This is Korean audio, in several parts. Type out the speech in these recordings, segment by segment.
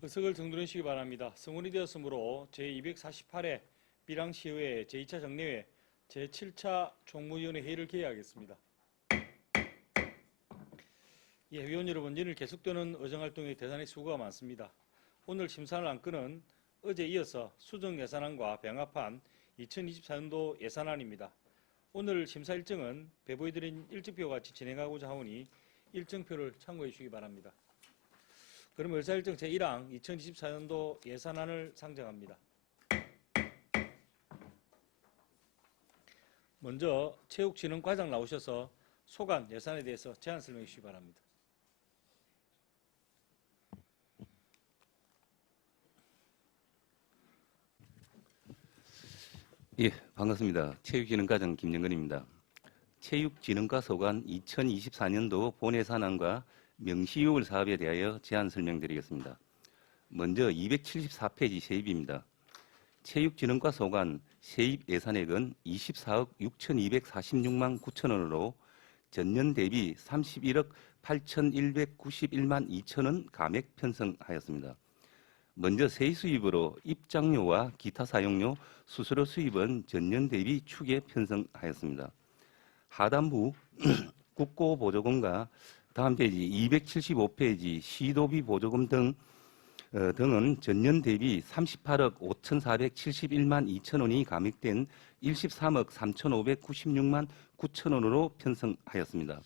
의석을 정돈해주시기 바랍니다. 성원이 되었으므로 제248회 밀양시의회 제2차 정례회 제7차 총무위원회 회의를 개회하겠습니다. 회의원 여러분, 오늘 계속되는 의정활동에 대단히 수고가 많습니다. 오늘 심사할 안건은 어제 이어서 수정예산안과 병합한 2024년도 예산안입니다. 오늘 심사 일정은 배부해드린 일정표와 같이 진행하고자 하오니 일정표를 참고해 주시기 바랍니다. 그럼 의사일정 제1항 2024년도 예산안을 상정합니다. 먼저 체육진흥과장 나오셔서 소관 예산에 대해서 제안 설명해 주시기 바랍니다. 예, 반갑습니다. 체육진흥과장 김영근입니다. 체육진흥과 소관 2024년도 본예산안과 명시유월 사업에 대하여 제안 설명드리겠습니다. 먼저 274페이지 세입입니다. 체육진흥과 소관 세입 예산액은 24억 6,246만 9천원으로 전년 대비 31억 8,191만 2천원 감액 편성하였습니다. 먼저 세입 수입으로 입장료와 기타 사용료, 수수료 수입은 전년 대비 추계 편성하였습니다. 하단부 국고보조금과 다음 페이지 275페이지 시도비 보조금 등은 전년 대비 38억 5,471만 2천원이 감액된 13억 3,596만 9천원으로 편성하였습니다.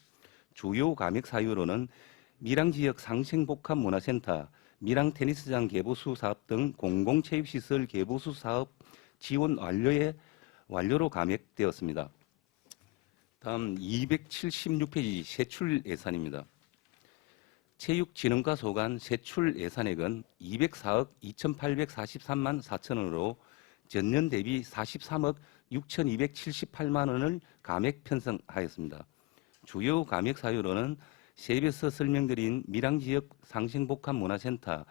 주요 감액 사유로는 밀양지역 상생복합문화센터, 밀양테니스장 개보수 사업 등 공공체육시설 개보수 사업 지원 완료로 감액되었습니다. 다음 276페이지 세출 예산입니다. 체육진흥과 소관 세출 예산액은 204억 2,843만 4천원으로 전년 대비 43억 6,278만 원을 감액 편성하였습니다. 주요 감액 사유로는 세입에서 설명드린 밀양지역 상생복합문화센터,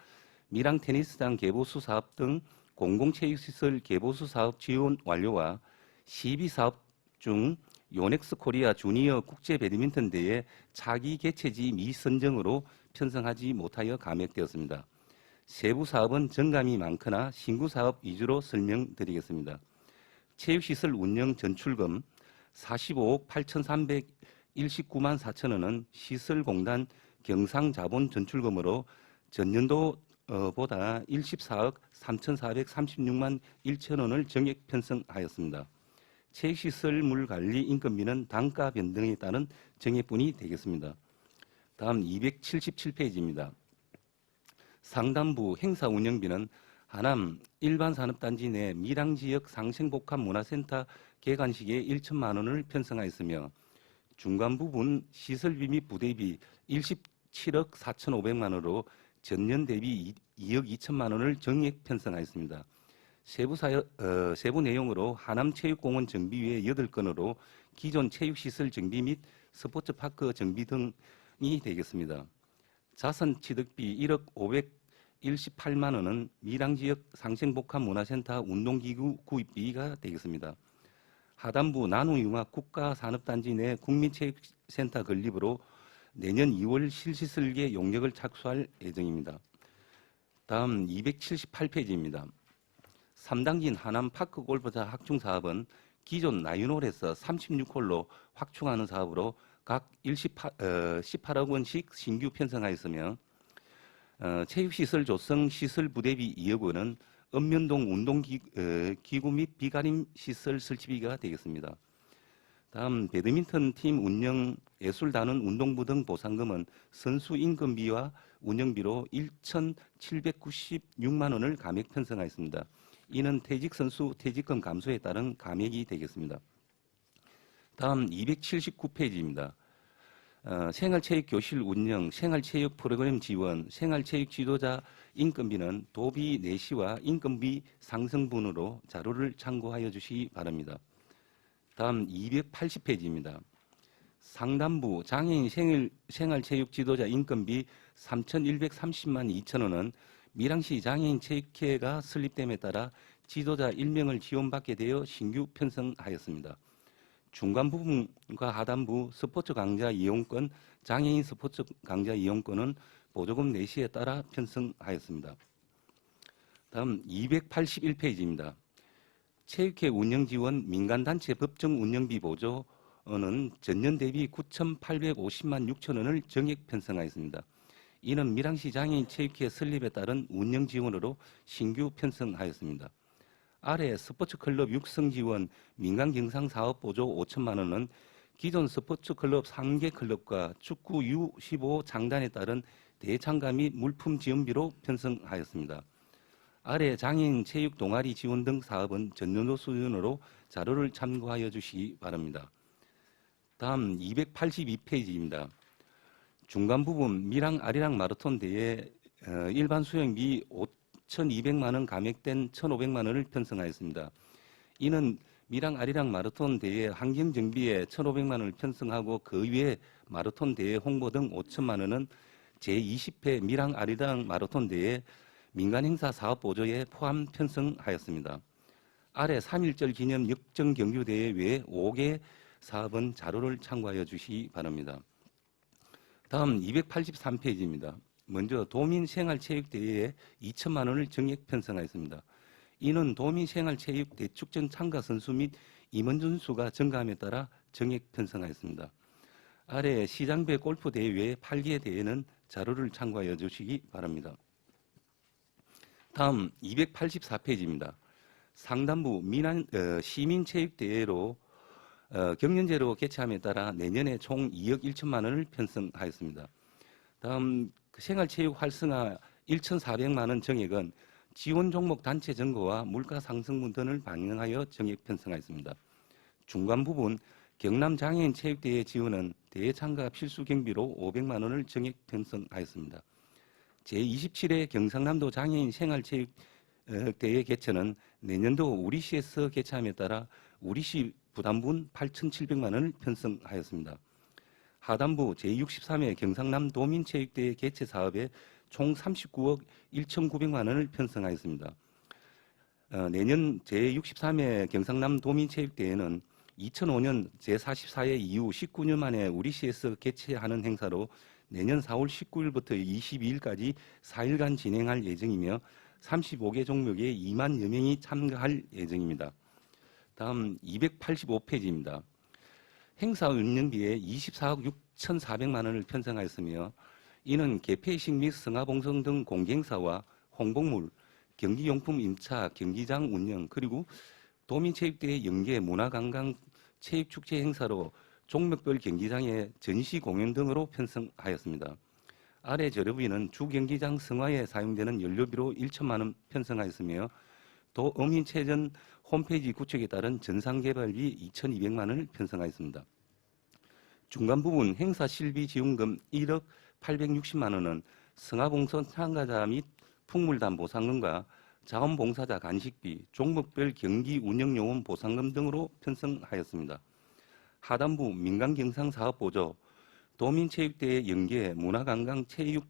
밀양테니스장 개보수 사업 등 공공체육시설 개보수 사업 지원 완료와 12사업 중 요넥스 코리아 주니어 국제 배드민턴 대회 차기 개최지 미선정으로 편성하지 못하여 감액되었습니다. 세부 사업은 정감이 많거나 신구 사업 위주로 설명드리겠습니다. 체육시설 운영 전출금 45억 8,319만 4천원은 시설공단 경상자본 전출금으로 전년도보다 14억 3,436만 1천원을 정액 편성하였습니다. 체육시설물 관리 인건비는 단가 변동에 따른 정액분이 되겠습니다. 다음 277페이지입니다. 상단부 행사 운영비는 하남 일반산업단지 내 밀양지역 상생복합문화센터 개관식에 1천만 원을 편성하였으며 중간 부분 시설비 및 부대비 17억 4,500만 원으로 전년 대비 2억 2천만 원을 정액 편성하였습니다. 세부 내용으로 하남체육공원 정비 외 8건으로 기존 체육시설 정비 및 스포츠파크 정비 등이 되겠습니다. 자선 취득비 1억 518만 원은 밀양지역 상생복합문화센터 운동기구 구입비가 되겠습니다. 하단부 나노융합 국가산업단지 내 국민체육센터 건립으로 내년 2월 실시설계 용역을 착수할 예정입니다. 다음 278페이지입니다. 3단계인 하남 파크 골프장 확충 사업은 기존 나윤홀에서 36홀로 확충하는 사업으로 각 18억 원씩 신규 편성하였으며 체육시설 조성 시설 부대비 2억 원은 읍면동 운동기구 및 비가림 시설 설치비가 되겠습니다. 다음 배드민턴 팀 운영 예술단원 운동부 등 보상금은 선수 인건비와 운영비로 1,796만 원을 감액 편성하였습니다. 이는 퇴직 선수 퇴직금 감소에 따른 감액이 되겠습니다. 다음 279페이지입니다. 생활체육교실 운영, 생활체육 프로그램 지원, 생활체육 지도자 인건비는 도비 내시와 인건비 상승분으로 자료를 참고하여 주시기 바랍니다. 다음 280페이지입니다. 상단부 장애인 생활체육 지도자 인건비 3,130만 2천원은 밀양시 장애인 체육회가 설립됨에 따라 지도자 1명을 지원받게 되어 신규 편성하였습니다. 중간 부분과 하단부 스포츠 강좌 이용권, 장애인 스포츠 강좌 이용권은 보조금 내시에 따라 편성하였습니다. 다음 281페이지입니다. 체육회 운영지원 민간단체 법정 운영비 보조는 전년 대비 9,850만 6천 원을 정액 편성하였습니다. 이는 밀양시 장애인 체육회 설립에 따른 운영지원으로 신규 편성하였습니다. 아래 스포츠클럽 육성 지원 민간 경상 사업 보조 5천만 원은 기존 스포츠클럽 3개 클럽과 축구 U15 창단에 따른 대참가 및 물품 지원비로 편성하였습니다. 아래 장애인 체육 동아리 지원 등 사업은 전년도 수준으로 자료를 참고하여 주시기 바랍니다. 다음 282페이지입니다. 중간 부분 밀양 아리랑 마라톤 대회 일반 수행비 5,200만 원 감액된 1,500만 원을 편성하였습니다. 이는 밀양 아리랑 마라톤 대회 환경 정비에 1,500만 원을 편성하고 그 외에 마라톤 대회 홍보 등 5천만 원은 제20회 밀양 아리랑 마라톤 대회 민간 행사 사업 보조에 포함 편성하였습니다. 아래 3.1절 기념 역정 경주 대회 외에 5개 사업은 자료를 참고하여 주시기 바랍니다. 다음 283페이지입니다. 먼저 도민생활체육대회에 2천만 원을 정액 편성하였습니다. 이는 도민생활체육 대축전 참가 선수 및 임원 전수가 증가함에 따라 정액 편성하였습니다. 아래 시장배 골프 대회 외 8개 대회는 자료를 참고하여 주시기 바랍니다. 다음 284페이지입니다. 상단부 시민체육대회로 경연제로 개최함에 따라 내년에 총 2억 1천만 원을 편성하였습니다. 다음 생활체육 활성화 1,400만 원 정액은 지원 종목 단체 증거와 물가 상승분 등을 반영하여 정액 편성하였습니다. 중간 부분 경남 장애인 체육대회 지원은 대회 참가 필수 경비로 500만 원을 정액 편성하였습니다. 제27회 경상남도 장애인 생활체육대회 개최는 내년도 우리시에서 개최함에 따라 우리시 부담분 8,700만 원을 편성하였습니다. 하단부 제63회 경상남 도민체육대회 개최 사업에 총 39억 1,900만 원을 편성하였습니다. 내년 제63회 경상남 도민체육대회는 2005년 제44회 이후 19년 만에 우리시에서 개최하는 행사로 내년 4월 19일부터 22일까지 4일간 진행할 예정이며 35개 종목에 2만여 명이 참가할 예정입니다. 다음 285페이지입니다. 행사 운영비에 24억 6,400만 원을 편성하였으며 이는 개폐식 및 성화봉송 등 공개행사와 홍보물, 경기용품 임차, 경기장 운영 그리고 도민체육대회 연계 문화관광 체육축제 행사로 종목별 경기장의 전시 공연 등으로 편성하였습니다. 아래 자료비는 주경기장 성화에 사용되는 연료비로 1천만 원 편성하였으며 도어민체전 홈페이지 구축에 따른 전상개발비 2,200만 원을 편성하였습니다. 중간 부분 행사 실비 지원금 1억 860만 원은 성화봉선 참가자 및 풍물단 보상금과 자원봉사자 간식비, 종목별 경기 운영요원 보상금 등으로 편성하였습니다. 하단부 민간경상사업보조, 도민체육대회 연계 문화관광 체육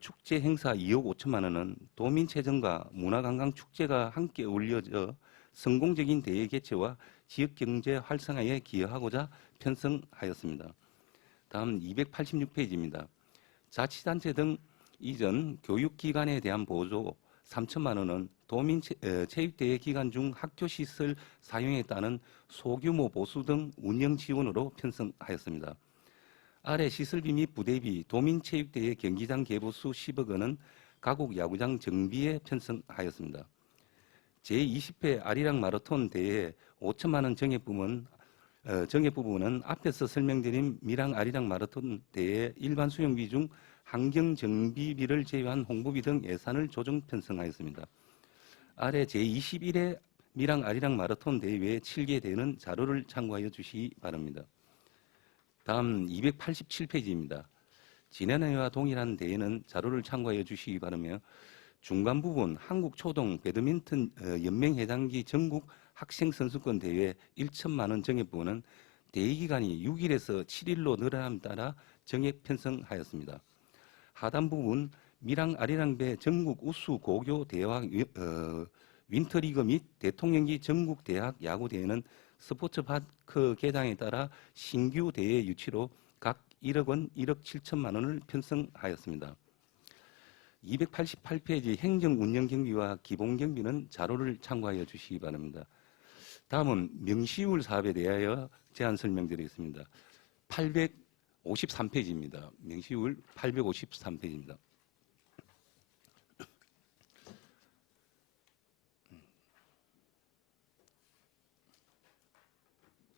축제 행사 2억 5천만 원은 도민체전과 문화관광축제가 함께 어울려져 성공적인 대회 개최와 지역경제 활성화에 기여하고자 편성하였습니다. 다음 286페이지입니다. 자치단체 등 이전 교육기관에 대한 보조 3천만 원은 도민체육대회 기간 중 학교시설 사용에 따른 소규모 보수 등 운영 지원으로 편성하였습니다. 아래 시설비 및 부대비 도민체육대회 경기장 개보수 10억 원은 가곡 야구장 정비에 편성하였습니다. 제20회 아리랑 마라톤 대회 5천만 원 정액 부분은 앞에서 설명드린 밀양 아리랑 마라톤 대회 일반 수용비 중 환경 정비비를 제외한 홍보비 등 예산을 조정 편성하였습니다. 아래 제21회 밀양 아리랑 마라톤 대회 외 7개 대회는 자료를 참고하여 주시기 바랍니다. 다음 287페이지입니다. 지난해와 동일한 대회는 자료를 참고하여 주시기 바라며 중간 부분 한국초등 배드민턴 연맹회장기 전국 학생선수권 대회 1천만 원 정액 부분은 대회 기간이 6일에서 7일로 늘어남에 따라 정액 편성하였습니다. 하단 부분 밀양 아리랑배 전국 우수 고교 대학 윈터리그 및 대통령기 전국 대학 야구 대회는 스포츠파크 개장에 따라 신규 대회 유치로 각 1억 원, 1억 7천만 원을 편성하였습니다. 288페이지 행정 운영 경비와 기본 경비는 자료를 참고하여 주시기 바랍니다. 다음은 명시울 사업에 대하여 제안 설명드리겠습니다. 853페이지입니다. 명시울 853페이지입니다.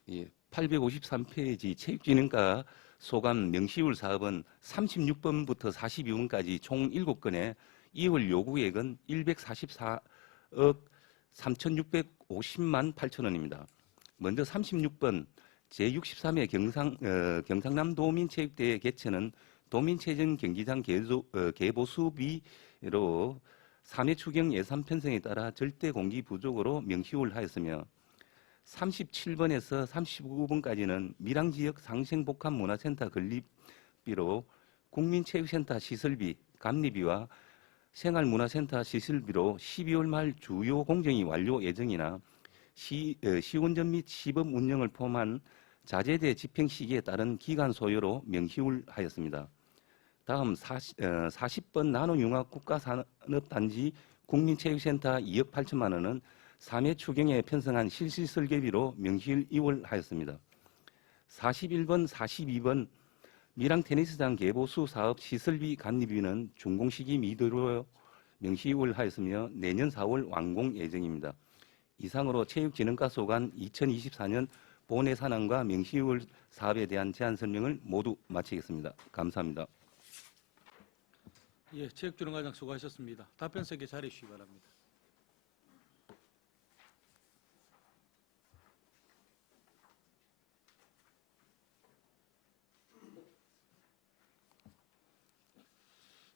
예, 853페이지 체육진흥과 소감 명시울 사업은 36번부터 42번까지 총 7건에 2월 요구액은 144억 3,650만 8천 원입니다. 먼저 36번 제63회 경상남 도민체육대회 개최는 도민체전 경기장 개보 수비로 3회 추경 예산 편성에 따라 절대 공기 부족으로 명시를 하였으며 37번에서 39번까지는 밀양지역 상생복합문화센터 건립비로 국민체육센터 시설비, 감리비와 생활문화센터 시설비로 12월 말 주요 공정이 완료 예정이나 시운전 및 시범 운영을 포함한 자재대 집행 시기에 따른 기간 소요로 명시하였습니다. 다음 40번 나노융합 국가산업단지 국민체육센터 2억 8천만 원은 3회 추경에 편성한 실시 설계비로 명시하였습니다. 41번, 42번 밀양 테니스장 개보수 사업 시설비 감리비는 준공 시기 미도로 명시하였으며 내년 4월 완공 예정입니다. 이상으로 체육진흥과 소관 2024년 본예산안과 명시울 사업에 대한 제안 설명을 모두 마치겠습니다. 감사합니다. 예, 체육진흥과장 수고하셨습니다. 답변석에 자리해 주시기 바랍니다.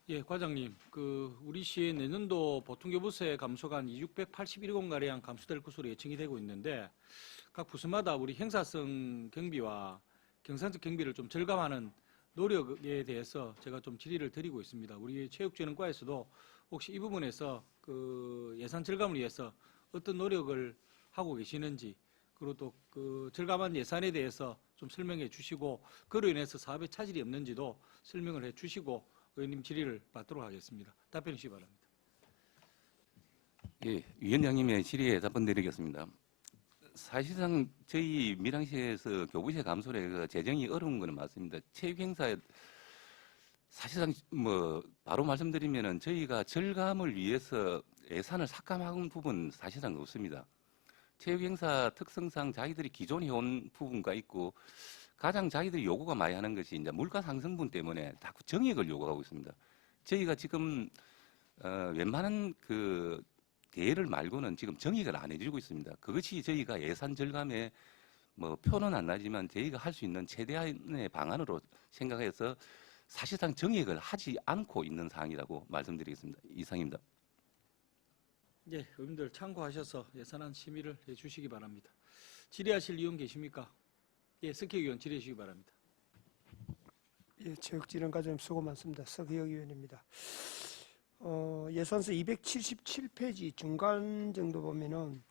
예, 과장님, 우리 시의 내년도 보통교부세 감소가 한 681건 가량 감소될 것으로 예측이 되고 있는데 각 부서마다 우리 행사성 경비와 경상적 경비를 좀 절감하는 노력에 대해서 제가 좀 질의를 드리고 있습니다. 우리 체육진흥과에서도 혹시 이 부분에서 예산 절감을 위해서 어떤 노력을 하고 계시는지 그리고 또 절감한 예산에 대해서 좀 설명해 주시고 그로 인해서 사업에 차질이 없는지도 설명을 해 주시고 의원님 질의를 받도록 하겠습니다. 답변 주시기 바랍니다. 예, 위원장님의 질의에 답변드리겠습니다. 사실상 저희 밀양시에서 교부세 감소에 재정이 어려운 것은 맞습니다. 체육행사에 사실상 바로 말씀드리면은 저희가 절감을 위해서 예산을 삭감한 부분 사실상 없습니다. 체육행사 특성상 자기들이 기존에 해온 부분과 있고 가장 자기들이 요구가 많이 하는 것이 이제 물가 상승분 때문에 자꾸 정액을 요구하고 있습니다. 저희가 지금 웬만한 대회를 말고는 지금 정액을 안 해주고 있습니다. 그것이 저희가 예산 절감에 표는 안 나지만 저희가 할 수 있는 최대한의 방안으로 생각해서 사실상 정액을 하지 않고 있는 사항이라고 말씀드리겠습니다. 이상입니다. 예, 의원님들 참고하셔서 예산안 심의를 해주시기 바랍니다. 질의하실 의원 계십니까? 예, 석희 의원 질의해 주시기 바랍니다. 예, 체육진흥과장 수고 많습니다. 석희혁 의원입니다. 예산서 277페이지 중간 정도 보면은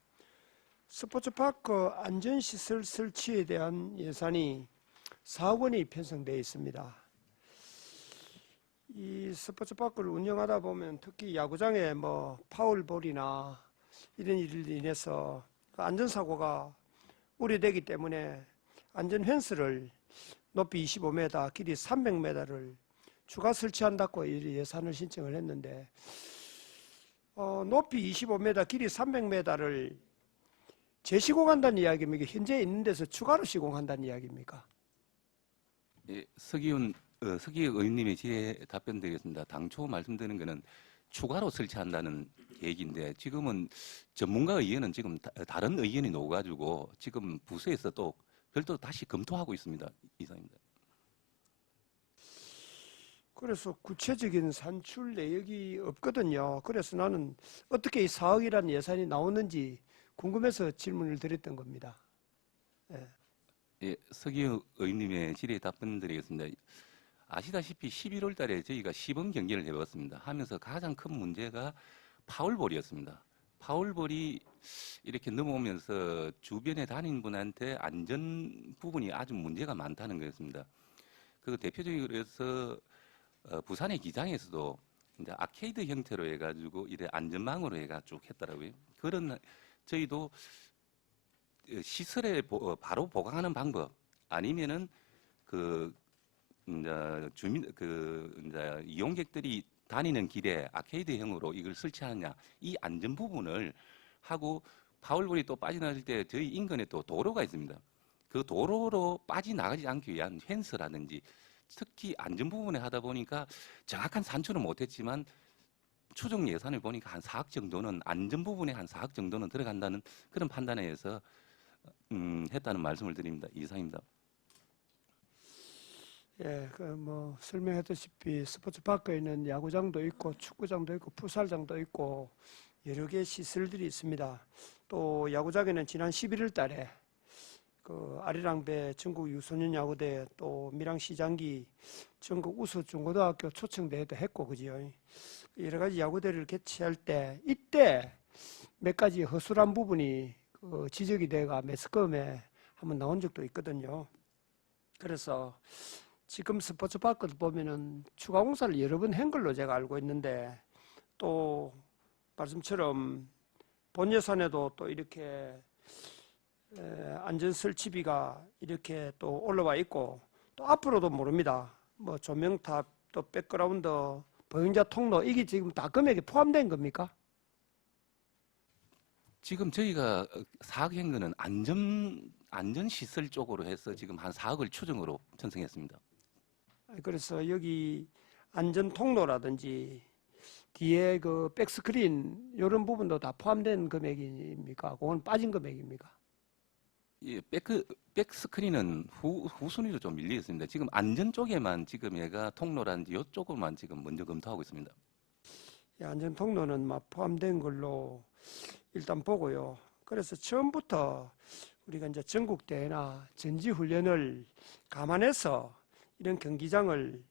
스포츠파크 안전시설 설치에 대한 예산이 4억 원이 편성되어 있습니다. 이 스포츠파크를 운영하다 보면 특히 야구장에 파울볼이나 이런 일로 인해서 안전사고가 우려되기 때문에 안전펜스를 높이 25m, 길이 300m를 추가 설치한다고 예산을 신청을 했는데 높이 25m, 길이 300m를 재시공한다는 이야기입니까? 현재 있는 데서 추가로 시공한다는 이야기입니까? 예, 석희 의원님의 질의에 답변드리겠습니다. 당초 말씀드린 것은 추가로 설치한다는 계획인데 지금은 전문가 의견은 지금 다른 의견이 나와가지고 지금 부서에서 또 별도로 다시 검토하고 있습니다. 이상입니다. 그래서 구체적인 산출 내역이 없거든요. 그래서 나는 어떻게 이 4억이라는 예산이 나오는지 궁금해서 질문을 드렸던 겁니다. 예. 예, 석희 의원님의 질의에 답변드리겠습니다. 아시다시피 11월 달에 저희가 시범 경기를 해봤습니다. 하면서 가장 큰 문제가 파울볼이었습니다. 파울볼이 이렇게 넘어오면서 주변에 다니는 분한테 안전 부분이 아주 문제가 많다는 거였습니다. 그 대표적으로 해서 부산의 기장에서도 이제 아케이드 형태로 해가지고 이래 안전망으로 해가 쭉 했더라고요. 그런 저희도 시설에 바로 보강하는 방법 아니면은 그 이제 이제 이용객들이 다니는 길에 아케이드형으로 이걸 설치하느냐 이 안전 부분을 하고 파울볼이 또 빠져나갈 때 저희 인근에 또 도로가 있습니다. 그 도로로 빠져나가지 않기 위한 펜스라든지 특히 안전 부분에 하다 보니까 정확한 산출은 못했지만 추정 예산을 보니까 한 4억 정도는 안전 부분에 한 4억 정도는 들어간다는 그런 판단에 의해서 했다는 말씀을 드립니다. 이상입니다. 예, 그 뭐 설명했다시피 스포츠파크에는 야구장도 있고 축구장도 있고 풋살장도 있고 여러 개의 시설들이 있습니다. 또 야구장에는 지난 11월 달에 그 아리랑배 전국 유소년 야구대 또 밀양시장기 전국 우수 중고등학교 초청대회도 했고 그지요. 여러 가지 야구대를 개최할 때 이때 몇 가지 허술한 부분이 그 지적이 돼가 매스컴에 한번 나온 적도 있거든요. 그래서 지금 스포츠파크도 보면은 추가 공사를 여러 번 한 걸로 제가 알고 있는데 또 말씀처럼 본 예산에도 또 이렇게 안전 설치비가 이렇게 또 올라와 있고 또 앞으로도 모릅니다. 뭐 조명탑 또 백그라운드 보행자 통로 이게 지금 다 금액에 포함된 겁니까? 지금 저희가 4억 한 거는 안전시설 쪽으로 해서 지금 한 4억을 추정으로 편성했습니다. 그래서 여기 안전 통로라든지 뒤에 그 백스크린 이런 부분도 다 포함된 금액입니까? 그건 빠진 금액입니까? 예, 백스크린은 후순위로 좀 밀려 있습니다. 지금 안전 쪽에만 지금 얘가 통로라든지 이쪽으로만 지금 먼저 검토하고 있습니다. 안전 통로는 막 포함된 걸로 일단 보고요. 그래서 처음부터 우리가 이제 전국 대회나 전지 훈련을 감안해서 이런 경기장을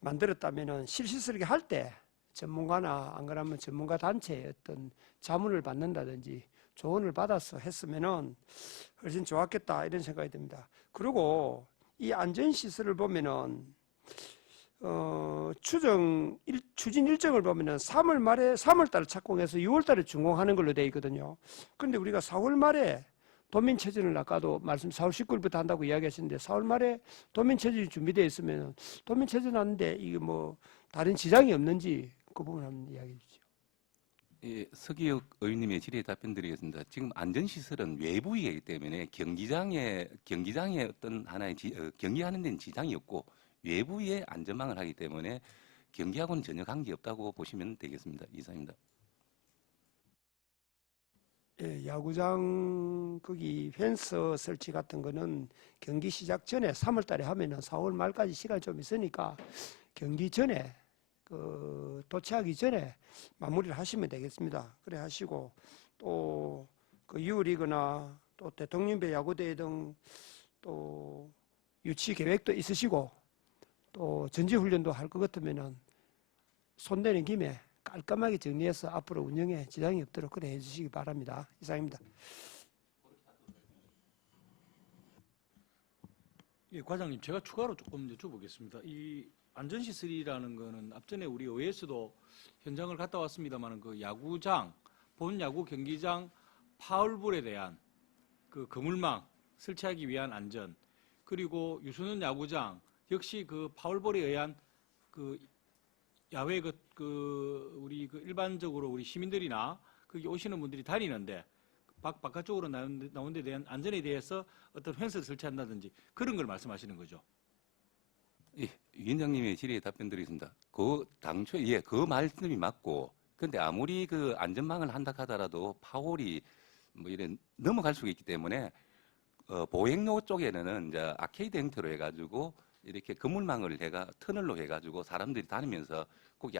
만들었다면은 실시설계 할 때 전문가나 안 그러면 전문가 단체의 어떤 자문을 받는다든지 조언을 받아서 했으면은 훨씬 좋았겠다 이런 생각이 듭니다. 그리고 이 안전시설을 보면은 추진 일정을 보면은 3월 말에 3월 달에 착공해서 6월 달에 준공하는 걸로 되어 있거든요. 그런데 우리가 4월 말에 도민체전을 아까도 말씀 4월 19일부터 한다고 이야기하셨는데 4월 말에 도민체전이 준비되어 있으면 도민체전 하는데 이게 뭐 다른 지장이 없는지 그 부분 한번 이야기해 주시죠. 예, 서기혁 의원님의 질의에 답변드리겠습니다. 지금 안전시설은 외부이기 때문에 경기장에 어떤 하나의 경기하는 데는 지장이 없고 외부에 안전망을 하기 때문에 경기하고는 전혀 관계없다고 보시면 되겠습니다. 이상입니다. 예, 야구장 거기 펜스 설치 같은 거는 경기 시작 전에 3월 달에 하면은 4월 말까지 시간이 좀 있으니까 경기 전에 그 도착하기 전에 마무리를 하시면 되겠습니다. 그래 하시고 또 그 유리거나 또 대통령배 야구대회 등 또 유치 계획도 있으시고 또 전지훈련도 할 것 같으면은 손대는 김에 깔끔하게 정리해서 앞으로 운영에 지장이 없도록 그래 해주시기 바랍니다. 이상입니다. 예, 과장님, 제가 추가로 조금 여쭤보겠습니다. 이 안전시설이라는 거는 앞전에 우리 의회에서도 현장을 갔다 왔습니다만 그 야구장, 본 야구 경기장 파울볼에 대한 그 그물망 설치하기 위한 안전, 그리고 유소년 야구장 역시 그 파울볼에 의한 그 야외 우리 일반적으로 우리 시민들이나 거기 오시는 분들이 다니는데 바깥쪽으로 나온 데 대한 안전에 대해서 어떤 펜스를 설치한다든지 그런 걸 말씀하시는 거죠. 예, 위원장님의 질의에 답변드리겠습니다. 그 당초에 예, 그 말씀이 맞고, 근데 아무리 그 안전망을 한다 하더라도 파울이 뭐 이런 넘어갈 수가 있기 때문에 보행로 쪽에는 이제 아케이드 형태로 해가지고 이렇게 그물망을 터널로 해가지고 사람들이 다니면서 꼭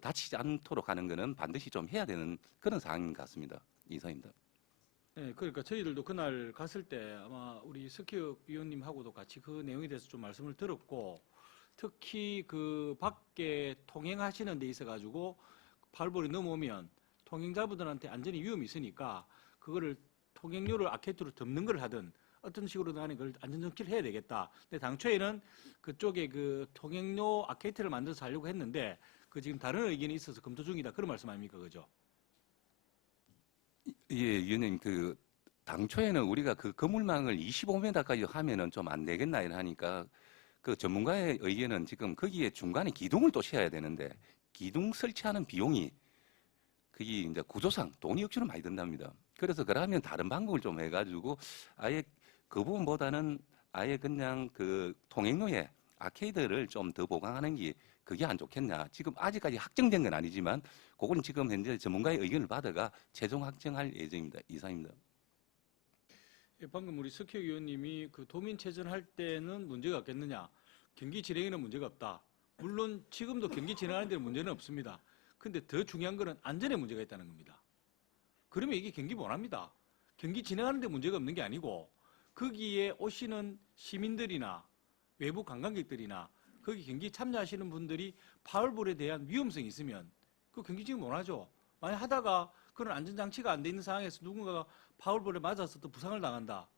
다치지 않도록 하는 거는 반드시 좀 해야 되는 그런 상황인 것 같습니다. 이상입니다. 네, 그러니까 저희들도 그날 갔을 때 아마 우리 석희혁 위원님하고도 같이 그 내용에 대해서 좀 말씀을 들었고, 특히 그 밖에 통행하시는 데 있어가지고 파울볼이 넘어오면 통행자분들한테 안전에 위험이 있으니까 그거를 통행료를 아케이드로 덮는 걸 하든 어떤 식으로든 간에 그걸 안전정치를 해야 되겠다. 근데 당초에는 그쪽에 그 통행료 아케이드를 만들어서 하려고 했는데 그 지금 다른 의견이 있어서 검토 중이다. 그런 말씀 아닙니까? 그죠? 예, 위원님, 그 당초에는 우리가 그 건물망을 25m까지 하면은 좀 안 되겠나 하니까 그 전문가의 의견은 지금 거기에 중간에 기둥을 또 씌워야 되는데 기둥 설치하는 비용이 그게 이제 구조상 돈이 억수로 많이 든답니다. 그래서 그러면 다른 방법을 좀 해가지고 아예 그 부분보다는 아예 그냥 그 통행로에 아케이드를 좀 더 보강하는 게 그게 안 좋겠냐. 지금 아직까지 확정된 건 아니지만 그건 지금 현재 전문가의 의견을 받아가 최종 확정할 예정입니다. 이상입니다. 예, 방금 우리 석희 의원님이 그 도민체전 할 때는 문제가 없겠느냐. 경기 진행에는 문제가 없다. 물론 지금도 경기 진행하는 데는 문제는 없습니다. 근데 더 중요한 거는 안전에 문제가 있다는 겁니다. 그러면 이게 경기 못합니다. 경기 진행하는 데 문제가 없는 게 아니고 거기에 오시는 시민들이나 외부 관광객들이나 거기 경기 참여하시는 분들이 파울볼에 대한 위험성이 있으면 그 경기 진행 못하죠. 만약 하다가 그런 안전장치가 안 돼 있는 상황에서 누군가가 파울볼에 맞아서 또 부상을 당한다.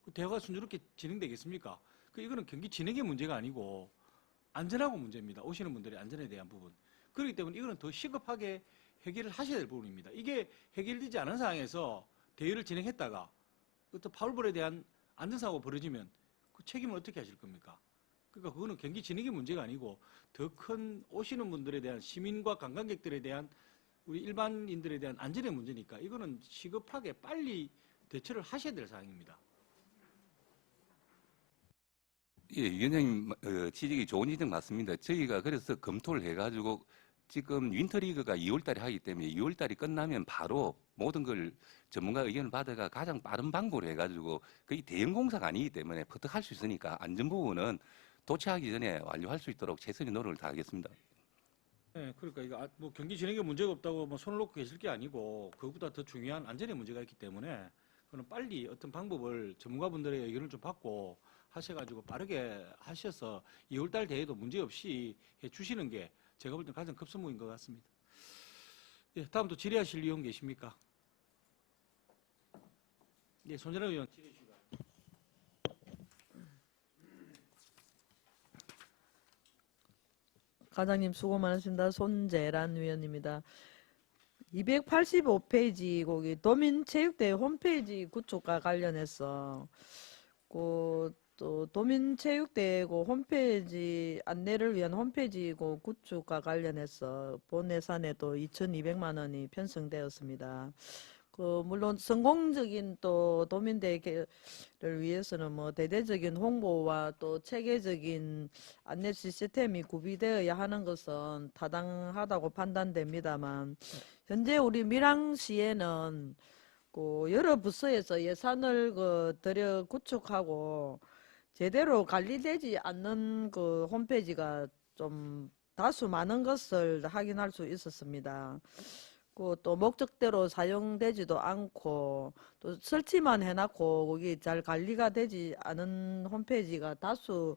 그 대화가 순조롭게 진행되겠습니까? 이거는 경기 진행의 문제가 아니고 안전하고 문제입니다. 오시는 분들의 안전에 대한 부분. 그렇기 때문에 이거는 더 시급하게 해결을 하셔야 될 부분입니다. 이게 해결되지 않은 상황에서 대회를 진행했다가 또 파울볼에 대한 안전사고가 벌어지면 그 책임을 어떻게 하실 겁니까? 그러니까 그거는 경기 진행의 문제가 아니고 더 큰 오시는 분들에 대한 시민과 관광객들에 대한 우리 일반인들에 대한 안전의 문제니까 이거는 시급하게 빨리 대처를 하셔야 될 사항입니다. 예, 위원장님 지적이 좋은 지적 맞습니다. 저희가 그래서 검토를 해가지고 지금 윈터리그가 2월달에 하기 때문에 2월달이 끝나면 바로 모든 걸 전문가 의견을 받아가 가장 빠른 방법으로 해가지고 거의 대형 공사가 아니기 때문에 퍼뜩할 수 있으니까 안전 부분은 도착하기 전에 완료할 수 있도록 최선의 노력을 다하겠습니다. 네, 그러니까 이거 뭐 경기 진행에 문제가 없다고 뭐 손을 놓고 계실 게 아니고 그것보다 더 중요한 안전에 문제가 있기 때문에 그는 빨리 어떤 방법을 전문가분들의 의견을 좀 받고 하셔가지고 빠르게 하셔서 2월달 대회도 문제 없이 해 주시는 게 제가 볼 때 가장 급선무인 것 같습니다. 예, 다음 또 질의하실 의원 계십니까? 예, 손재라 의원 질의해 주시기 바랍니다. 과장님 수고 많으십니다. 손재란 위원입니다. 285페이지 거기 도민체육대회 홈페이지 구축과 관련해서 또 도민체육대회 홈페이지 안내를 위한 홈페이지 구축과 관련해서 본 예산에도 2,200만 원이 편성되었습니다. 물론 성공적인 또 도민대회를 위해서는 뭐 대대적인 홍보와 또 체계적인 안내 시스템이 구비되어야 하는 것은 타당하다고 판단됩니다만 현재 우리 밀양시에는 여러 부서에서 예산을 들여 구축하고 제대로 관리되지 않는 홈페이지가 좀 다수 많은 것을 확인할 수 있었습니다. 또 목적대로 사용되지도 않고 또 설치만 해놨고 거기 잘 관리가 되지 않은 홈페이지가 다수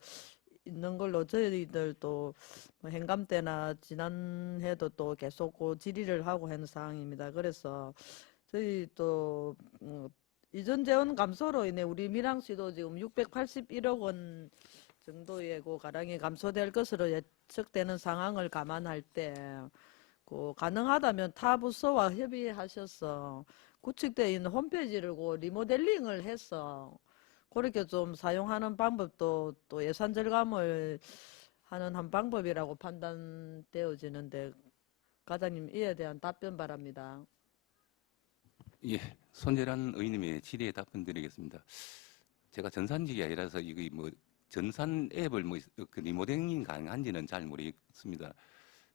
있는 걸로 저희들도 뭐 행감 때나 지난해도 또 계속 질의를 하고 하는 상황입니다. 그래서 저희 또 이전 재원 감소로 인해 우리 밀양시도 지금 681억 원 정도의 가량이 감소될 것으로 예측되는 상황을 감안할 때 가능하다면 타 부서와 협의하셔서 구축되어 있는 홈페이지를 리모델링을 해서 그렇게 좀 사용하는 방법도 또 예산 절감을 하는 한 방법이라고 판단되어지는데 과장님 이에 대한 답변 바랍니다. 예, 손재란 의원님의 질의에 답변드리겠습니다. 제가 전산직이 아니라서 이거 뭐 전산 앱을 그 리모델링 가능한지는 잘 모르겠습니다.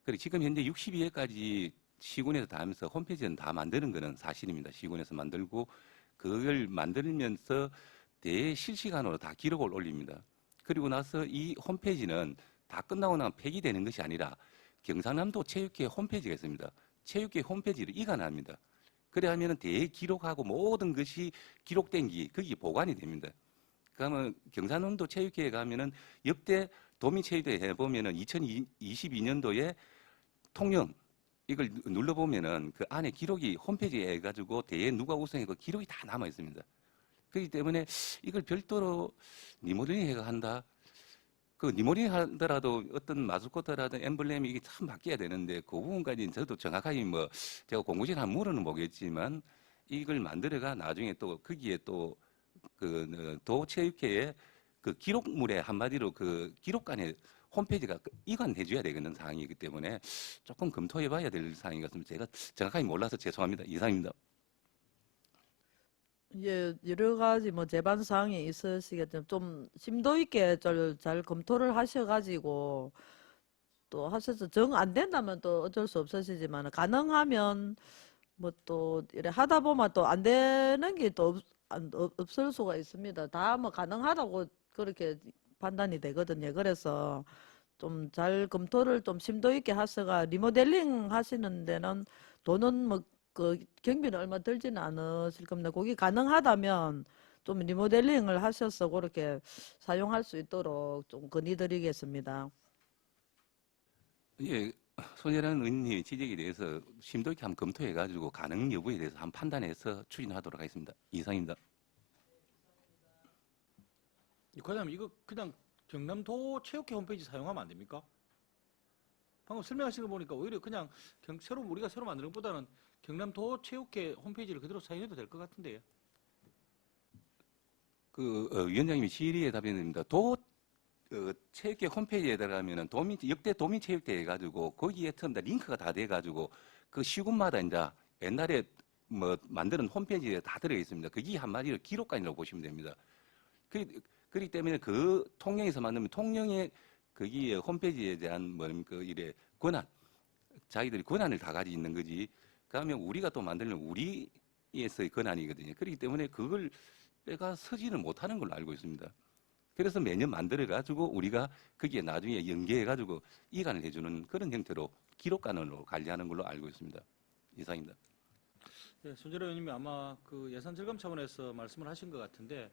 그리고 지금 현재 62회까지 시군에서 다 하면서 홈페이지는 다 만드는 것은 사실입니다. 시군에서 만들고 그걸 만들면서 대실시간으로 다 기록을 올립니다. 그리고 나서 이 홈페이지는 다 끝나고 나면 폐기되는 것이 아니라 경상남도 체육회 홈페이지가 있습니다. 체육회 홈페이지를 이관합니다. 그래 하면은 대기록하고 모든 것이 기록된 게 거기 보관이 됩니다. 그러면 경상남도 체육회에 가면은 역대 도민체육대회 해보면은 2022년도에 통영 이걸 눌러보면은 그 안에 기록이 홈페이지에 해가지고 대회 누가 우승했고 기록이 다 남아 있습니다. 그렇기 때문에 이걸 별도로 리모델링 해가 한다. 그 리모델링 하더라도 어떤 마스코트라든 엠블렘이 이게 참 바뀌어야 되는데 그 부분까지는 저도 정확하게 뭐 제가 공부실 한 물어는 보겠지만 이걸 만들어가 나중에 또 거기에 또 그 도체육회의 그 기록물에 한마디로 그 기록관에 홈페이지가 이관해줘야 되는 사항이기 때문에 조금 검토해봐야 될 사항인 것 같습니다. 제가 정확하게 몰라서 죄송합니다. 이상입니다. 예, 여러 가지 뭐 제반 사항이 있으시겠지만 좀 심도 있게 잘 검토를 하셔가지고 또 하셔서 정 안 된다면 또 어쩔 수 없으시지만 가능하면 뭐 또 이래 하다 보면 또 안 되는 게 또 없을 수가 있습니다. 다 뭐 가능하다고 그렇게 판단이 되거든요. 그래서 좀 잘 검토를 좀 심도 있게 하셔가 리모델링 하시는 데는 돈은 뭐 그 경비는 얼마 들지는 않으실 겁니다. 거기 가능하다면 좀 리모델링을 하셔서 그렇게 사용할 수 있도록 좀 건의드리겠습니다. 예, 손혜란 의원님의 지적에 대해서 심도 있게 한번 검토해가지고 가능 여부에 대해서 한번 판단해서 추진하도록 하겠습니다. 이상입니다. 과장님 이거 그냥 경남도 체육회 홈페이지 사용하면 안 됩니까? 방금 설명하신 거 보니까 오히려 그냥 우리가 새로 만드는 것보다는 경남도 체육회 홈페이지를 그대로 사용해도 될 것 같은데요. 위원장님이 질의에 답변드립니다. 체육회 홈페이지에 들어가면은 역대 도민체육대 해가지고 거기에 전부 다 링크가 다 돼가지고 그 시군마다 이제 옛날에 뭐 만드는 홈페이지에 다 들어가 있습니다. 그게 한마디로 기록관이라고 보시면 됩니다. 그렇기 때문에 그 통영에서 만들면 통영의 거기에 홈페이지에 대한 뭡니까 이래 권한, 자기들이 권한을 다 가지고 있는 거지. 그러면 우리가 또 만들면 우리에서의 권한이거든요. 그렇기 때문에 그걸 빼가 서지는 못하는 걸로 알고 있습니다. 그래서 매년 만들어가지고 우리가 거기에 나중에 연계해가지고 이관을 해주는 그런 형태로 기록관으로 관리하는 걸로 알고 있습니다. 이상입니다. 네, 손재래 의원님이 아마 그 예산 절감 차원에서 말씀을 하신 것 같은데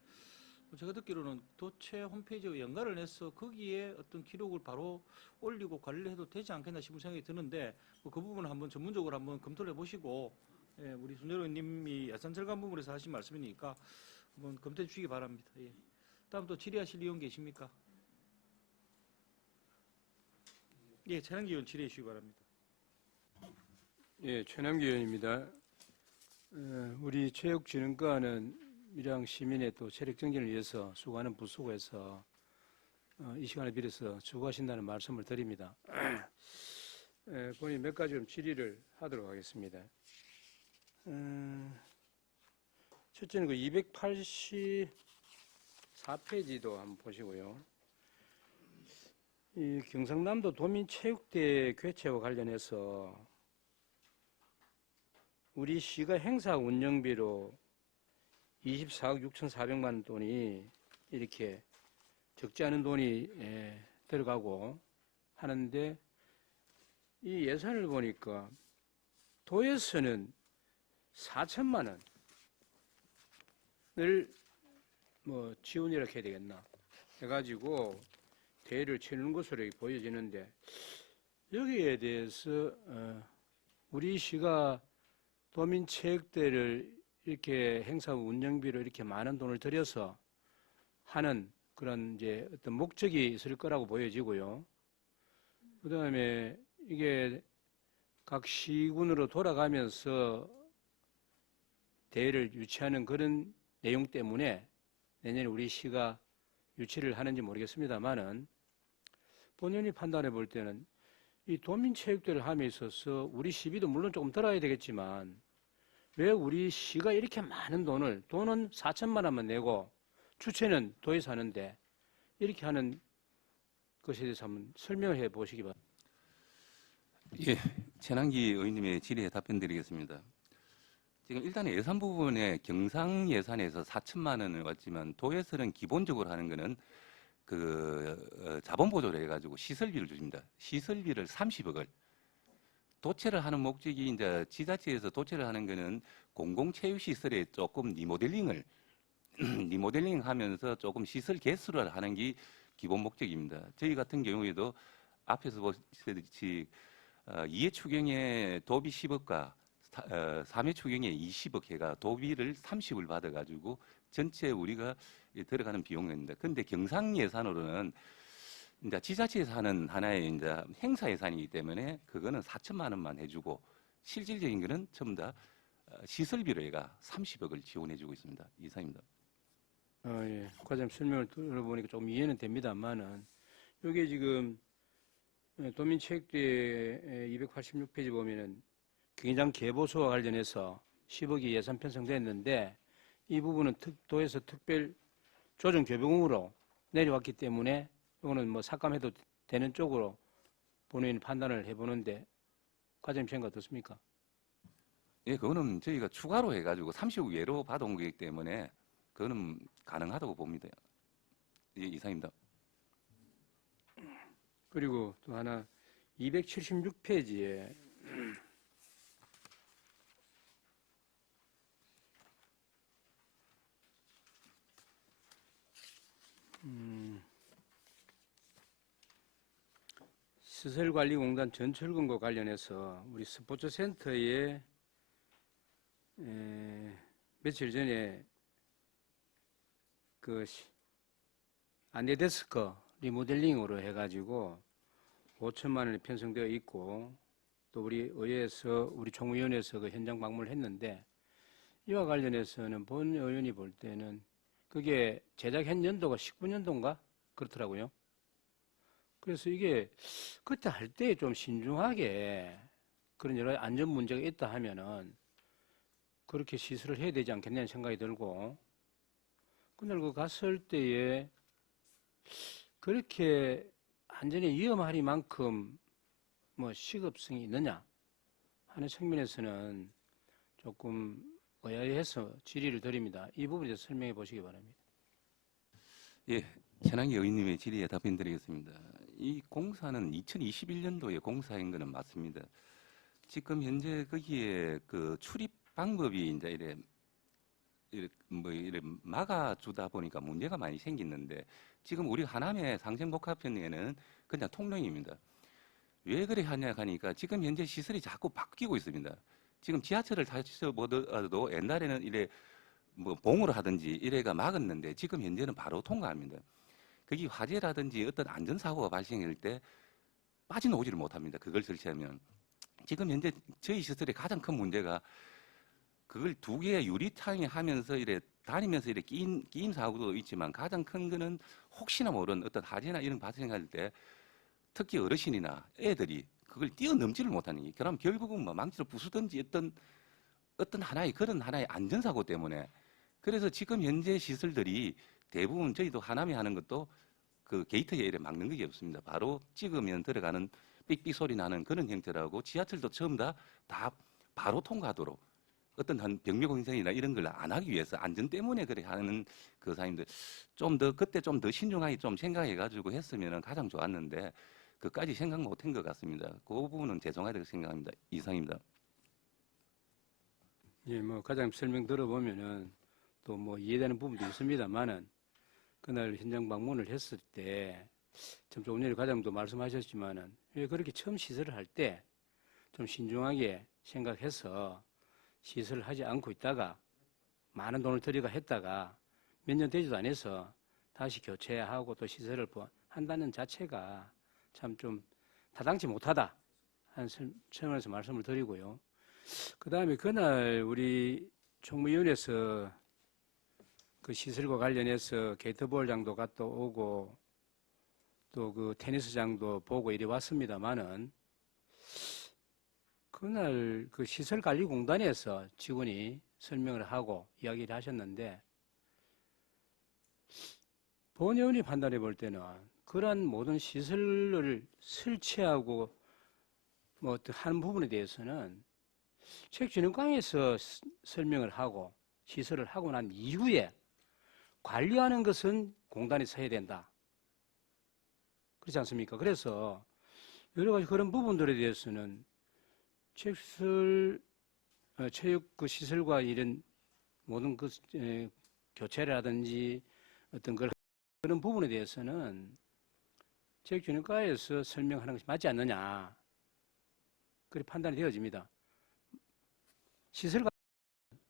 제가 듣기로는 도체 홈페이지와 연관을 해서 거기에 어떤 기록을 바로 올리고 관리를 해도 되지 않겠나 싶은 생각이 드는데 뭐그 부분을 한번 전문적으로 한번 검토를 해보시고 예, 우리 손재래 의원님이 예산 절감 부분에서 하신 말씀이니까 한번 검토해 주시기 바랍니다. 예. 다음 또 질의하실 의원 계십니까? 예, 최남기 의원 질의해 주시기 바랍니다. 예, 최남기 의원입니다. 우리 체육진흥과는 밀양 시민의 또 체력 증진을 위해서 수고하는 부수고에서 이 시간을 빌어서 수고하신다는 말씀을 드립니다. 본인 몇 가지 좀 질의를 하도록 하겠습니다. 첫째는 그 284페이지도 한번 보시고요. 이 경상남도 도민체육대 개최와 관련해서 우리 시가 행사 운영비로 24억 6,400만 원 돈이 이렇게 적지 않은 돈이 들어가고 하는데 이 예산을 보니까 도에서는 4천만 원을 뭐 지원이라고 해야 되겠나 해가지고 대회를 치르는 것으로 보여지는데 여기에 대해서 우리 시가 도민체육대를 이렇게 행사 운영비로 이렇게 많은 돈을 들여서 하는 그런 이제 어떤 목적이 있을 거라고 보여지고요. 그 다음에 이게 각 시군으로 돌아가면서 대회를 유치하는 그런 내용 때문에 내년에 우리 시가 유치를 하는지 모르겠습니다만은 본연이 판단해 볼 때는 이 도민체육대를 함에 있어서 우리 시비도 물론 조금 들어야 되겠지만 왜 우리 시가 이렇게 많은 돈은 4천만 원만 내고 주최는 도에서 하는데 이렇게 하는 것에 대해서 한번 설명해 보시기 바랍니다. 예, 최남기 의원님의 질의에 답변드리겠습니다. 지금 일단 예산 부분에 경상 예산에서 4천만 원을 왔지만 도에서는 기본적으로 하는 거는 자본 보조를 해가지고 시설비를 줍니다. 시설비를 30억을 도체를 하는 목적이 이제 지자체에서 도체를 하는 거는 공공체육시설에 조금 리모델링을 리모델링하면서 조금 시설 개수를 하는 게 기본 목적입니다. 저희 같은 경우에도 앞에서 보시듯이 2회 추경에 도비 10억과 3회 추경에 20억 해가 도비를 30을 받아가지고 전체 우리가 들어가는 비용입니다. 근데 경상 예산으로는 이제 지자체에서 하는 하나의 이제 행사 예산이기 때문에 그거는 4천만 원만 해주고 실질적인 거는 전부 다 시설비로 해가 30억을 지원해주고 있습니다. 이상입니다. 예. 과장님 설명을 들어보니까 조금 이해는 됩니다만은 이게 지금 도민체육대 286페이지 보면은 경기장 개보수와 관련해서 10억이 예산 편성됐는데 이 부분은 도에서 특별 조정 교부금으로 내려왔기 때문에 이거는 뭐 삭감해도 되는 쪽으로 본회의는 판단을 해보는데 과장님 생각 어떻습니까? 예, 그거는 저희가 추가로 해가지고 30억 외로 받아온 거기 때문에 그거는 가능하다고 봅니다. 예, 이상입니다. 그리고 또 하나 276페이지에 시설관리공단 전철금과 관련해서 우리 스포츠센터에 며칠 전에 그 안내데스크 리모델링으로 해가지고 5천만 원이 편성되어 있고 또 우리 의회에서 우리 총무위원회에서 그 현장 방문을 했는데 이와 관련해서는 본 의원이 볼 때는 그게 제작한 연도가 19년도인가 그렇더라고요. 그래서 이게 그때 할 때 좀 신중하게 그런 여러 안전 문제가 있다 하면은 그렇게 시설을 해야 되지 않겠냐는 생각이 들고 그날 그 갔을 때에 그렇게 안전에 위험하리만큼 뭐 시급성이 있느냐 하는 측면에서는 조금 의아해서 질의를 드립니다. 이 부분에 대해서 설명해 보시기 바랍니다. 예, 현황희 의원님의 질의에 답변드리겠습니다. 이 공사는 2021년도에 공사한 거는 맞습니다. 지금 현재 거기에 그 출입 방법이 이제 이래 막아주다 보니까 문제가 많이 생기는데 지금 우리 하남의 상생복합편에는 그냥 통로입니다. 왜 그래 하냐 하니까 지금 현재 시설이 자꾸 바뀌고 있습니다. 지금 지하철을 타셔보더라도 옛날에는 이래 뭐 봉으로 하든지 이래가 막았는데 지금 현재는 바로 통과합니다. 거기 화재라든지 어떤 안전사고가 발생할 때 빠져나오지를 못합니다. 그걸 설치하면. 지금 현재 저희 시설의 가장 큰 문제가 그걸 두 개의 유리창에 하면서 이래 다니면서 이래 끼임 사고도 있지만 가장 큰 거는 혹시나 모르는 어떤 화재나 이런 발생할 때 특히 어르신이나 애들이 그걸 뛰어넘지를 못하는 게 그럼 결국은 뭐 망치로 부수든지 어떤 그런 하나의 안전사고 때문에 그래서 지금 현재 시설들이 대부분 저희도 하남에 하는 것도 그 게이트에 이래 막는 게 없습니다. 바로 찍으면 들어가는 삑삑 소리 나는 그런 형태라고 지하철도 처음 다 바로 통과하도록 어떤 한 병력 공생이나 이런 걸 안 하기 위해서 안전 때문에 그래 하는 그 사람들 좀 더 그때 좀 더 신중하게 좀 생각해가지고 했으면 가장 좋았는데 그까지 생각 못한 것 같습니다. 그 부분은 죄송하다고 생각합니다. 이상입니다. 예, 뭐 과장님 설명 들어보면은 또 뭐 이해되는 부분도 있습니다만은 그날 현장 방문을 했을 때 참 조금 전에 과장님도 말씀하셨지만은 왜 그렇게 처음 시설을 할 때 좀 신중하게 생각해서 시설을 하지 않고 있다가 많은 돈을 들여가 했다가 몇 년 되지도 않아서 다시 교체하고 또 시설을 한다는 자체가 참 좀 타당치 못하다 하는 측면에서 말씀을 드리고요. 그 다음에 그날 우리 총무위원회에서 그 시설과 관련해서 게이트볼장도 갔다 오고 또 그 테니스장도 보고 이래 왔습니다만은 그날 그 시설관리공단에서 직원이 설명을 하고 이야기를 하셨는데 본 의원이 판단해 볼 때는 그러한 모든 시설을 설치하고 뭐 어떤 하는 부분에 대해서는 체육진흥관에서 설명을 하고 시설을 하고 난 이후에 관리하는 것은 공단에서 해야 된다. 그렇지 않습니까? 그래서 여러 가지 그런 부분들에 대해서는 체육 그 시설과 이런 모든 그 교체라든지 어떤 그런 부분에 대해서는 체육진흥과에서 설명하는 것이 맞지 않느냐. 그렇게 판단이 되어집니다. 시설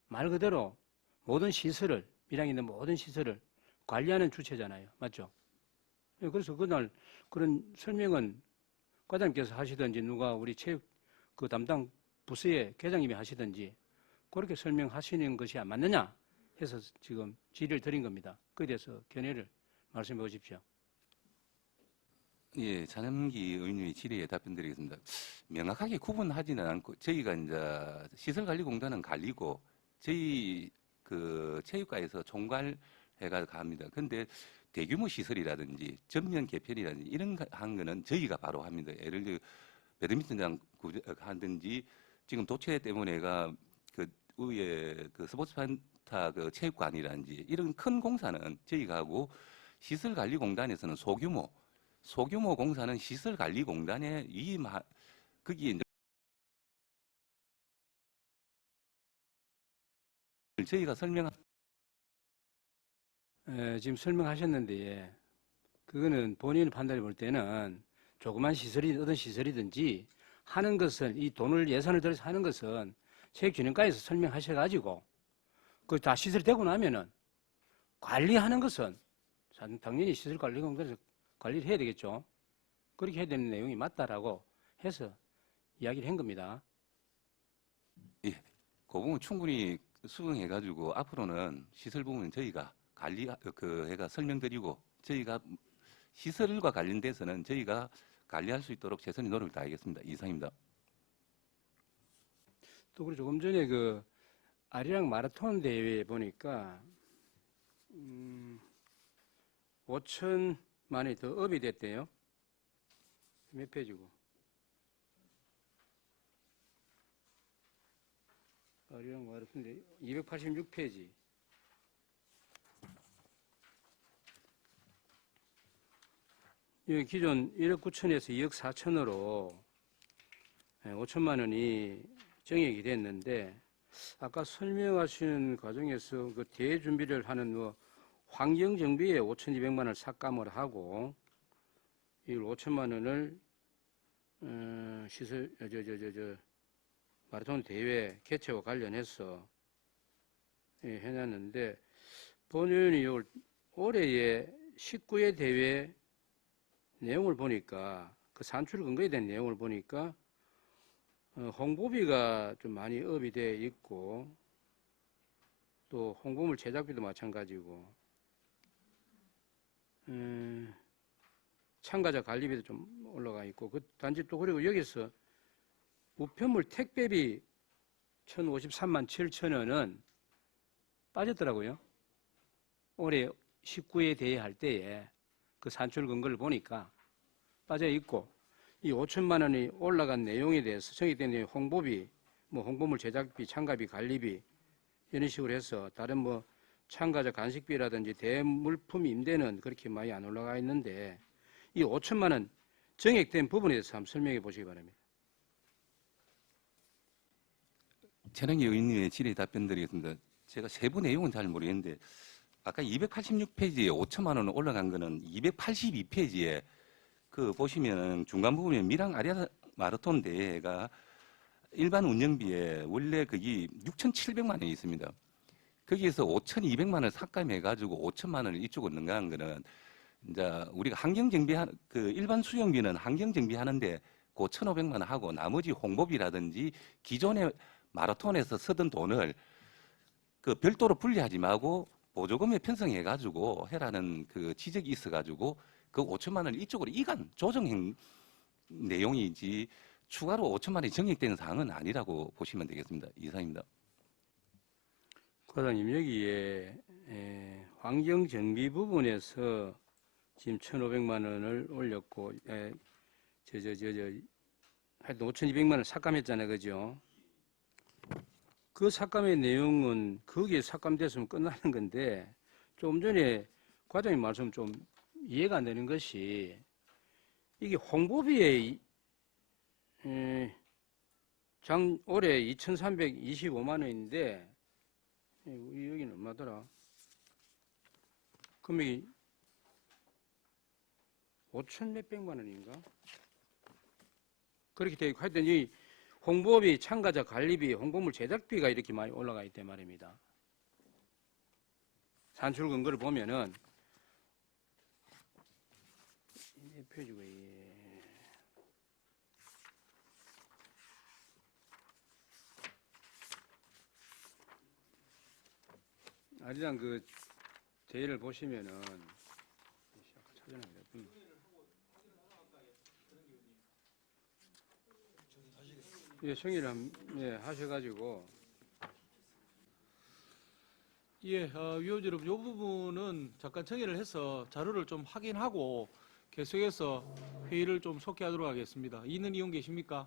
말 그대로 모든 시설을 밀양에 있는 모든 시설을 관리하는 주체잖아요. 맞죠? 예, 그래서 그날 그런 설명은 과장님께서 하시든지 누가 우리 체육 그 담당 부서의 계장님이 하시든지 그렇게 설명하시는 것이 안 맞느냐 해서 지금 질의를 드린 겁니다. 그에 대해서 견해를 말씀해 보십시오. 예, 전현기 의원님의 질의에 답변드리겠습니다. 명확하게 구분하지는 않고 저희가 이제 시설관리공단은 관리고 저희 그 체육관에서 총괄해가 갑니다. 근데 대규모 시설이라든지 전면 개편이라든지 이런 한 거는 저희가 바로 합니다. 예를 들어 배드민턴장 하든지 지금 도체 때문에가 그 위에 그 스포츠센터 그 체육관이라든지 이런 큰 공사는 저희가 하고 시설관리공단에서는 소규모 공사는 시설관리공단에 거기에 이제 저희가 지금 설명하셨는데 그거는 본인 판단해 볼 때는 조그만 시설이 어떤 시설이든지 하는 것은 이 돈을 예산을 들여서 하는 것은 체육진흥과에서 설명하셔가지고 그 다 시설이 되고 나면은 관리하는 것은 당연히 시설관리공단에서 관리를 해야 되겠죠. 그렇게 해야 되는 내용이 맞다라고 해서 이야기를 한 겁니다. 그 부분 충분히 수긍해가지고 앞으로는 시설 부분은 저희가 관리 그 해가 설명드리고 저희가 시설과 관련돼서는 저희가 관리할 수 있도록 최선의 노력을 다하겠습니다. 이상입니다. 또 그리고 조금 전에 그 아리랑 마라톤 대회 보니까 5천만 원이 더 업이 됐대요. 몇 페이지고? 아리랑 마라톤 대회 286페이지. 기존 1억 9천에서 2억 4천으로 5천만 원이 정액이 됐는데 아까 설명하시는 과정에서 그 대회 준비를 하는 뭐 환경 정비에 5,200만 원을 삭감을 하고 이 5천만 원을 시설 마라톤 대회 개최와 관련해서 해놨는데 본의원이 올해의 19회 대회 내용을 보니까 그 산출 근거에 대한 내용을 보니까 홍보비가 좀 많이 업이 돼 있고 또 홍보물 제작비도 마찬가지고 참가자 관리비도 좀 올라가 있고 그 단지 또 그리고 여기서 우편물 택배비 1,053만 7천 원은 빠졌더라고요. 올해 19회 대회 할 때에 그 산출 근거를 보니까 빠져 있고 이 5천만 원이 올라간 내용에 대해서 정액된 내용 홍보비, 뭐 홍보물 제작비, 참가비, 관리비 이런 식으로 해서 다른 뭐 참가자 간식비라든지 대물품 임대는 그렇게 많이 안 올라가 있는데 이 5천만 원 정액된 부분에 대해서 한번 설명해 보시기 바랍니다. 전현기 의원님의 질의에 답변드리겠습니다. 제가 세부 내용은 잘 모르겠는데 아까 286페이지에 5천만 원 올라간 거는 282페이지에 그 보시면 중간 부분에 밀양 아리아 마라톤 대회가 일반 운영비에 원래 그게 6,700만 원이 있습니다. 거기에서 5,200만 원을 삭감해가지고 5천만 원을 이쪽으로 넘어간 거는 이제 우리가 그 일반 수영비는 환경 정비하는데 그 1,500만 원 하고 나머지 홍보비라든지 기존의 마라톤에서 쓰던 돈을 그 별도로 분리하지 말고 보조금에 편성해가지고 해라는 그 지적이 있어가지고 그 5천만 원을 이쪽으로 이관 조정한 내용이지 추가로 5천만 원이 정액되는 사항은 아니라고 보시면 되겠습니다. 이상입니다. 과장님 여기에 환경 정비 부분에서 지금 1,500만 원을 올렸고 하여튼 5,200만 원 삭감했잖아요, 그죠? 그 삭감의 내용은 거기에 삭감됐으면 끝나는 건데 조금 전에 과장님 말씀 좀 이해가 안 되는 것이 이게 홍보비에 올해 2,325만 원인데 여기는 얼마더라? 금액이 5천 몇백만 원인가? 그렇게 되어 있고 하여튼 이 홍보비, 참가자 관리비, 홍보물 제작비가 이렇게 많이 올라가 있단 말입니다. 산출 근거를 보면은 이 표지가 아리랑 그 대회를 보시면은 찾아내야 돼. 예, 정의를 하셔가지고 예, 위원 여러분, 이 부분은 잠깐 정리를 해서 자료를 좀 확인하고 계속해서 회의를 좀 속개하도록 하겠습니다. 이는 이용 계십니까?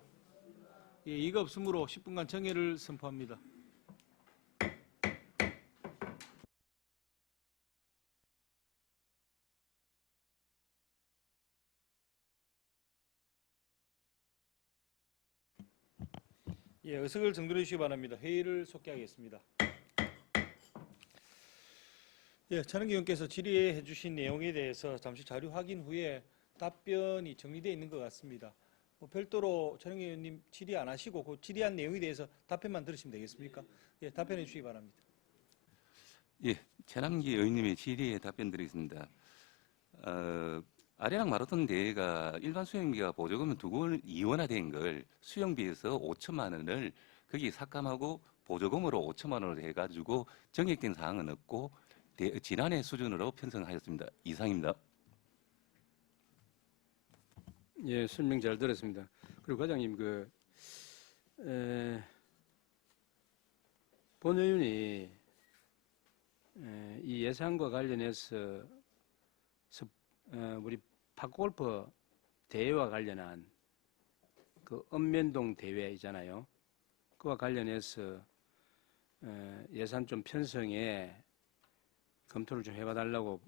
예, 이가 없으므로 10분간 정회를 선포합니다. 예, 의석을 정돈해 주시기 바랍니다. 회의를 속개하겠습니다. 예, 차능기 의원께서 질의해 주신 내용에 대해서 잠시 자료 확인 후에 답변이 정리되어 있는 것 같습니다. 별도로 차능기 의원님 질의 안 하시고 그 질의한 내용에 대해서 답변만 들으시면 되겠습니까? 예, 답변해 주시기 바랍니다. 예, 최남기 의원님의 질의에 답변드리겠습니다. 아리랑 마라톤 대회가 일반 수영비가 보조금을 두고 이원화된 걸 수영비에서 5천만 원을 거기 삭감하고 보조금으로 5천만 원을 해가지고 정액된 사항은 없고 지난해 수준으로 편성하였습니다. 이상입니다. 예, 설명 잘 들었습니다. 그리고 과장님 본 의원이 이 예산과 관련해서 우리 파크골프 대회와 관련한 그 읍면동 대회이잖아요. 그와 관련해서 예산 좀 편성에 검토를 좀 해봐달라고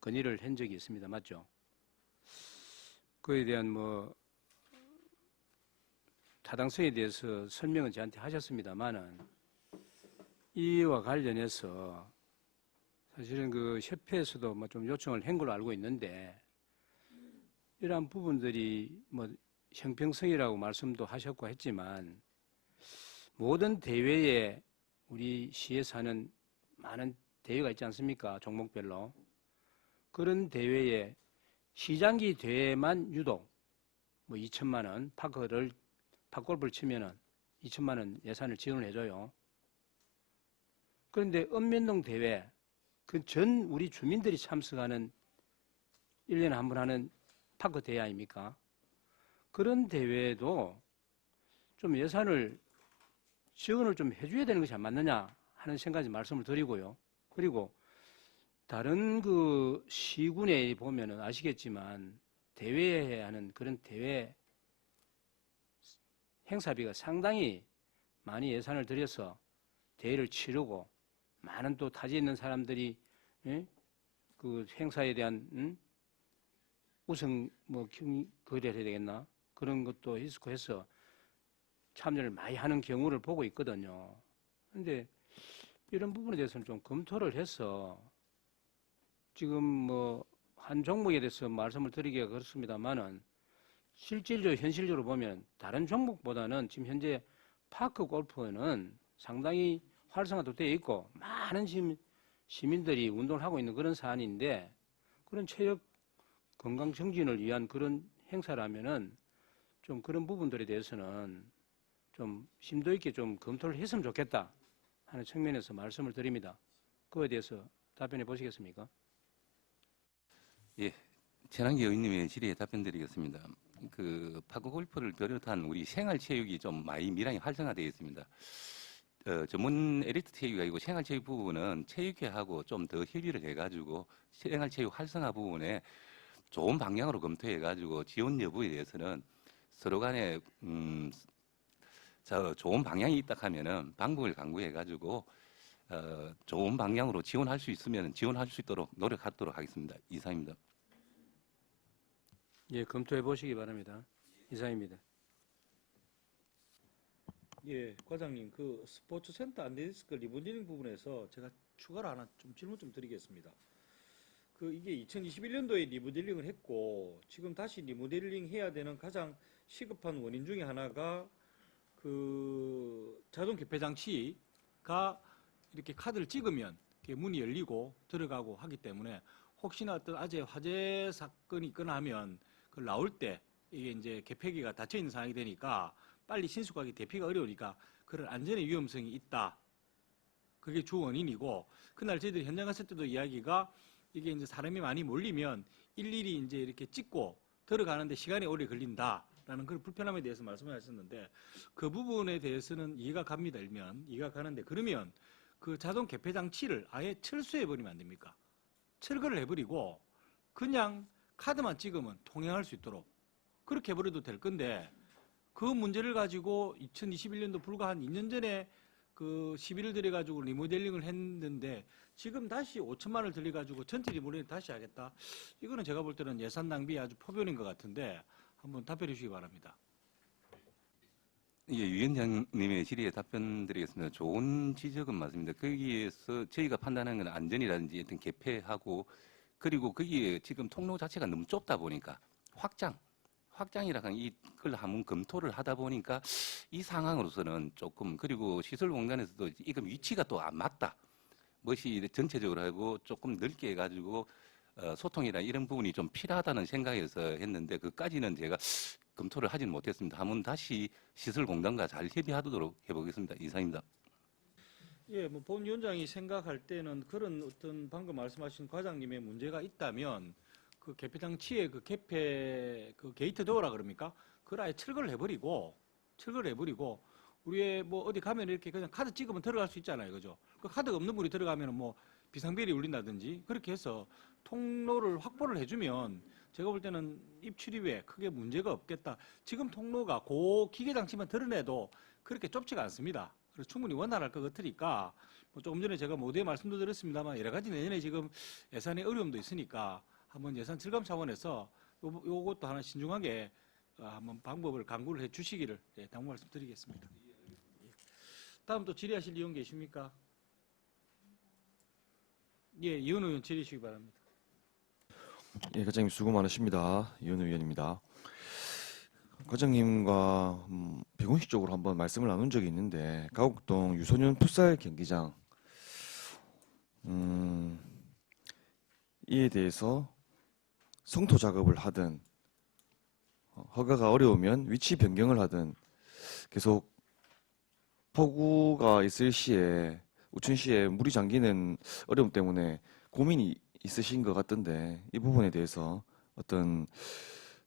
건의를 한 적이 있습니다. 맞죠? 그에 대한 타당성에 대해서 설명은 저한테 하셨습니다만은 이와 관련해서 사실은 그 협회에서도 좀 요청을 한 걸로 알고 있는데 이러한 부분들이 형평성이라고 말씀도 하셨고 했지만 모든 대회에 우리 시에서 하는 많은 대회가 있지 않습니까? 종목별로. 그런 대회에 시장기 대회만 유독 2천만 원, 파크골프를 치면은 2천만 원 예산을 지원을 해줘요. 그런데 읍면동 대회, 그 전 우리 주민들이 참석하는 1년에 한 번 하는 파크 대회 아닙니까? 그런 대회에도 좀 예산을 지원을 좀 해줘야 되는 것이 안 맞느냐 하는 생각이 말씀을 드리고요. 그리고 다른 그 시군에 보면은 아시겠지만 대회에 하는 그런 대회 행사비가 상당히 많이 예산을 들여서 대회를 치르고 많은 또 타지에 있는 사람들이 그 행사에 대한 우승 거래를 해야 되겠나 그런 것도 있고 해서 참여를 많이 하는 경우를 보고 있거든요. 그런데 이런 부분에 대해서는 좀 검토를 해서 지금 한 종목에 대해서 말씀을 드리기가 그렇습니다만은 실질적으로 현실적으로 보면 다른 종목보다는 지금 현재 파크 골프는 상당히 활성화도 되어 있고 많은 시민들이 운동을 하고 있는 그런 사안인데 그런 체력 건강 정진을 위한 그런 행사라면은 좀 그런 부분들에 대해서는 좀 심도 있게 좀 검토를 했으면 좋겠다 하는 측면에서 말씀을 드립니다. 그거에 대해서 답변해 보시겠습니까? 예, 최남기 의원님의 질의에 답변드리겠습니다. 그 파크골프를 비롯한 우리 생활체육이 좀 많이 밀항이 활성화되어 있습니다. 전문 엘리트 체육이 아니고 생활체육 부분은 체육회하고 좀 더 협의를 해가지고 생활체육 활성화 부분에 좋은 방향으로 검토해가지고 지원 여부에 대해서는 서로 간에 좋은 방향이 있다 하면은 방법을 강구해가지고 좋은 방향으로 지원할 수 있으면 지원할 수 있도록 노력하도록 하겠습니다. 이상입니다. 예, 검토해 보시기 바랍니다. 이상입니다. 예, 과장님, 그 스포츠센터 안데스크 리모델링 부분에서 제가 추가로 하나 좀 질문 좀 드리겠습니다. 이게 2021년도에 리모델링을 했고 지금 다시 리모델링 해야 되는 가장 시급한 원인 중에 하나가 그 자동 개폐 장치가 이렇게 카드를 찍으면 이렇게 문이 열리고 들어가고 하기 때문에 혹시나 어떤 화재 사건이 있거나 하면 그 나올 때 이게 이제 개폐기가 닫혀 있는 상황이 되니까 빨리 신속하게 대피가 어려우니까 그런 안전의 위험성이 있다. 그게 주 원인이고, 그날 저희들이 현장 갔을 때도 이야기가 이게 이제 사람이 많이 몰리면 일일이 이제 이렇게 찍고 들어가는데 시간이 오래 걸린다라는 그런 불편함에 대해서 말씀하셨는데, 그 부분에 대해서는 이해가 갑니다. 일면 이해가 가는데, 그러면 그 자동 개폐 장치를 아예 철수해 버리면 안 됩니까? 철거를 해버리고 그냥 카드만 찍으면 통행할 수 있도록 그렇게 해버려도 될 건데, 그 문제를 가지고 2021년도 불과 한 2년 전에 그 시비를 들여가지고 리모델링을 했는데 지금 다시 5천만 원을 들여가지고 전체 리모델링 다시 하겠다. 이거는 제가 볼 때는 예산 낭비의 아주 포변인 것 같은데 한번 답변해 주시기 바랍니다. 예, 위원장님의 질의에 답변 드리겠습니다. 좋은 지적은 맞습니다. 거기에서 저희가 판단하는 건 안전이라든지 어떤 개폐하고, 그리고 거기에 지금 통로 자체가 너무 좁다 보니까 확장이라 하는 이걸 한번 검토를 하다 보니까 이 상황으로서는 조금, 그리고 시설공단에서도 이거 위치가 또 안 맞다. 멋이 전체적으로 하고 조금 넓게 해가지고 소통이나 이런 부분이 좀 필요하다는 생각에서 했는데, 그까지는 제가 검토를 하지는 못했습니다. 한번 다시 시설공단과 잘 협의하도록 해보겠습니다. 이상입니다. 예, 뭐 본 위원장이 생각할 때는 그런 어떤 방금 말씀하신 과장님의 문제가 있다면 그 개폐 장치의 그 개폐 그 게이트 도어라 그럽니까? 그걸 아예 철거를 해버리고 우리의 뭐 어디 가면 이렇게 그냥 카드 찍으면 들어갈 수 있잖아요, 그죠? 그 카드가 없는 분이 들어가면 뭐 비상벨이 울린다든지 그렇게 해서 통로를 확보를 해주면 제가 볼 때는 입출입에 크게 문제가 없겠다. 지금 통로가 고 기계 장치만 드러내도 그렇게 좁지가 않습니다. 그래서 충분히 원활할 것 같으니까, 뭐 조금 전에 제가 모두의 말씀도 드렸습니다만 여러 가지 내년에 지금 예산의 어려움도 있으니까 한번 예산 절감 차원에서 요것도 하나 신중하게 한번 방법을 강구를 해 주시기를 당부 말씀드리겠습니다. 다음 또 질의하실 의원 계십니까? 예, 이현우 의원 질의해 주시기 바랍니다. 예, 과장님 수고 많으십니다. 이현우 의원입니다. 과장님과 비공식적으로 한번 말씀을 나눈 적이 있는데, 가곡동 유소년 풋살 경기장 이에 대해서 성토 작업을 하든 허가가 어려우면 위치 변경을 하든 계속 폭우가 있을 시에 우천시에 물이 잠기는 어려움 때문에 고민이 있으신 것 같던데, 이 부분에 대해서 어떤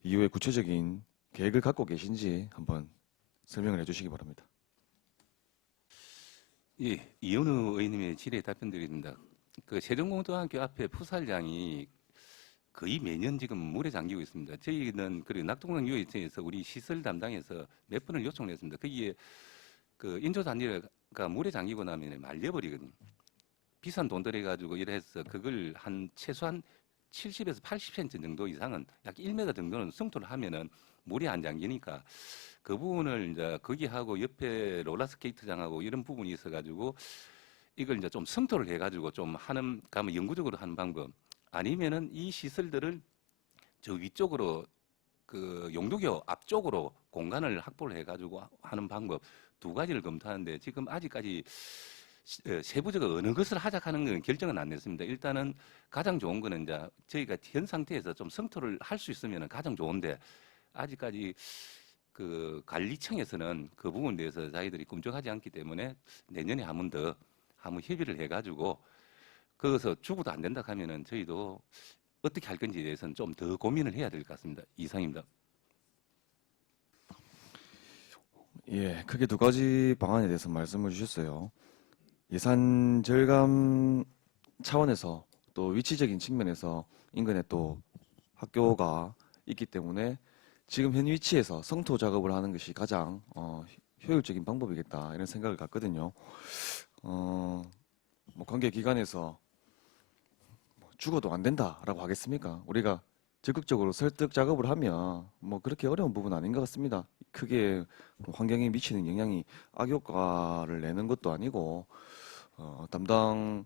이후에 구체적인 계획을 갖고 계신지 한번 설명을 해주시기 바랍니다. 예, 이현우 의원님의 질의에 답변드립니다. 그 세종고등학교 앞에 풋살장이 거의 매년 지금 물에 잠기고 있습니다. 저희는 그리고 낙동강 유해청에서 우리 시설 담당에서 몇 번을 요청을 했습니다. 거기에 그 인조 단지가 물에 잠기고 나면 말려버리거든요. 비싼 돈 들여가지고 이래서 그걸 한 최소한 70에서 80cm 정도 이상은 약 1m 정도는 성토를 하면은 물이 안 잠기니까 그 부분을 이제 거기하고 옆에 롤러스케이트장하고 이런 부분이 있어가지고 이걸 이제 좀 성토를 해가지고 좀 하는, 가면 영구적으로 하는 방법, 아니면은 이 시설들을 저 위쪽으로 그 용도교 앞쪽으로 공간을 확보를 해가지고 하는 방법 두 가지를 검토하는데, 지금 아직까지 세부적으로 어느 것을 하자하는 건 결정은 안 냈습니다. 일단은 가장 좋은 거는 이제 저희가 현 상태에서 좀 성토를 할 수 있으면 가장 좋은데, 아직까지 그 관리청에서는 그 부분에 대해서 자기들이 꿈쩍하지 않기 때문에 내년에 한 번 더 한번 협의를 해가지고, 거기서 죽어도 안 된다 하면은 저희도 어떻게 할 건지에 대해서는 좀 더 고민을 해야 될 것 같습니다. 이상입니다. 예, 크게 두 가지 방안에 대해서 말씀을 주셨어요. 예산 절감 차원에서 또 위치적인 측면에서 인근에 또 학교가 있기 때문에 지금 현 위치에서 성토 작업을 하는 것이 가장 효율적인 방법이겠다, 이런 생각을 갖거든요. 뭐 관계 기관에서 죽어도 안 된다라고 하겠습니까? 우리가 적극적으로 설득 작업을 하면 뭐 그렇게 어려운 부분은 아닌 것 같습니다. 크게 환경에 미치는 영향이 악효과를 내는 것도 아니고, 담당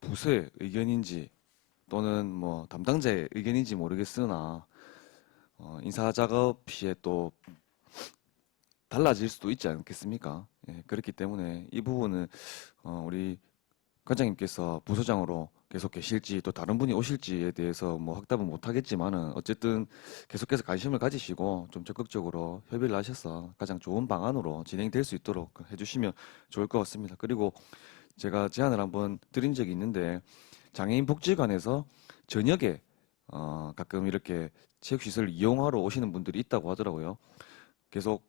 부서의 의견인지 또는 뭐 담당자의 의견인지 모르겠으나 인사 작업 시에 또 달라질 수도 있지 않겠습니까? 예, 그렇기 때문에 이 부분은 우리 관장님께서 부서장으로 계속 계실지 또 다른 분이 오실지에 대해서 뭐 확답은 못 하겠지만은 어쨌든 계속해서 관심을 가지시고 좀 적극적으로 협의를 하셔서 가장 좋은 방안으로 진행될 수 있도록 해주시면 좋을 것 같습니다. 그리고 제가 제안을 한번 드린 적이 있는데 장애인 복지관에서 저녁에 가끔 이렇게 체육시설을 이용하러 오시는 분들이 있다고 하더라고요. 계속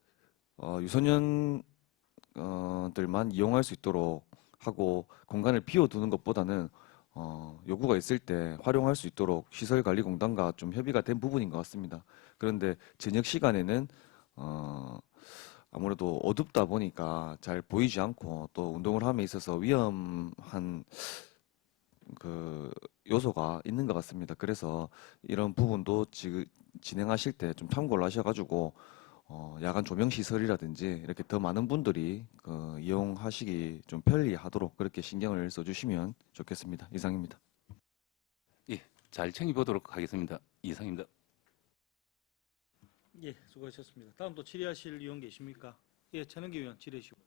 유소년들만 이용할 수 있도록 하고 공간을 비워두는 것보다는 요구가 있을 때 활용할 수 있도록 시설관리공단과 좀 협의가 된 부분인 것 같습니다. 그런데 저녁 시간에는 아무래도 어둡다 보니까 잘 보이지 않고 또 운동을 함에 있어서 위험한 그 요소가 있는 것 같습니다. 그래서 이런 부분도 지금 진행하실 때 좀 참고를 하셔가지고 야간 조명 시설이라든지 이렇게 더 많은 분들이 이용하시기 좀 편리하도록 그렇게 신경을 써주시면 좋겠습니다. 이상입니다. 예, 잘 챙겨보도록 하겠습니다. 이상입니다. 예, 수고하셨습니다. 다음 또 질의하실 의원 계십니까? 예, 최능기 의원 질의해 주시고.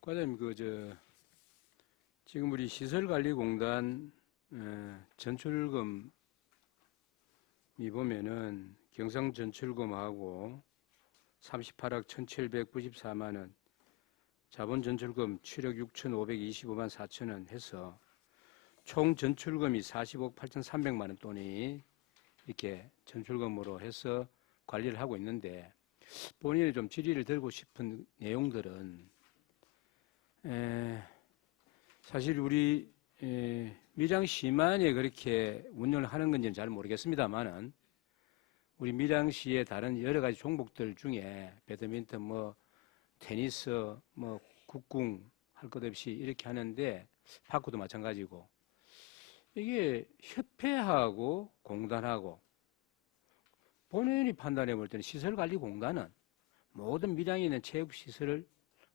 과장님, 지금 우리 시설관리공단 전출금이 보면은 경상 전출금하고 38억 1,794만 원, 자본 전출금 7억 6,525만 4천 원 해서 총 전출금이 40억 8,300만 원 돈이 이렇게 전출금으로 해서 관리를 하고 있는데 본인이 좀 질의를 드리고 싶은 내용들은 사실 우리 밀양시만에 그렇게 운영을 하는 건지는 잘 모르겠습니다만은 우리 밀양시의 다른 여러 가지 종목들 중에 배드민턴, 테니스, 국궁 할 것 없이 이렇게 하는데 파크도 마찬가지고 이게 협회하고 공단하고 본인이 판단해 볼 때는 시설관리공단은 모든 밀양에 있는 체육시설을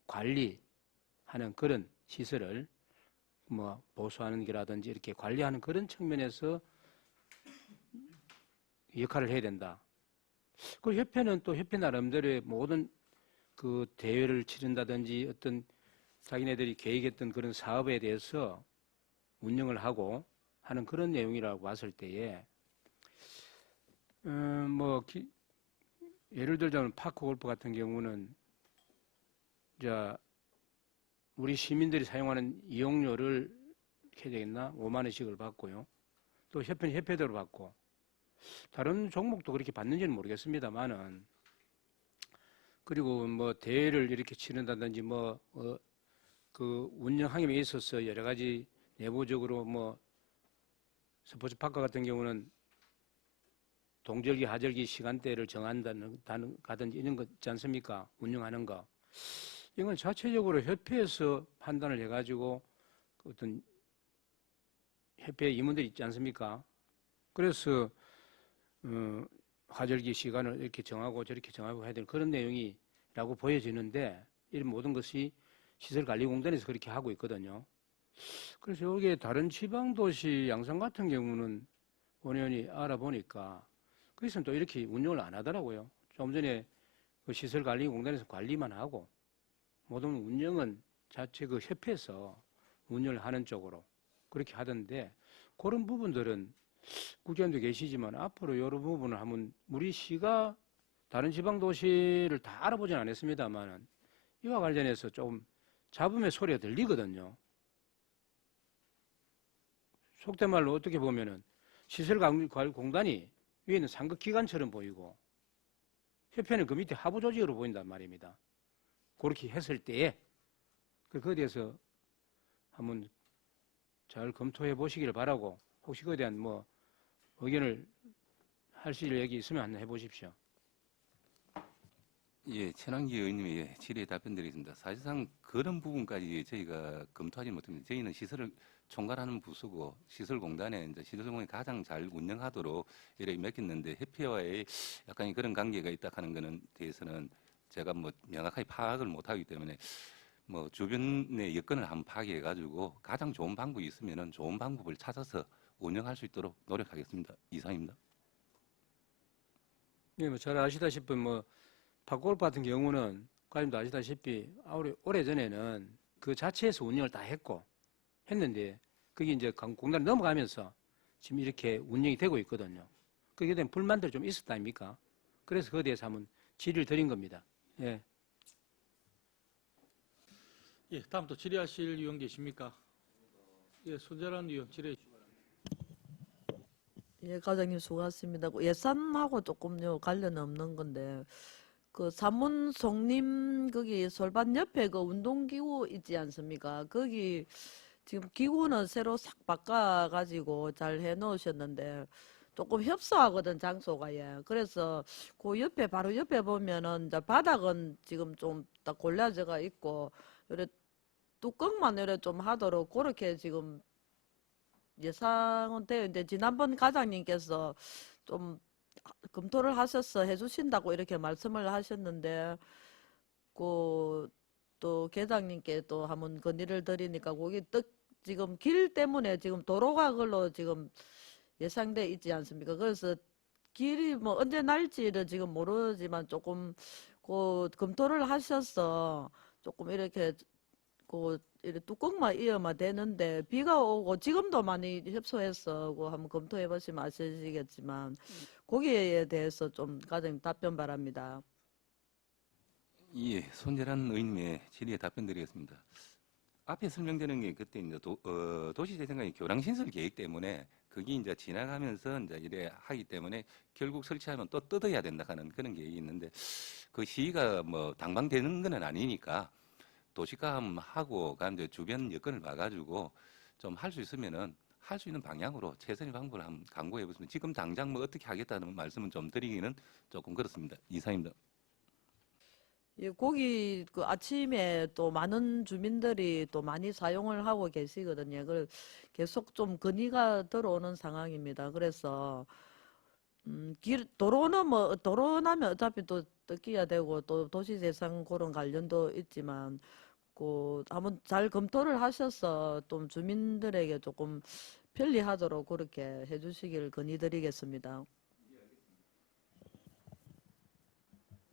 관리하는 그런 시설을 보수하는 게라든지 이렇게 관리하는 그런 측면에서 역할을 해야 된다. 그 협회는 또 협회 나름대로의 모든 그 대회를 치른다든지 어떤 자기네들이 계획했던 그런 사업에 대해서 운영을 하고 하는 그런 내용이라고 봤을 때에 예를 들자면 파크 골프 같은 경우는 우리 시민들이 사용하는 이용료를 이렇게 되겠나 5만 원씩을 받고요. 또 협회는 협회대로 받고 다른 종목도 그렇게 받는지는 모르겠습니다만은 그리고 대회를 이렇게 치른다든지 그 운영하기에 있어서 여러 가지 내부적으로 스포츠 파크 같은 경우는 동절기, 하절기 시간대를 정한다든지 이런 거 있지 않습니까? 운영하는 거. 이건 자체적으로 협회에서 판단을 해가지고 어떤 협회 임원들이 있지 않습니까? 그래서 하절기 시간을 이렇게 정하고 저렇게 정하고 해야 될 그런 내용이라고 보여지는데 이런 모든 것이 시설관리공단에서 그렇게 하고 있거든요. 그래서 여기에 다른 지방도시 양산 같은 경우는 본의원이 알아보니까 거기서는 또 이렇게 운영을 안 하더라고요. 좀 전에 그 시설관리공단에서 관리만 하고 모든 운영은 자체 그 협회에서 운영을 하는 쪽으로 그렇게 하던데 그런 부분들은 국회의원도 계시지만 앞으로 이런 부분을 한번 우리 시가 다른 지방 도시를 다 알아보진 않았습니다만은 이와 관련해서 좀 잡음의 소리가 들리거든요. 속된 말로 어떻게 보면은 시설관리공단이 위에는 상급기관처럼 보이고 협회는 그 밑에 하부 조직으로 보인단 말입니다. 그렇게 했을 때에 그거에 대해서 한번 잘 검토해 보시기를 바라고 혹시 그에 대한 의견을 하실 얘기 있으면 한번 해보십시오. 예, 최남기 의원님의 질의에 답변드리겠습니다. 사실상 그런 부분까지 저희가 검토하지 못합니다. 저희는 시설을 총괄하는 부서고 시설공단에 이제 시설공단이 가장 잘 운영하도록 이렇게 맡겼는데 협회와의 약간 그런 관계가 있다 하는 거는 대해서는 제가 명확하게 파악을 못하기 때문에 주변의 여건을 한번 파악해가지고 가장 좋은 방법이 있으면은 좋은 방법을 찾아서 운영할 수 있도록 노력하겠습니다. 이상입니다. 예, 뭐 잘 아시다시피 뭐 팝골프 같은 경우는 과장님도 아시다시피 오래전에는 그 자체에서 운영을 다 했는데 그게 이제 공단에 넘어가면서 지금 이렇게 운영이 되고 있거든요. 그게 대한 불만들이 좀 있었다 아닙니까? 그래서 그에 대해서 한번 질의를 드린 겁니다. 예. 예, 다음 또 질의하실 위원 계십니까? 예, 손재란 위원 질의해 주시기 바랍니다. 예, 과장님 수고하셨습니다. 그 예산하고 조금요 관련 없는 건데 그 사문송림 거기 솔밭 옆에 그 운동기구 있지 않습니까? 거기 지금 기구는 새로 싹 바꿔가지고 잘 해놓으셨는데 조금 협소하거든 장소가. 예. 그래서 그 옆에 바로 옆에 보면은 이제 바닥은 지금 좀 딱 골라져가 있고 이래 뚜껑만 이래 좀 하도록 그렇게 지금 예상은 되어 있는데 지난번 과장님께서 좀 검토를 하셔서 해주신다고 이렇게 말씀을 하셨는데 그 또 계장님께 또 한번 건의를 드리니까 거기 지금 길 때문에 지금 도로가 그걸로 지금 예상돼 있지 않습니까? 그래서 길이 뭐 언제 날지를 지금 모르지만 조금 그 검토를 하셔서 조금 이렇게 그 이렇게 뚜껑만 이어만 되는데 비가 오고 지금도 많이 협소해서 그 한번 검토해 보시면 아시겠지만 거기에 대해서 좀 과장님 답변 바랍니다. 예, 손재란 의원님의 질의에 답변드리겠습니다. 앞에 설명드린 게 그때 이제 도시재생관의 교량신설 계획 때문에 그게 이제 지나가면서 이제 이래 하기 때문에 결국 설치하면 또 뜯어야 된다 하는 그런 계획이 있는데 그 시기가 뭐 당방되는 건 아니니까 도시감하고 이제 주변 여건을 봐가지고 좀 할 수 있으면은 할 수 있는 방향으로 최선의 방법을 한번 강구해 보겠습니다. 지금 당장 뭐 어떻게 하겠다는 말씀은 좀 드리기는 조금 그렇습니다. 이상입니다. 예, 거기 그 아침에 또 많은 주민들이 또 많이 사용을 하고 계시거든요. 그 계속 좀 건의가 들어오는 상황입니다. 그래서 도로는 뭐 도로 나면 어차피 또 뜯기야 되고 또 도시재생 그런 관련도 있지만 그 한번 잘 검토를 하셔서 좀 주민들에게 조금 편리하도록 그렇게 해주시길 건의드리겠습니다.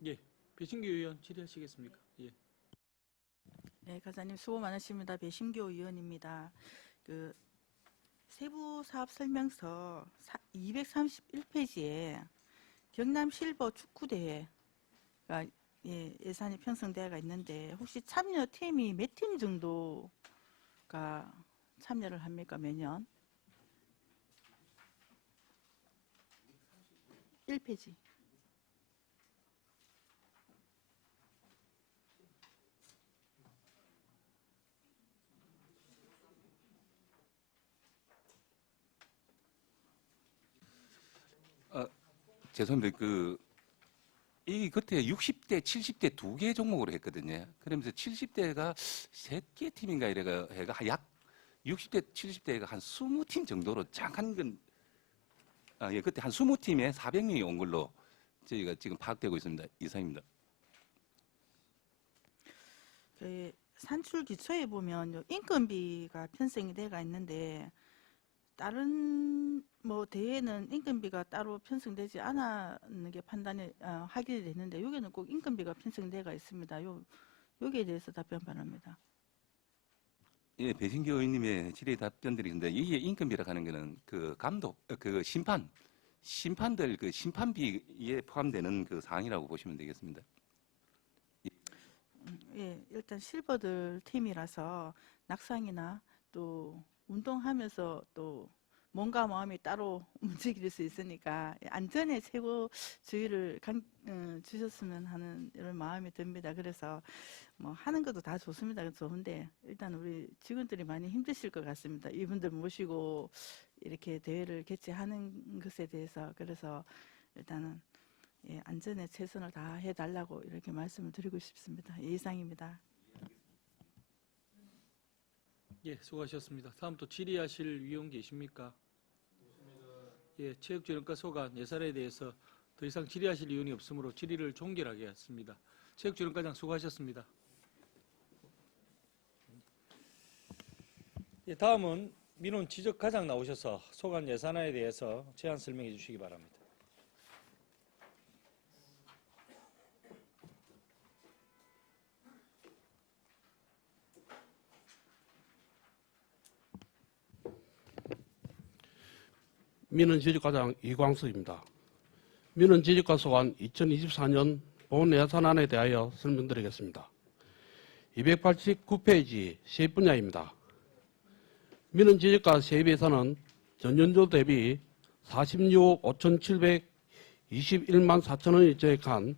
예, 배신규 의원 질의하시겠습니까? 예. 네, 과장님 수고 많으십니다. 배신교 의원입니다. 그 세부 사업 설명서 231페이지에 경남 실버 축구대회가 예산이 편성되어가 있는데 혹시 참여팀이 몇 팀 정도가 참여를 합니까? 매년? 1페이지. 죄송합니다. 이 그때 60대, 70대 두 개 종목으로 했거든요. 그러면서 70대가 3개 팀인가 이래가 해가 약 60대, 70대가 한 20팀 정도로 잠깐 예, 그때 한 20팀에 400명이 온 걸로 저희가 지금 파악되고 있습니다. 이상입니다. 그 산출 기초에 보면 요 인건비가 편성이 돼가 있는데 다른 뭐 대회는 인건비가 따로 편성되지 않았는 게 판단이 하게 됐는데 여기는 꼭 인건비가 편성돼가 있습니다. 여기에 대해서 답변 바랍니다. 예, 배신교 의원님의 질의 답변드리는데 이게 인건비라고 하는 거는 그 감독, 그 심판들 그 심판비에 포함되는 그 사항이라고 보시면 되겠습니다. 예, 일단 실버들 팀이라서 낙상이나 또 운동하면서 또 몸과 마음이 따로 움직일 수 있으니까 안전에 최고 주의를 주셨으면 하는 이런 마음이 듭니다. 그래서 뭐 하는 것도 다 좋은데 일단 우리 직원들이 많이 힘드실 것 같습니다. 이분들 모시고 이렇게 대회를 개최하는 것에 대해서 그래서 일단은 안전에 최선을 다해 달라고 이렇게 말씀을 드리고 싶습니다. 이상입니다. 예, 수고하셨습니다. 다음 또 질의하실 위원 계십니까? 예, 체육재능과 소관 예산에 대해서 더 이상 질의하실 위원이 없으므로 질의를 종결하게 했습니다. 체육재능과장 수고하셨습니다. 예, 다음은 민원 지적과장 나오셔서 소관 예산안에 대해서 제안 설명해 주시기 바랍니다. 민원지적과장 이광석입니다. 민원지적과 소관 2024년 본 예산안에 대하여 설명드리겠습니다. 289페이지 세입 분야입니다. 민원지적과 세입 예산은 전년도 대비 46억 5,721만 4천원이 증액한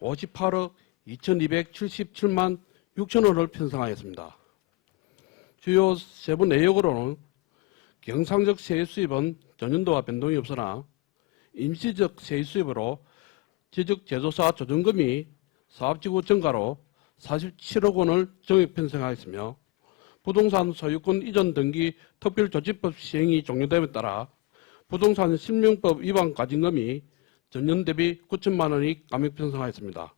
58억 2,277만 6천원을 편성하였습니다. 주요 세부 내역으로는 경상적 세입 수입은 전년도와 변동이 없으나 임시적 세입 수입으로 지적 제조사 조정금이 사업지구 증가로 47억 원을 정액 편성하였으며 부동산 소유권 이전 등기 특별조치법 시행이 종료됨에 따라 부동산 실명법 위반 과징금이 전년 대비 9천만 원이 감액 편성하였습니다.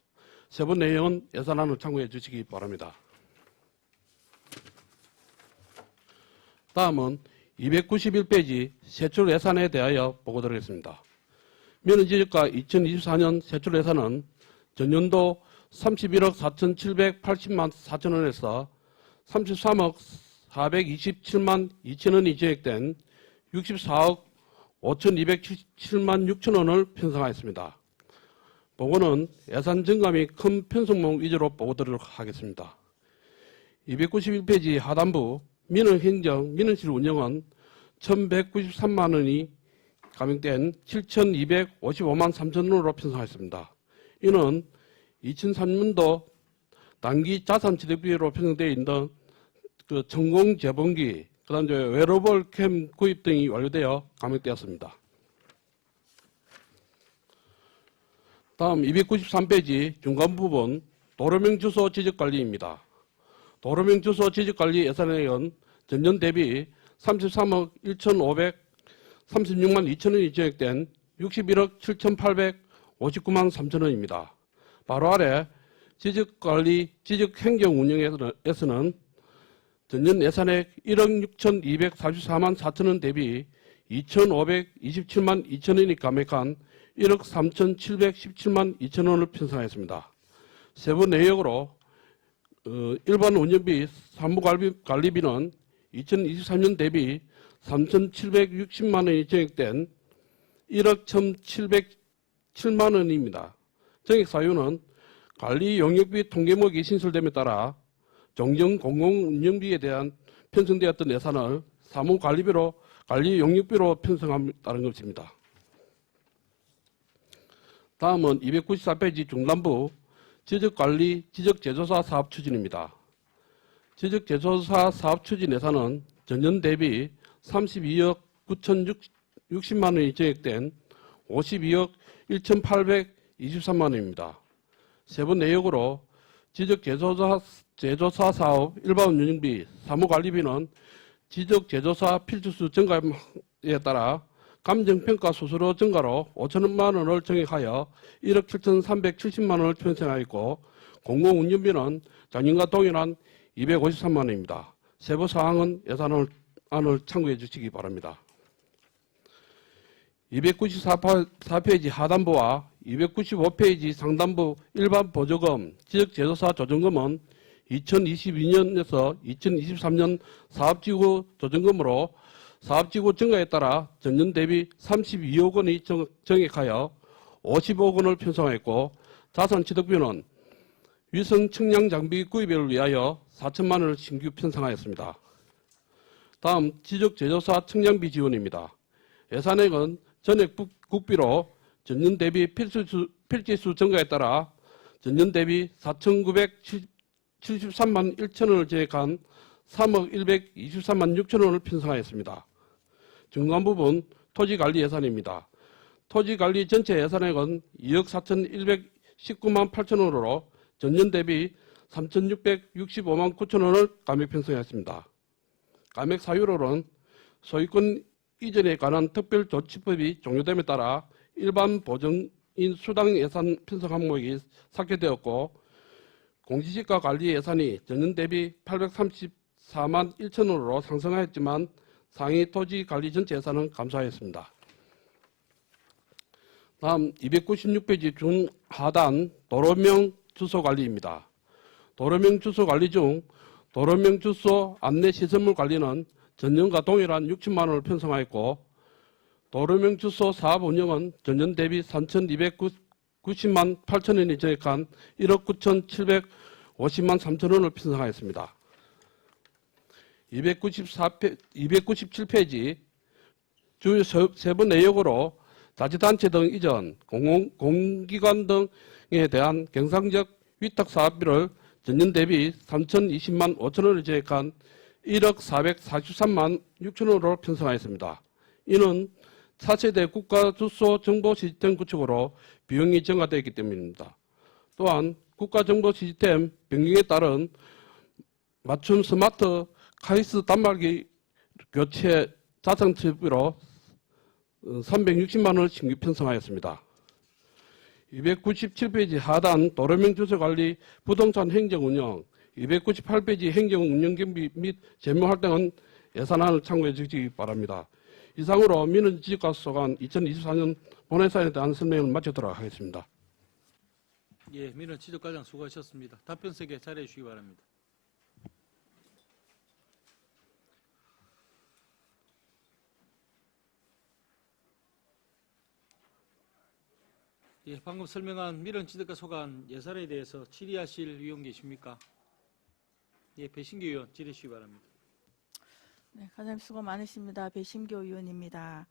세부 내용은 예산안을 참고해 주시기 바랍니다. 다음은 291페이지 세출 예산에 대하여 보고드리겠습니다. 민원지적과 2024년 세출 예산은 전년도 31억 4,780만 4천원에서 33억 427만 2천원이 증액된 64억 5,277만 6천원을 편성하였습니다. 보고는 예산 증감이 큰 편성목 위주로 보고드리도록 하겠습니다. 291페이지 하단부 민원행정, 민원실 운영은 1,193만 원이 감액된 7,255만 3천원으로 편성하였습니다. 이는 2003년도 단기 자산취득비로 편성되어 있는 그 전공재봉기, 그다음 웨어러블 캠 구입 등이 완료되어 감액되었습니다. 다음 293페이지 중간 부분 도로명 주소 지적관리입니다. 도로명 주소 지적관리 예산액은 전년 대비 33억 1,536만 2천원이 증액된 61억 7,859만 3천원입니다. 바로 아래 지적관리, 지적행정운영에서는 전년 예산액 1억 6,244만 4천원 대비 2,527만 2천원이 감액한 1억 3,717만 2천원을 편성하였습니다. 세부 내역으로 일반 운영비, 사무관리비는 2023년 대비 3,760만 원이 증액된 1억 1,707만 원입니다. 증액 사유는 관리 용역비 통계목이 신설됨에 따라 종전 공공운영비에 대한 편성되었던 예산을 사무관리비로 관리 용역비로 편성함에 것입니다. 다음은 294페이지 중단부 지적관리, 지적제조사 사업 추진입니다. 지적제조사 사업 추진 예산은 전년 대비 32억 9,060만 원이 증액된 52억 1,823만 원입니다. 세부 내역으로 지적제조사 사업 일반 운영비, 사무관리비는 지적제조사 필주수 증가에 따라 감정평가 수수료 증가로 5천만 원을 증액하여 1억 7,370만 원을 편성하였고 공공운영비는 작년과 동일한 253만 원입니다. 세부 사항은 예산안을 참고해 주시기 바랍니다. 294페이지 하단부와 295페이지 상단부 일반 보조금, 지적제조사 조정금은 2022년에서 2023년 사업지구 조정금으로 사업지구 증가에 따라 전년 대비 32억 원이 증액하여 50억 원을 편성하였고 자산취득비는 위성 측량 장비 구입을 위하여 4천만 원을 신규 편성하였습니다. 다음 지적제조사 측량비 지원입니다. 예산액은 전액 국비로 전년 대비 필지수 증가에 따라 전년 대비 4,973만 1천원을 증액한 3억 123만 6천원을 편성하였습니다. 중간 부분 토지관리 예산입니다. 토지관리 전체 예산액은 2억 4,119만 8천원으로 전년 대비 3,665만 9천원을 감액 편성했습니다. 감액 사유로는 소유권 이전에 관한 특별조치법이 종료됨에 따라 일반 보정인 수당 예산 편성 항목이 삭제되었고 공시지가 관리 예산이 전년 대비 834만 1천원으로 상승하였지만 상위 토지 관리 전체 예산은 감소하였습니다. 다음 296페이지 중하단 도로명 주소 관리입니다. 도로명 주소 관리 중 도로명 주소 안내 시설물 관리는 전년과 동일한 6천만 원을 편성하였고 도로명 주소 사업 운영은 전년 대비 3,290만 8천 원이 증액한 1억 9,750만 3천 원을 편성하였습니다. 297페이지 주요 세부 내역으로 자치단체 등 이전 공기관 등에 대한 경상적 위탁 사업비를 전년 대비 3,020만 5천 원을 증액한 1억 443만 6천 원으로 편성하였습니다. 이는 차세대 국가주소 정보 시스템 구축으로 비용이 증가되었기 때문입니다. 또한 국가정보 시스템 변경에 따른 맞춤 스마트 카이스 단말기 교체 자산치비로 360만 원을 신규 편성하였습니다. 297페이지 하단 도로명 주소관리 부동산 행정운영 298페이지 행정운영경비 및 재무활동은 예산안을 참고해 주시기 바랍니다. 이상으로 민원지적과수소관 2024년 본회사에 대한 설명을 마치도록 하겠습니다. 예, 민원지적과장 수고하셨습니다. 답변석에 자리해 주시기 바랍니다. 예, 방금 설명한 민원지적과 소관 예산에 대해서 질의하실 의원 계십니까? 예, 배신규 의원 질의해 주시기 바랍니다. 네, 과장님 수고 많으십니다. 배심교 의원입니다.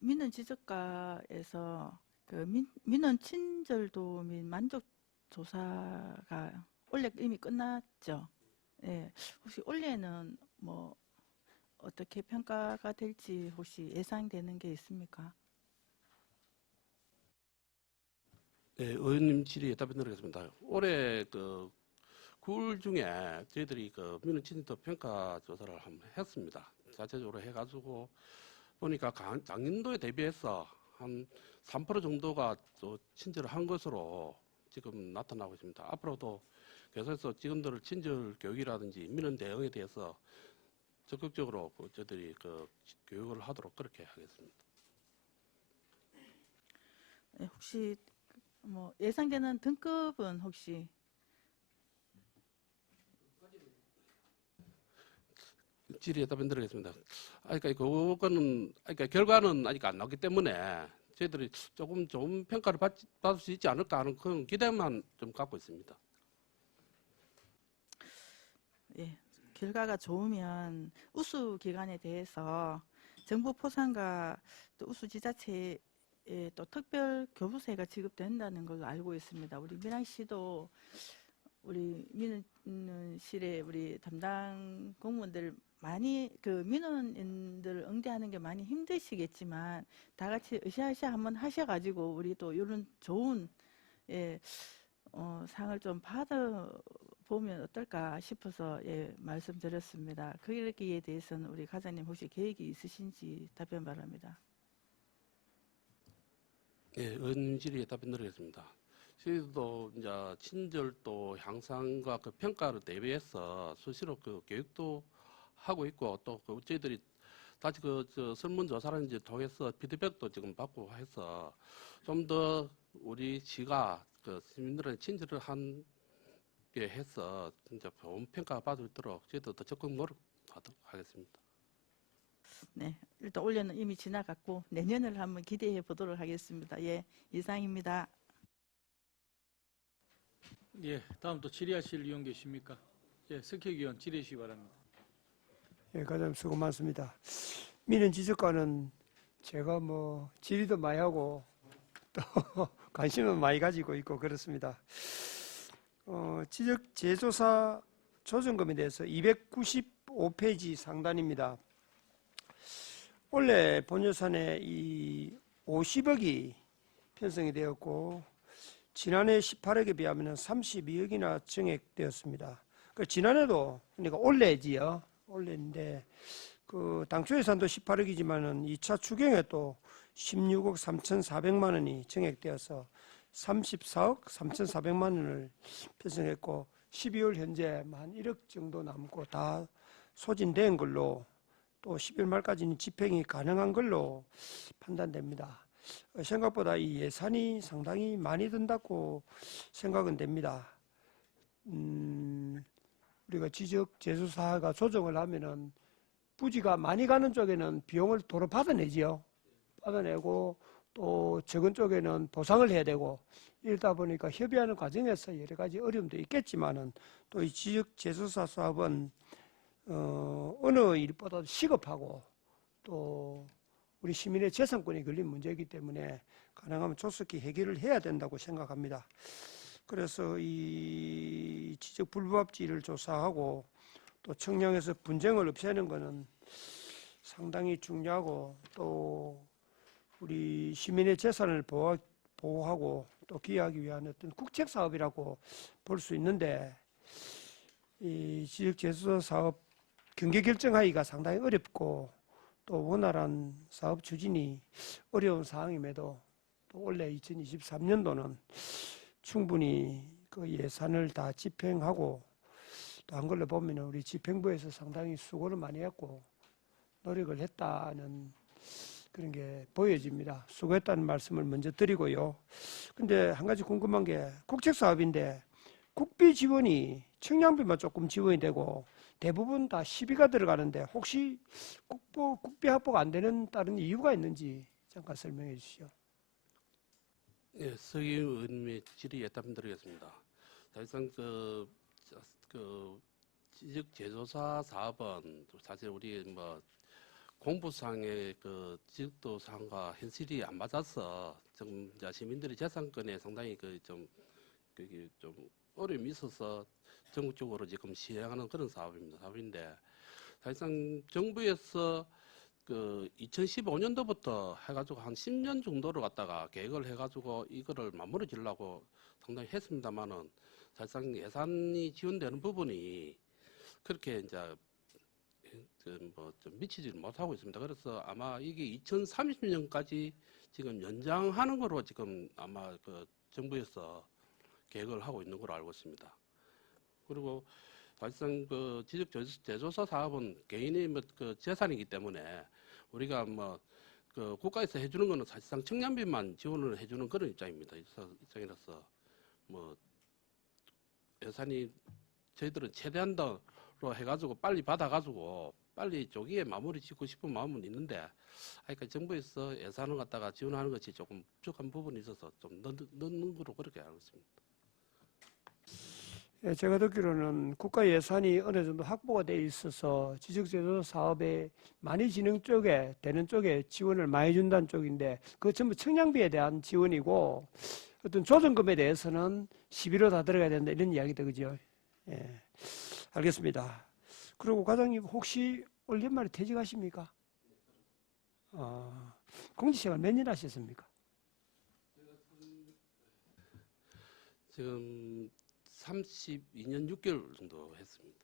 민원 지적과에서 민원 친절도 및 만족 조사가 올해 이미 끝났죠. 예, 혹시 올해는 뭐 어떻게 평가가 될지 혹시 예상되는 게 있습니까? 네, 의원님 질의에 답변드리겠습니다. 올해 9월 중에 저희들이 민원 친절도 평가 조사를 한번 했습니다. 자체적으로 해가지고 보니까 작년도에 대비해서 한 3% 정도가 또 친절을 한 것으로 지금 나타나고 있습니다. 앞으로도 계속해서 직원들을 친절 교육이라든지 민원 대응에 대해서 적극적으로 저희들이 교육을 하도록 그렇게 하겠습니다. 네, 혹시 뭐 예상되는 등급은 혹시 질의에 답변드리겠습니다. 그거는 결과는 아직 안 나왔기 때문에 저희들이 조금 좋은 평가를 받을 수 있지 않을까 하는 그런 기대만 좀 갖고 있습니다. 예, 결과가 좋으면 우수 기관에 대해서 정부 포상과 또 우수 지자체에 또 특별 교부세가 지급된다는 걸로 알고 있습니다. 우리 밀양시도 우리 민원실에 우리 담당 공무원들 많이 민원인들 응대하는 게 많이 힘드시겠지만 다 같이 으쌰으쌰 한번 하셔가지고 우리 또 이런 좋은 상을 좀 받아보면 어떨까 싶어서 말씀드렸습니다. 거기에 대해서는 우리 과장님 혹시 계획이 있으신지 답변 바랍니다. 예, 의원 질의에 답변드리겠습니다. 저희도 이제 친절도 향상과 평가를 대비해서 수시로 교육도 하고 있고 또 저희들이 다시 설문조사를 이제 통해서 피드백도 지금 받고 해서 좀 더 우리 시가 시민들의 친절을 한 게 해서 진짜 좋은 평가 받을 수 있도록 저희도 더 적극 노력하도록 하겠습니다. 네, 일단 올해는 이미 지나갔고 내년을 한번 기대해 보도록 하겠습니다. 예, 이상입니다. 예, 다음 또 질의하실 의원 계십니까? 예, 석혁 의원 질의해 주시기 바랍니다. 예, 과장님 수고 많습니다. 민원 지적과는 제가 뭐 질의도 많이 하고 또 관심은 많이 가지고 있고 그렇습니다. 지적 재조사 조정금에 대해서 295페이지 상단입니다. 원래 본예산에 이 50억이 편성이 되었고 지난해 18억에 비하면 32억이나 증액되었습니다. 지난해도 그러니까 올해지요. 올해인데 당초 예산도 18억이지만은 2차 추경에 또 16억 3,400만 원이 증액되어서 34억 3,400만 원을 편성했고 12월 현재 한 1억 정도 남고 다 소진된 걸로 또 12월 말까지는 집행이 가능한 걸로 판단됩니다. 생각보다 이 예산이 상당히 많이 든다고 생각은 됩니다. 우리가 지적 재조사가 조정을 하면은 부지가 많이 가는 쪽에는 비용을 도로 받아내지요. 받아내고 또 적은 쪽에는 보상을 해야 되고 이러다 보니까 협의하는 과정에서 여러 가지 어려움도 있겠지만은 또 이 지역 제조사 사업은 어느 일보다도 시급하고 또 우리 시민의 재산권이 걸린 문제이기 때문에 가능하면 조속히 해결을 해야 된다고 생각합니다. 그래서 이 지적 불법지를 조사하고 또 청량에서 분쟁을 없애는 것은 상당히 중요하고 또 우리 시민의 재산을 보호하고 또 기여하기 위한 어떤 국책 사업이라고 볼 수 있는데 이 지역 제조사 사업 경계 결정하기가 상당히 어렵고 또 원활한 사업 추진이 어려운 상황임에도 또 올해 2023년도는 충분히 그 예산을 다 집행하고 또 한 걸로 보면 우리 집행부에서 상당히 수고를 많이 했고 노력을 했다는 그런 게 보여집니다. 수고했다는 말씀을 먼저 드리고요. 근데 한 가지 궁금한 게 국책 사업인데 국비 지원이 청량비만 조금 지원이 되고 대부분 다 시비가 들어가는데 혹시 국비 확보가 안 되는 다른 이유가 있는지 잠깐 설명해 주시죠. 예, 서기 의원님의 질의에 답변드리겠습니다. 사실상 그 지적 제조사 사업은 사실 우리 뭐 공부상의 그 지적도상과 현실이 안 맞아서 좀 이제 시민들의 재산권에 상당히 그게 좀 어려움이 있어서 전국적으로 지금 시행하는 그런 사업인데 사실상 정부에서 그 2015년도부터 해가지고 한 10년 정도를 갖다가 계획을 해가지고 이거를 마무리 지으려고 상당히 했습니다만은 사실상 예산이 지원되는 부분이 그렇게 이제 좀 미치지 못하고 있습니다. 그래서 아마 이게 2030년까지 지금 연장하는 거로 지금 아마 그 정부에서 계획을 하고 있는 걸로 알고 있습니다. 그리고 사실상 그 지적 제조사 사업은 개인의 그 재산이기 때문에 우리가 그 국가에서 해주는 거는 사실상 청량비만 지원을 해주는 그런 입장이라서 예산이 저희들은 최대한으로 해가지고 빨리 받아가지고 빨리 조기에 마무리 짓고 싶은 마음은 있는데 그러니까 정부에서 예산을 갖다가 지원하는 것이 조금 부족한 부분이 있어서 좀 넣는 거로 그렇게 알고 있습니다. 예, 제가 듣기로는 국가 예산이 어느 정도 확보가 돼 있어서 지적제조 사업에 많이 진행 쪽에 되는 쪽에 지원을 많이 준다는 쪽인데 그 전부 청량비에 대한 지원이고 어떤 조정금에 대해서는 시비로 다 들어가야 된다 이런 이야기도 그죠? 예, 알겠습니다. 그리고 과장님 혹시 올 연말에 퇴직하십니까? 공직생활 몇 년 하셨습니까? 지금 32년 6개월 정도 했습니다.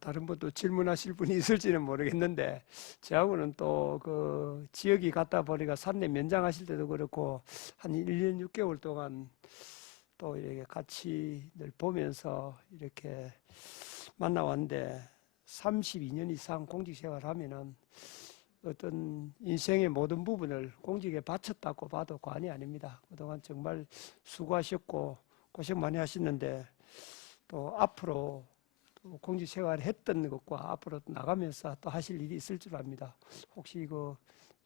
다른 분도 질문하실 분이 있을지는 모르겠는데 저하고는 또 그 지역이 같다 보니까 3년 면장하실 때도 그렇고 한 1년 6개월 동안 또 이렇게 같이 늘 보면서 이렇게 만나왔는데 32년 이상 공직생활 하면은 어떤 인생의 모든 부분을 공직에 바쳤다고 봐도 과언이 아닙니다. 그동안 정말 수고하셨고 고생 많이 하셨는데 또 앞으로 또 공직생활 했던 것과 앞으로 나가면서 또 하실 일이 있을 줄 압니다. 혹시 그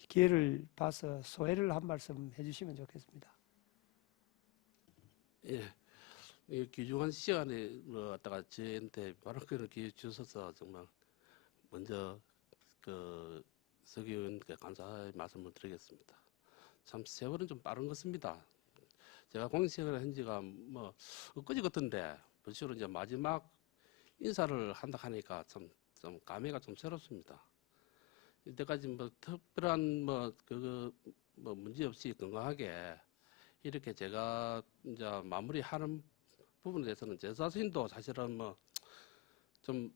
기회를 봐서 소회를 한 말씀 해주시면 좋겠습니다. 예, 이 귀중한 시간에 갖다가 저한테 발언권을 기회 주셔서 정말 먼저 그 서기 의원께 감사의 말씀을 드리겠습니다. 참 세월은 좀 빠른 것입니다. 제가 공직생활을 한 지가 엊그제 같은데 벌써 이제 마지막 인사를 한다 하니까 좀 감회가 좀 새롭습니다. 이때까지 특별한 문제 없이 건강하게 이렇게 제가 이제 마무리하는 부분에 대해서는 제 자신도 사실은 좀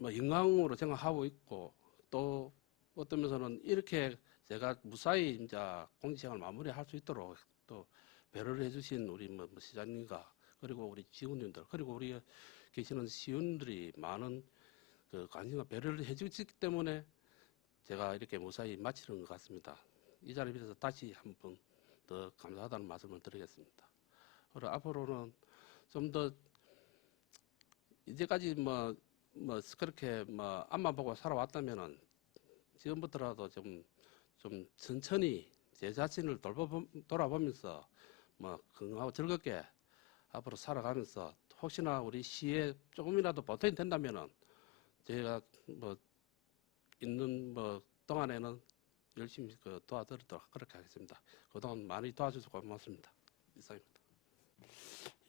영광으로 생각하고 있고 또 어떤 면에서는 이렇게 제가 무사히 이제 공직생활 마무리할 수 있도록 또 배려를 해주신 우리 시장님과 그리고 우리 직원님들 그리고 우리 계시는 시의원들이 많은 그 관심과 배려를 해주시기 때문에 제가 이렇게 무사히 마치는 것 같습니다. 이 자리에 비해서 다시 한 번 더 감사하다는 말씀을 드리겠습니다. 그리고 앞으로는 좀 더 이제까지 뭐 그렇게 뭐 앞만 보고 살아왔다면은 지금부터라도 좀 천천히 제 자신을 돌아보면서 뭐 건강하고 즐겁게 앞으로 살아가면서 혹시나 우리 시에 조금이라도 보탬이 된다면은 제가 뭐 있는 뭐 동안에는 열심히 도와드리도록 그렇게 하겠습니다. 그동안 많이 도와주셔서 고맙습니다. 이상입니다.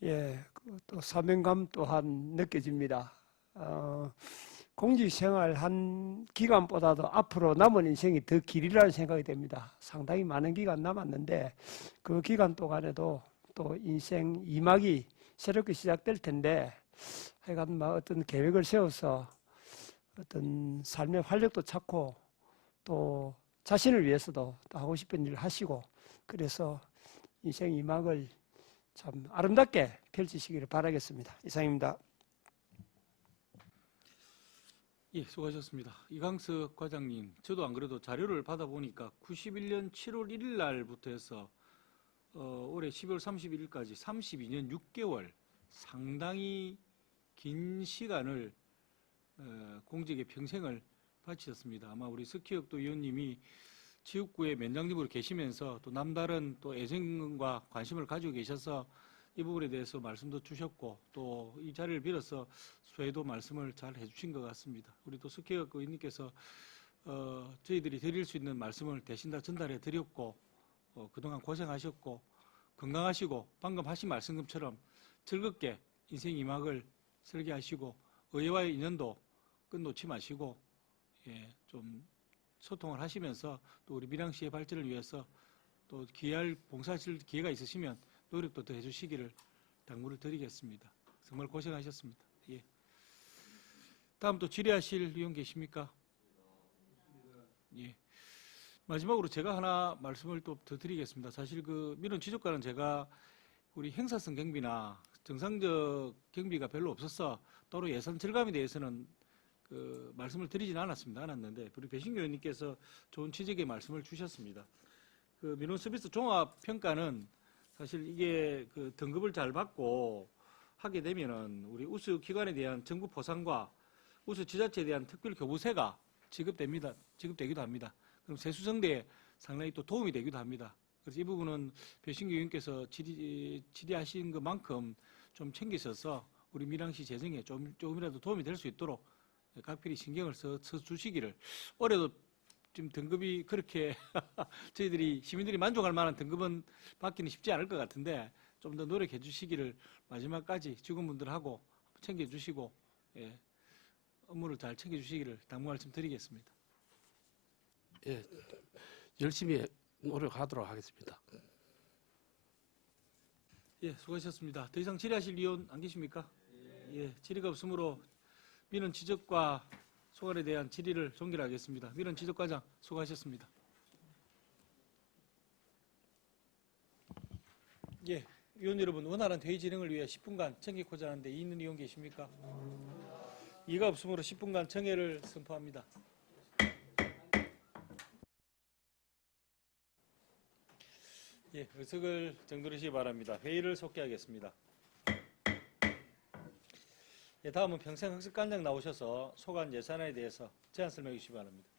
예, 또 사명감 또한 느껴집니다. 공직 생활 한 기간보다도 앞으로 남은 인생이 더 길이라는 생각이 됩니다. 상당히 많은 기간 남았는데 그 기간 동안에도 또 인생 2막이 새롭게 시작될 텐데 하여간 뭐 어떤 계획을 세워서 어떤 삶의 활력도 찾고 또 자신을 위해서도 또 하고 싶은 일을 하시고 그래서 인생 2막을 참 아름답게 펼치시기를 바라겠습니다. 이상입니다. 예, 수고하셨습니다. 이강석 과장님, 저도 안 그래도 자료를 받아보니까 91년 7월 1일 날부터 해서 올해 12월 31일까지 32년 6개월 상당히 긴 시간을 공직의 평생을 바치셨습니다. 아마 우리 석희혁도 의원님이 지역구의 면장님으로 계시면서 또 남다른 또 애정과 관심을 가지고 계셔서 이 부분에 대해서 말씀도 주셨고 또 이 자리를 빌어서 수혜도 말씀을 잘 해주신 것 같습니다. 우리 또 석희혁 의원님께서 저희들이 드릴 수 있는 말씀을 대신 다 전달해 드렸고 그동안 고생하셨고 건강하시고 방금 하신 말씀처럼 즐겁게 인생 2막을 설계하시고 의회와의 인연도 끝놓지 마시고 예, 좀 소통을 하시면서 또 우리 밀양시의 발전을 위해서 또 기할 봉사하실 기회가 있으시면 노력도 더 해주시기를 당부를 드리겠습니다. 정말 고생하셨습니다. 예. 다음 또 질의하실 의원 계십니까? 예. 마지막으로 제가 하나 말씀을 또 더 드리겠습니다. 사실 그 민원 지적과는 제가 우리 행사성 경비나 정상적 경비가 별로 없어서 따로 예산 절감에 대해서는 그 말씀을 드리지는 않았는데 우리 배신교 의원님께서 좋은 취지의 말씀을 주셨습니다. 그 민원 서비스 종합 평가는 사실 이게 그 등급을 잘 받고 하게 되면은 우리 우수 기관에 대한 정부 포상과 우수 지자체에 대한 특별 교부세가 지급되기도 합니다. 그럼 세수성대에 상당히 또 도움이 되기도 합니다. 그래서 이 부분은 배신교 의원께서 질의하신 것만큼 좀 챙기셔서 우리 밀양시 재정에 조금이라도 도움이 될 수 있도록 각별히 신경을 써 주시기를. 올해도 지금 등급이 그렇게 저희들이 시민들이 만족할 만한 등급은 받기는 쉽지 않을 것 같은데 좀 더 노력해 주시기를 마지막까지 직원분들하고 챙겨 주시고 예, 업무를 잘 챙겨 주시기를 당부 말씀드리겠습니다. 예, 열심히 노력하도록 하겠습니다. 예, 수고하셨습니다. 더 이상 질의하실 의원 안 계십니까? 예, 질의가 없으므로 민원 지적과 소관에 대한 질의를 종결하겠습니다. 민원 지적과장 수고하셨습니다. 예, 의원 여러분 원활한 회의 진행을 위해 10분간 청기코자 하는데 있는 의원 계십니까? 이가 없으므로 10분간 정회를 선포합니다. 예, 의석을 정돈하시기 바랍니다. 회의를 속개하겠습니다. 예, 다음은 평생학습관장 나오셔서 소관 예산안에 대해서 제안 설명해 주시기 바랍니다.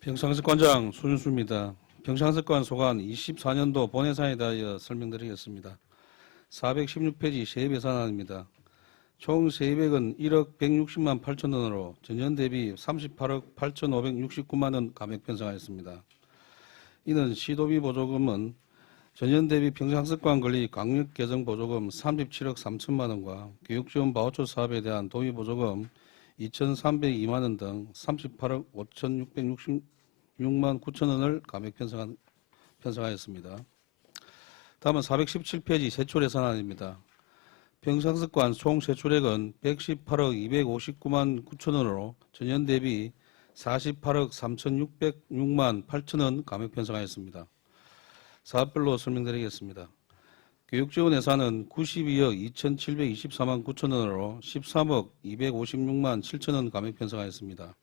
평창학습관장 손윤수입니다. 평창학습관 소관 24년도 본예산에 대하여 설명드리겠습니다. 416페이지 세입예산안입니다. 총 세입액은 1억 160만 8천 원으로 전년 대비 38억 8,569만 원 감액 편성하였습니다. 이는 시도비 보조금은 전년 대비 평창학습관 건립 강력 개정 보조금 37억 3천만 원과 교육지원 바우처 사업에 대한 도의 보조금 2,302만 원 등 38억 5,666만 9천 원을 감액 편성하였습니다. 다음은 417페이지 세출예산안입니다. 평창학습관 총 세출액은 118억 259만 9천 원으로 전년 대비 48억 3,606만 8천 원 감액 편성하였습니다. 사업별로 설명드리겠습니다. 교육지원 예산은 92억 2,724만 9천 원으로 13억 256만 7천 원 감액 편성하였습니다.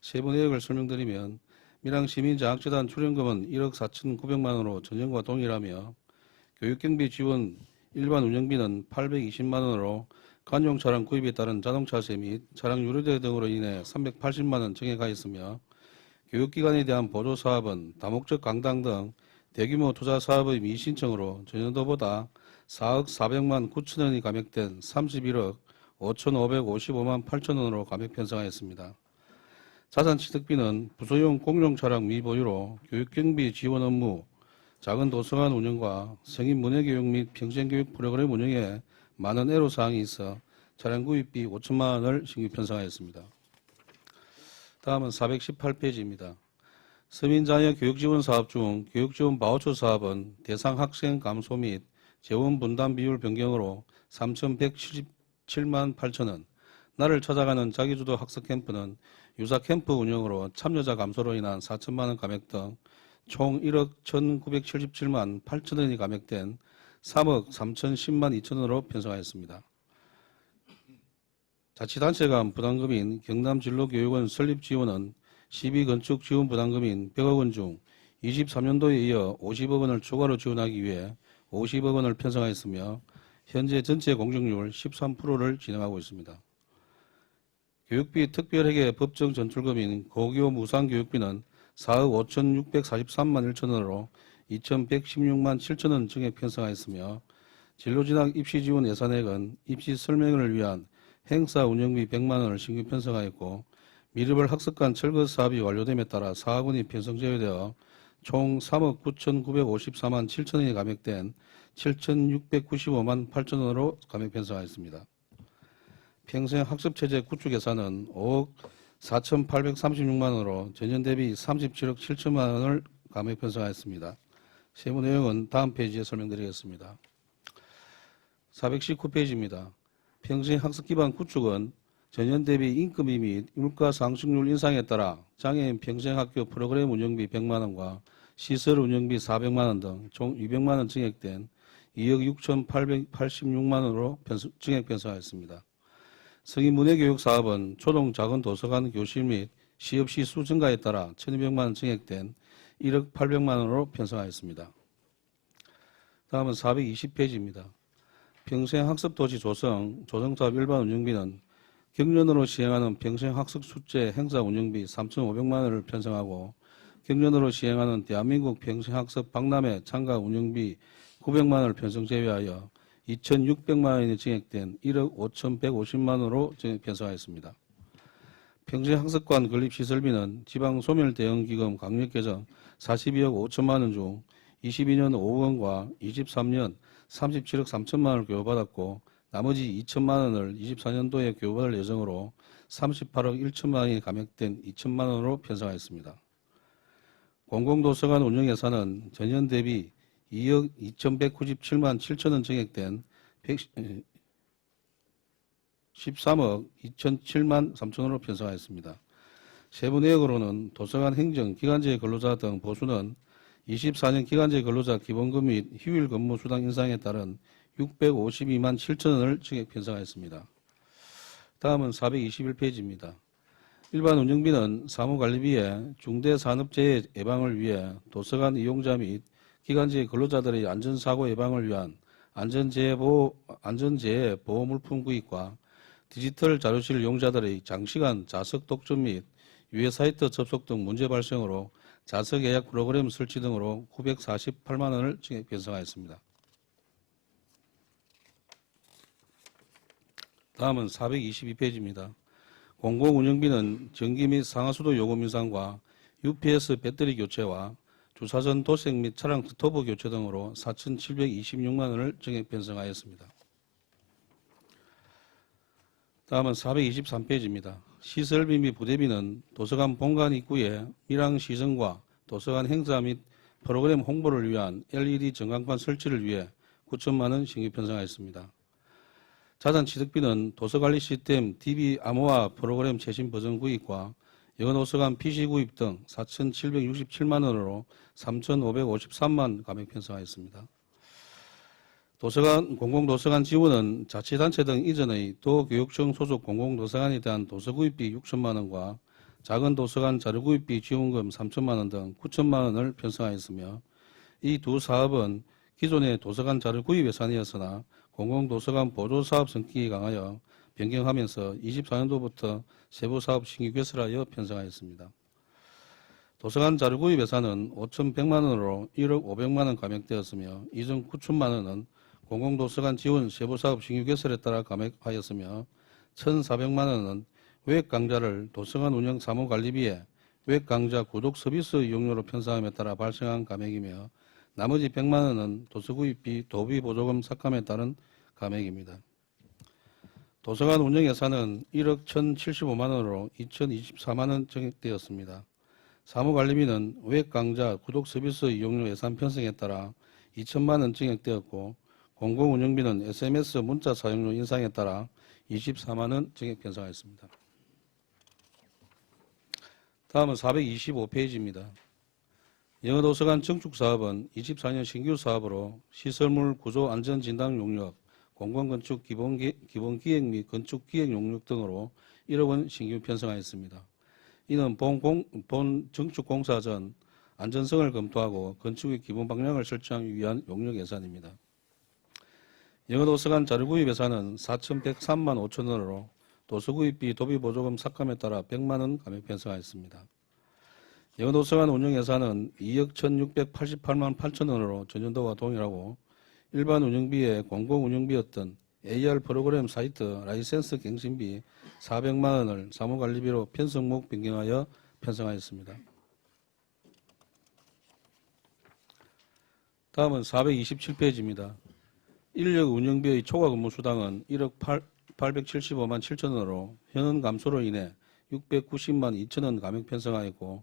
세부 내역을 설명드리면 밀양시민장학재단 출연금은 1억 4,900만 원으로 전년과 동일하며 교육경비 지원 일반 운영비는 820만 원으로 관용 차량 구입에 따른 자동차세 및 차량 유료세 등으로 인해 380만 원 증액하였으며 교육기관에 대한 보조 사업은 다목적 강당 등 대규모 투자 사업의 미신청으로 전년도보다 4억 400만 9천 원이 감액된 31억 5,555만 8천 원으로 감액 편성하였습니다. 자산취득비는 부소용 공용 차량 미보유로 교육경비 지원 업무, 작은 도서관 운영과 성인 문예교육 및 평생교육 프로그램 운영에 많은 애로사항이 있어 차량 구입비 5천만 원을 신규 편성하였습니다. 다음은 418페이지입니다. 서민자녀 교육지원 사업 중 교육지원 바우처 사업은 대상 학생 감소 및 재원 분담 비율 변경으로 3,177만 8천 원, 나를 찾아가는 자기주도 학습 캠프는 유사 캠프 운영으로 참여자 감소로 인한 4천만 원 감액 등 총 1억 1,977만 8천 원이 감액된 3억 3,010만 2천 원으로 편성하였습니다. 자치단체 간 부담금인 경남진로교육원 설립지원은 12건축 지원 부담금인 100억 원 중 23년도에 이어 50억 원을 추가로 지원하기 위해 50억 원을 편성하였으며 현재 전체 공정률 13%를 진행하고 있습니다. 교육비 특별회계 법정 전출금인 고교 무상교육비는 4억 5,643만 1천 원으로 2,116만 7천 원 증액 편성하였으며 진로진학 입시지원 예산액은 입시 설명을 위한 행사 운영비 100만 원을 신규 편성하였고 미르벌 학습관 철거 사업이 완료됨에 따라 4억 원이 편성 제외되어 총 3억 9,954만 7천 원이 감액된 7,695만 8천 원으로 감액 편성하였습니다. 평생학습체제 구축 예산은 5억 4,836만 원으로 전년 대비 37억 7천만 원을 감액 편성하였습니다. 세부 내용은 다음 페이지에 설명드리겠습니다. 419페이지입니다. 평생학습 기반 구축은 전년 대비 인건비 및 물가 상승률 인상에 따라 장애인 평생학교 프로그램 운영비 100만 원과 시설 운영비 400만 원 등 총 200만 원 증액된 2억 6,886만 원으로 증액 편성하였습니다. 성인 문예교육 사업은 초동 작은 도서관 교실 및 시업시 수 증가에 따라 1,200만 원 증액된 1억 800만 원으로 편성하였습니다. 다음은 420페이지입니다. 평생학습도시 조성사업 일반 운영비는 경년으로 시행하는 평생학습 숙제 행사 운영비 3,500만 원을 편성하고 경년으로 시행하는 대한민국 평생학습 박람회 참가 운영비 900만 원을 편성 제외하여 2,600만 원이 증액된 1억 5,150만 원으로 증액 편성하였습니다. 평생학습관 건립시설비는 지방소멸대응기금 강력개정 42억 5천만 원 중 22년 5억 원과 23년 37억 3천만 원을 교부받았고 나머지 2천만 원을 24년도에 교부받을 예정으로 38억 1천만 원이 감액된 2천만 원으로 편성하였습니다. 공공도서관 운영 예산은 전년 대비 2억 2,197만 7천 원 증액된 13억 2,007만 3천 원으로 편성하였습니다. 세부 내역으로는 도서관 행정, 기간제 근로자 등 보수는 24년 기간제 근로자 기본급 및 휴일 근무 수당 인상에 따른 652만 7천 원을 증액 편성하였습니다. 다음은 421페이지입니다. 일반 운영비는 사무관리비에 중대산업재해 예방을 위해 도서관 이용자 및 기간제 근로자들의 안전사고 예방을 위한 안전재해 보호 물품 구입과 디지털 자료실 이용자들의 장시간 자석 독점 및 유해 사이트 접속 등 문제 발생으로 자석 예약 프로그램 설치 등으로 948만 원을 증액 편성하였습니다. 다음은 422페이지입니다. 공공운영비는 전기 및 상하수도 요금 인상과 UPS 배터리 교체와 주차전 도색 및 차량 스토브 교체 등으로 4,726만 원을 증액 편성하였습니다. 다음은 423페이지입니다. 시설비 및 부대비는 도서관 본관 입구에 밀항 시정과 도서관 행사 및 프로그램 홍보를 위한 LED 전광판 설치를 위해 9천만 원 신규 편성하였습니다. 자산취득비는 도서관리 시스템 DB 암호화 프로그램 최신 버전 구입과 영어도서관 PC 구입 등 4,767만 원으로 3,553만 감액 편성하였습니다. 공공도서관 지원은 자치단체 등 이전의 도교육청 소속 공공도서관에 대한 도서구입비 6천만 원과 작은 도서관 자료구입비 지원금 3천만 원 등 9천만 원을 편성하였으며 이 두 사업은 기존의 도서관 자료구입 예산이었으나 공공도서관 보조사업 성격이 강하여 변경하면서 24년도부터 세부사업 신규 개설하여 편성하였습니다. 도서관 자료구입 예산은 5,100만 원으로 1억 500만 원 감액되었으며 이중 9천만 원은 공공도서관 지원 세부사업 신규 개설에 따라 감액하였으며 1,400만 원은 외액 강좌를 도서관 운영 사무관리비에 외액 강좌 구독 서비스 이용료로 편성함에 따라 발생한 감액이며 나머지 100만 원은 도서구입비 도비 보조금 삭감에 따른 감액입니다. 도서관 운영 예산은 1억 1,075만 원으로 2,024만 원 증액되었습니다. 사무관리비는 외액 강좌 구독 서비스 이용료 예산 편성에 따라 2천만 원 증액되었고 공공운영비는 SMS 문자 사용료 인상에 따라 24만 원 증액 편성하였습니다. 다음은 425페이지입니다. 영어도서관 증축사업은 24년 신규 사업으로 시설물 구조 안전 진단 용역, 공공건축 기본기획 및 건축기획 용역 등으로 1억 원 신규 편성하였습니다. 이는 본 증축공사 전 안전성을 검토하고 건축의 기본 방향을 설정하기 위한 용역 예산입니다. 영어도서관 자료구입 예산은 4,103만 5천 원으로 도서구입비 도비보조금 삭감에 따라 100만 원 감액 편성하였습니다. 영어도서관 운영 예산은 2억 1,688만 8천 원으로 전년도와 동일하고 일반 운영비에 공공운영비였던 AR 프로그램 사이트 라이센스 갱신비 400만 원을 사무관리비로 편성목 변경하여 편성하였습니다. 다음은 427페이지입니다. 인력 운영비의 초과 근무 수당은 1억 875만 7천 원으로 현원 감소로 인해 690만 2천 원 감액 편성하였고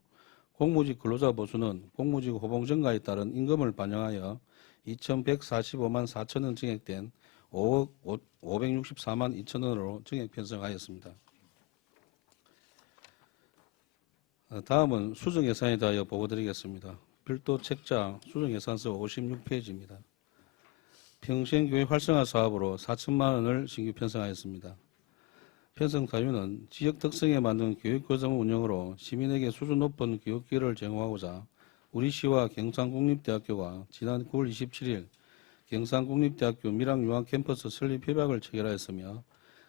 공무직 근로자 보수는 공무직 호봉 증가에 따른 임금을 반영하여 2,145만 4천 원 증액된 5억 564만 2천 원으로 증액 편성하였습니다. 다음은 수정 예산에 대하여 보고드리겠습니다. 별도 책자 수정 예산서 56페이지입니다. 평생교육 활성화 사업으로 4천만 원을 신규 편성하였습니다. 편성 사유는 지역 특성에 맞는 교육과정 운영으로 시민에게 수준 높은 교육 기회를 제공하고자 우리시와 경상국립대학교가 지난 9월 27일 경상국립대학교 밀양유학 캠퍼스 설립 협약을 체결하였으며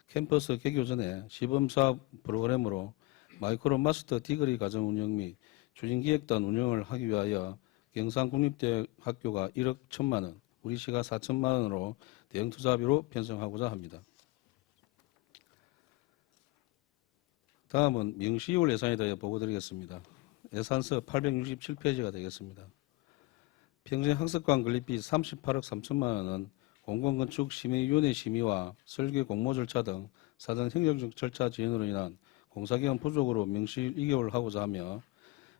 캠퍼스 개교 전에 시범사업 프로그램으로 마이크로 마스터 디그리 과정 운영 및 추진기획단 운영을 하기 위하여 경상국립대학교가 1억 1천만 원, 우리시가 4천만 원으로 대형투자비로 편성하고자 합니다. 다음은 명시이월 예산에 대해 보고드리겠습니다. 예산서 867페이지가 되겠습니다. 평생학습관 건립비 38억 3천만 원은 공공건축심의위원회 심의와 설계 공모 절차 등 사전 행정적 절차 지연으로 인한 공사기간 부족으로 명시일 2개월 하고자 하며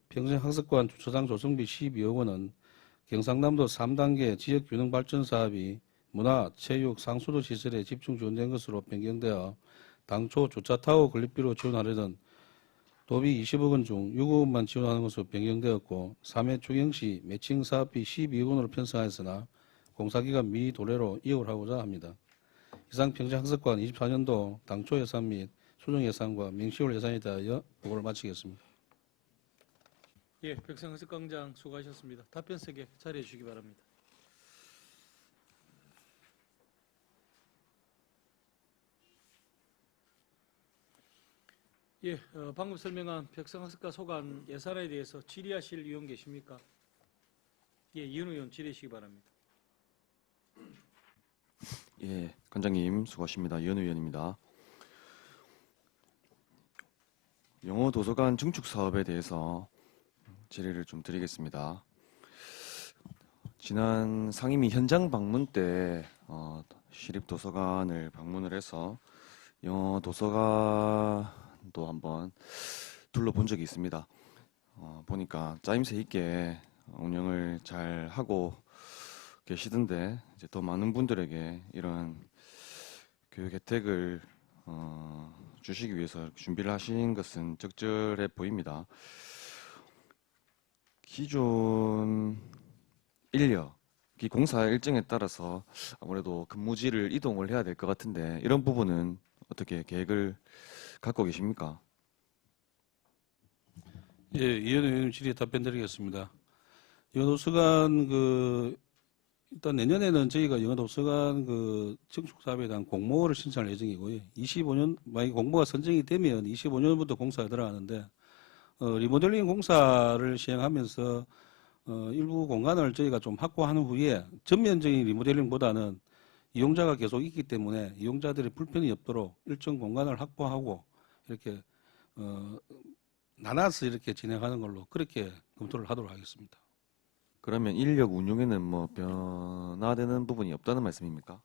평생학습관 주차장 조성비 12억 원은 경상남도 3단계 지역균형발전 사업이 문화, 체육, 상수도 시설에 집중 지원된 것으로 변경되어 당초 주차타워 건립비로 지원하려던 도비 20억 원 중 6억 원만 지원하는 것으로 변경되었고 3회 추경시 매칭 사업비 12억 원으로 편성하였으나 공사기간 미도래로 이월하고자 합니다. 이상 평생학습관 24년도 당초 예산 및 수정 예산과 명시월 예산에 대하여 보고를 마치겠습니다. 예, 평생학습관장 수고하셨습니다. 답변석에 자리해 주시기 바랍니다. 예, 방금 설명한 평생학습관 소관 예산에 대해서 질의하실 의원 계십니까? 예, 이현 의원 질의해 주시기 바랍니다. 예, 관장님 수고하십니다. 이현우 의원입니다. 영어 도서관 증축 사업에 대해서 질의를 좀 드리겠습니다. 지난 상임위 현장 방문 때 시립도서관을 방문을 해서 영어 도서관도 한번 둘러본 적이 있습니다. 보니까 짜임새 있게 운영을 잘 하고 계시던데 이제 더 많은 분들에게 이런 교육 혜택을 주시기 위해서 준비를 하신 것은 적절해 보입니다. 기존 인력이 공사 일정에 따라서 아무래도 근무지를 이동을 해야 될 것 같은데 이런 부분은 어떻게 계획을 갖고 계십니까? 예, 이현우 의원님 질의에 답변드리겠습니다. 영어도서관 일단 내년에는 저희가 영어도서관 증축 사업에 대한 공모를 신청할 예정이고요. 25년 만약 공모가 선정이 되면 25년부터 공사가 들어가는데 리모델링 공사를 시행하면서 일부 공간을 저희가 좀 확보한 후에 전면적인 리모델링보다는 이용자가 계속 있기 때문에 이용자들의 불편이 없도록 일정 공간을 확보하고 이렇게 나눠서 이렇게 진행하는 걸로 그렇게 검토를 하도록 하겠습니다. 그러면 인력 운용에는 뭐 변화되는 부분이 없다는 말씀입니까?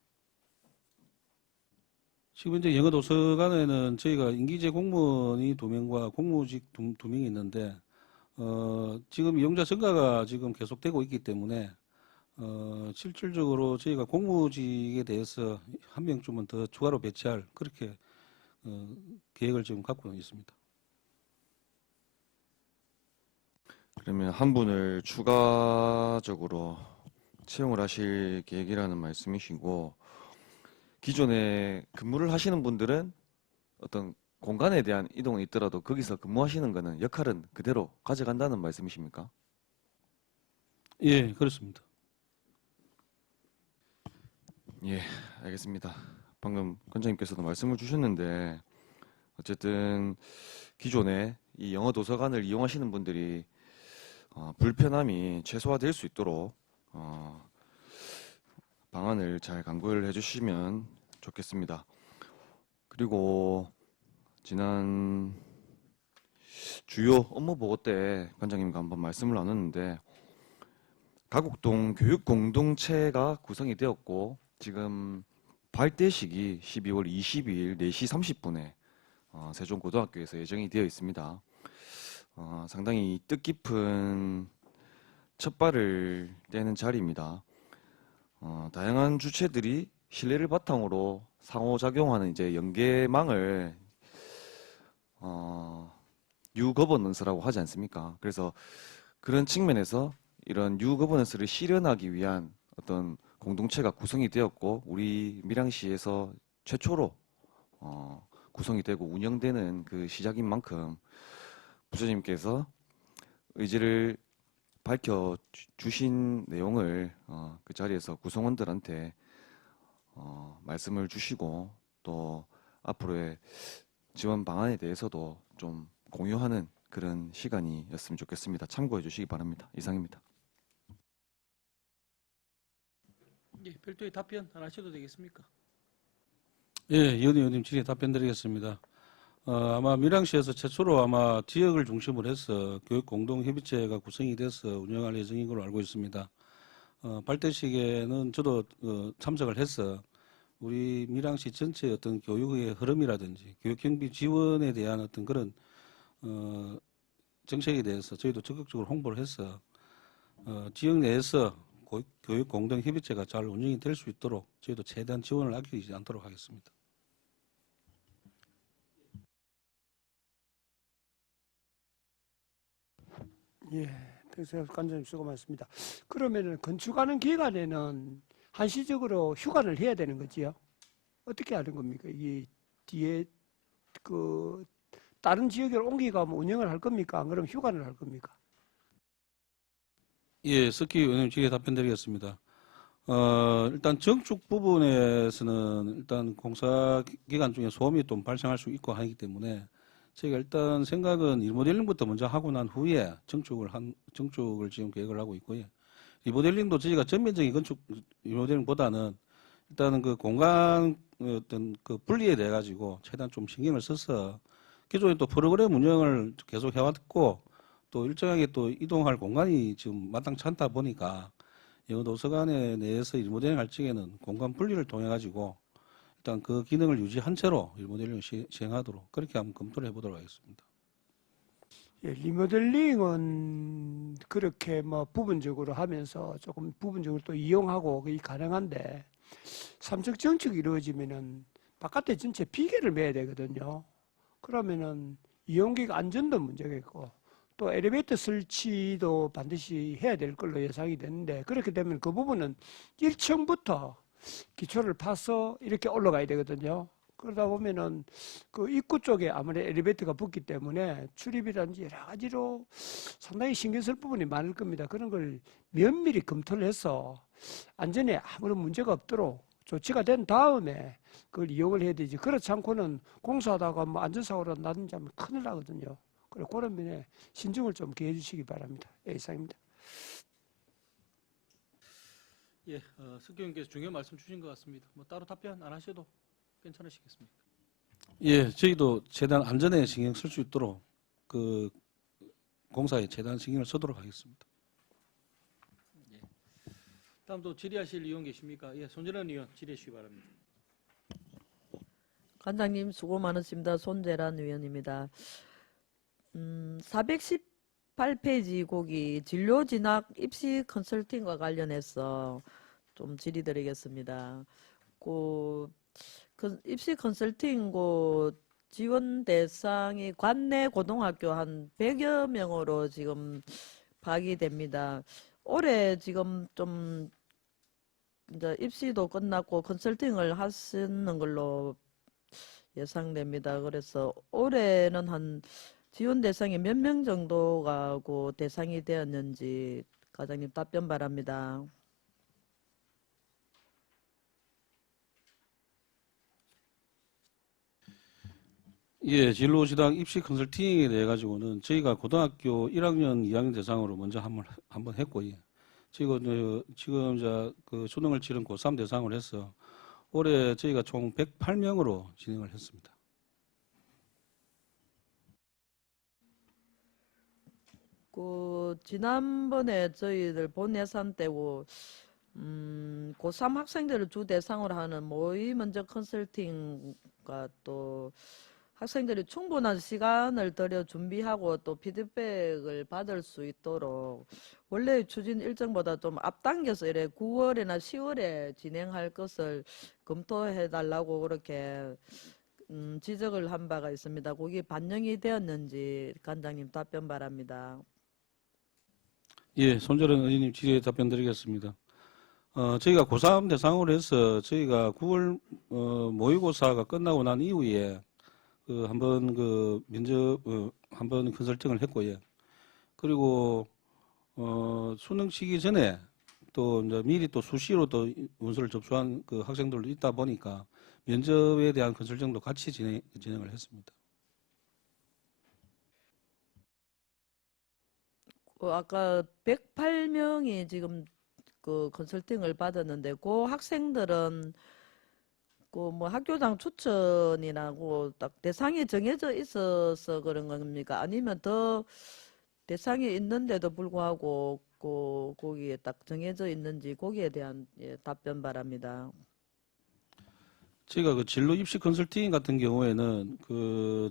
지금 이제 영어도서관에는 저희가 임기제 공무원이 2명과 공무직 2명이 있는데 지금 이용자 증가가 지금 계속되고 있기 때문에 실질적으로 저희가 공무직에 대해서 1명쯤은 더 추가로 배치할 그렇게 계획을 지금 갖고 있습니다. 그러면 한 분을 추가적으로 채용을 하실 계획이라는 말씀이시고, 기존에 근무를 하시는 분들은 어떤 공간에 대한 이동은 있더라도 거기서 근무하시는 거는 역할은 그대로 가져간다는 말씀이십니까? 예, 그렇습니다. 예, 알겠습니다. 방금 관장님께서도 말씀을 주셨는데, 어쨌든 기존에 이 영어 도서관을 이용하시는 분들이 불편함이 최소화될 수 있도록 방안을 잘 강구를 해주시면 좋겠습니다. 그리고 지난 주요 업무 보고 때 관장님과 한번 말씀을 나눴는데, 가곡동 교육공동체가 구성이 되었고 지금 발대식이 12월 22일 4시 30분에 세종고등학교에서 예정이 되어 있습니다. 상당히 뜻깊은 첫발을 떼는 자리입니다. 다양한 주체들이 신뢰를 바탕으로 상호작용하는 이제 연계망을 뉴거버넌스라고 하지 않습니까? 그래서 그런 측면에서 이런 뉴거버넌스를 실현하기 위한 어떤 공동체가 구성이 되었고, 우리 밀양시에서 최초로 구성이 되고 운영되는 그 시작인 만큼 부처님께서 의지를 밝혀 주신 내용을 그 자리에서 구성원들한테 말씀을 주시고, 또 앞으로의 지원 방안에 대해서도 좀 공유하는 그런 시간이었으면 좋겠습니다. 참고해 주시기 바랍니다. 이상입니다. 예, 별도의 답변 안 하셔도 되겠습니까? 예, 이현우 의원님 질의에 답변드리겠습니다. 아마 밀양시에서 최초로 아마 지역을 중심으로 해서 교육공동협의체가 구성이 돼서 운영할 예정인 걸로 알고 있습니다. 발대식에는 저도 참석을 해서 우리 밀양시 전체의 어떤 교육의 흐름이라든지 교육경비 지원에 대한 어떤 그런 정책에 대해서 저희도 적극적으로 홍보를 해서 지역 내에서 교육공동협의체가 잘 운영이 될 수 있도록 저희도 최대한 지원을 아끼지 않도록 하겠습니다. 예, 백세엽 관장님 수고 많습니다. 그러면은 건축하는 기간에는 한시적으로 휴관을 해야 되는 거지요? 어떻게 하는 겁니까? 이 뒤에 다른 지역으로 옮기가면 운영을 할 겁니까? 안 그러면 휴관을 할 겁니까? 예, 석희 의원님 질의에 답변드리겠습니다. 일단 정축 부분에서는 일단 공사 기간 중에 소음이 좀 발생할 수 있고 하기 때문에 저희가 일단 생각은 리모델링부터 먼저 하고 난 후에 정축을 지금 계획을 하고 있고요. 리모델링도 저희가 전면적인 건축 리모델링보다는 일단은 그 공간 어떤 그 분리에 대해 가지고 최대한 좀 신경을 써서 기존에 또 프로그램 운영을 계속 해왔고, 또 일정하게 또 이동할 공간이 지금 마땅치 않다 보니까 영어도서관에 내에서 리모델링 할 적에는 공간 분리를 통해 가지고 일단 그 기능을 유지한 채로 리모델링을 시행하도록 그렇게 한번 검토를 해보도록 하겠습니다. 예, 리모델링은 그렇게 뭐 부분적으로 하면서 조금 부분적으로 또 이용하고 그게 가능한데, 3층 정축이 이루어지면은 바깥에 전체 비계를 매야 되거든요. 그러면은 이용객 안전도 문제가 있고, 또 엘리베이터 설치도 반드시 해야 될 걸로 예상이 되는데, 그렇게 되면 그 부분은 1층부터 기초를 파서 이렇게 올라가야 되거든요. 그러다 보면은 그 입구 쪽에 아무래도 엘리베이터가 붙기 때문에 출입이라든지 여러 가지로 상당히 신경 쓸 부분이 많을 겁니다. 그런 걸 면밀히 검토를 해서 안전에 아무런 문제가 없도록 조치가 된 다음에 그걸 이용을 해야 되지. 그렇지 않고는 공사하다가 뭐 안전사고가 나든지 하면 큰일 나거든요. 그래서 그런 면에 신중을 좀 기해 주시기 바랍니다. 예, 이상입니다. 예, 석교님께서 중요한 말씀 주신 것 같습니다. 뭐 따로 답변 안 하셔도 괜찮으시겠습니까? 예, 저희도 최대한 안전에 신경 쓸 수 있도록 그 공사에 최대한 신경을 쓰도록 하겠습니다. 다음 또 질의하실 의원 계십니까? 예, 손재란 의원 질의해 주시기 바랍니다. 관장님 수고 많으십니다. 손재란 의원입니다. 418페이지 거기 진료 진학 입시 컨설팅과 관련해서 좀 질의드리겠습니다. 그 입시 컨설팅 지원 대상이 관내 고등학교 한 100여 명으로 지금 파악이 됩니다. 올해 지금 좀 이제 입시도 끝났고 컨설팅을 하시는 걸로 예상됩니다. 그래서 올해는 한 지원 대상이 몇 명 정도가 대상이 되었는지 과장님 답변 바랍니다. 예, 진로지당 입시 컨설팅에 대해 가지고는 저희가 고등학교 1학년, 2학년 대상으로 먼저 한번 했고, 예. 지금 이제 그 수능을 치른 고3 대상으로 해서 올해 저희가 총 108명으로 진행을 했습니다. 지난번에 저희들 본 예산 때고 고3 학생들을 주 대상으로 하는 모의 면접 컨설팅과 또 학생들이 충분한 시간을 들여 준비하고 또 피드백을 받을 수 있도록 원래 추진 일정보다 좀 앞당겨서 이래 9월이나 10월에 진행할 것을 검토해 달라고 그렇게 지적을 한 바가 있습니다. 거기 반영이 되었는지 관장님 답변 바랍니다. 예, 손재련 의원님 질의에 답변 드리겠습니다. 저희가 고3 대상으로 해서 저희가 9월 모의고사가 끝나고 난 이후에 한번 면접 한번 컨설팅을 했고, 예. 그리고 수능 치기 전에 또 이제 미리 또 수시로 또 문서를 접수한 그 학생들도 있다 보니까 면접에 대한 컨설팅도 같이 진행을 했습니다. 아까 108명이 지금 그 컨설팅을 받았는데 그 학생들은 뭐 학교장 추천이라고 딱 대상이 정해져 있어서 그런 겁니까? 아니면 더 대상이 있는데도 불구하고 거기에 딱 정해져 있는지 거기에 대한 답변 바랍니다. 저희가 그 진로 입시 컨설팅 같은 경우에는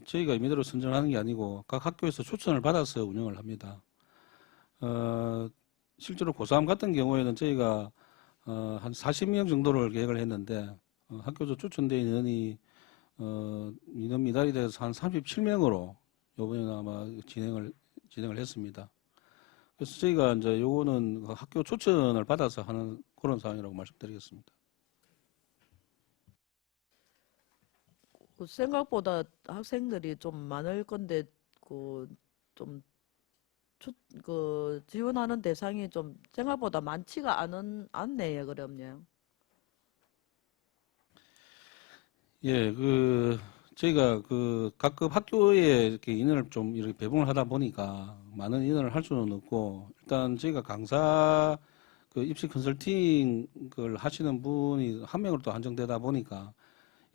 저희가 임의대로 선정하는 게 아니고 각 학교에서 추천을 받아서 운영을 합니다. 실제로 고3 같은 경우에는 저희가 한 40명 정도를 계획을 했는데 학교에서 추천된 인원이 인원 미달이 돼서 한 37명으로 이번에 아마 진행을 했습니다. 그래서 저희가 이제 요거는 학교 추천을 받아서 하는 그런 상황이라고 말씀드리겠습니다. 생각보다 학생들이 좀 많을 건데 좀 지원하는 대상이 좀 생각보다 많지가 않네요. 그럼요. 예, 저희가 각급 학교에 이렇게 인원을 좀 이렇게 배분을 하다 보니까 많은 인원을 할 수는 없고, 일단 저희가 강사 입시 컨설팅을 하시는 분이 한 명으로 또 한정되다 보니까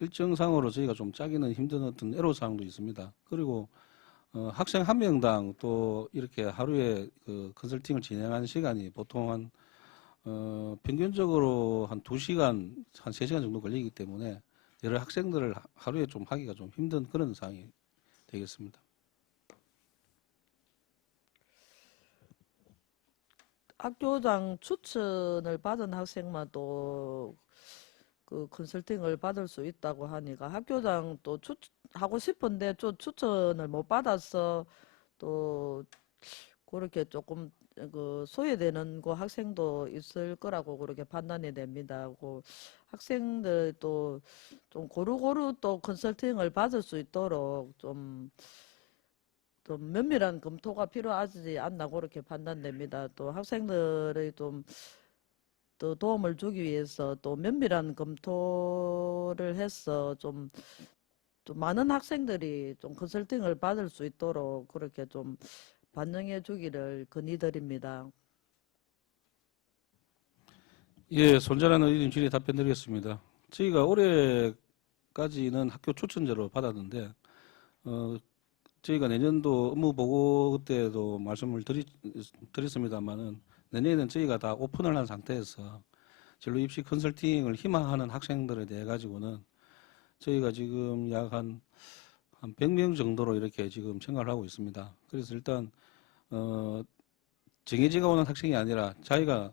일정상으로 저희가 좀 짜기는 힘든 어떤 애로사항도 있습니다. 그리고 학생 한 명당 또 이렇게 하루에 컨설팅을 진행하는 시간이 보통 한 평균적으로 한 2시간, 한 3시간 정도 걸리기 때문에 여러 학생들을 하루에 좀 하기가 좀 힘든 그런 상황이 되겠습니다. 학교장 추천을 받은 학생만 또 컨설팅을 받을 수 있다고 하니까 학교장 또 하고 싶은데 또 추천을 못 받아서 또 그렇게 조금 소외되는 학생도 있을 거라고 그렇게 판단이 됩니다. 학생들 또 좀 고루고루 또 컨설팅을 받을 수 있도록 좀 면밀한 검토가 필요하지 않나 그렇게 판단됩니다. 또 학생들의 좀 또 도움을 주기 위해서 또 면밀한 검토를 해서 좀 많은 학생들이 좀 컨설팅을 받을 수 있도록 그렇게 좀 반영해 주기를 건의드립니다. 예, 손자란 의원님 질의 답변드리겠습니다. 저희가 올해까지는 학교 추천제로 받았는데, 저희가 내년도 업무 보고 때도 말씀을 드렸습니다만은 내년에는 저희가 다 오픈을 한 상태에서 진로 입시 컨설팅을 희망하는 학생들에 대해 가지고는 저희가 지금 약 한 100명 정도로 이렇게 지금 생각을 하고 있습니다. 그래서 일단 정해지가 오는 학생이 아니라 자기가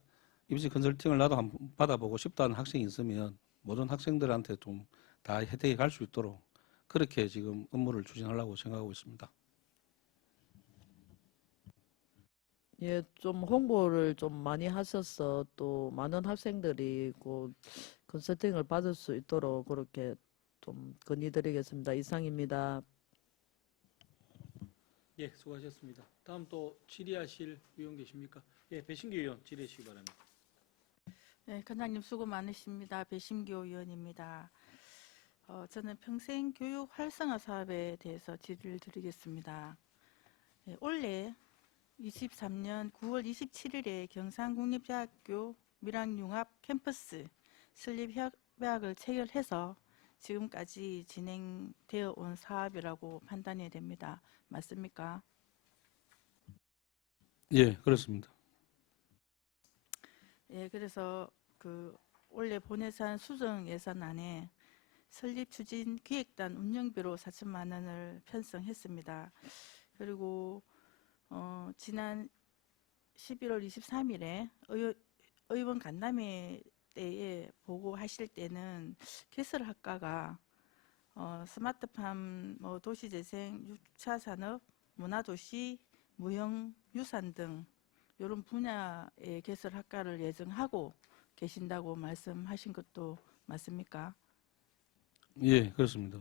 입시 컨설팅을 나도 한번 받아보고 싶다는 학생이 있으면 모든 학생들한테 좀 다 혜택이 갈 수 있도록 그렇게 지금 업무를 추진하려고 생각하고 있습니다. 예, 좀 홍보를 좀 많이 하셔서 또 많은 학생들이 그 컨설팅을 받을 수 있도록 그렇게 좀 건의드리겠습니다. 이상입니다. 예, 수고하셨습니다. 다음 또 질의하실 의원 계십니까? 예, 배신규 의원 질의해 주시기 바랍니다. 네, 관장님 수고 많으십니다. 배심교 의원입니다. 저는 평생 교육 활성화 사업에 대해서 질의를 드리겠습니다. 올해 23년 9월 27일에 경상국립대학교 밀양융합 캠퍼스 설립 협약을 체결해서 지금까지 진행되어 온 사업이라고 판단이 됩니다. 맞습니까? 예, 그렇습니다. 예, 그래서 올해 본예산 수정 예산안에 설립 추진 기획단 운영비로 4천만 원을 편성했습니다. 그리고 지난 11월 23일에 의원 간담회 때에 보고하실 때는 개설학과가 스마트팜, 도시재생, 6차 산업, 문화도시, 무형, 유산 등 이런 분야의 개설학과를 예정하고 계신다고 말씀하신 것도 맞습니까? 예, 그렇습니다.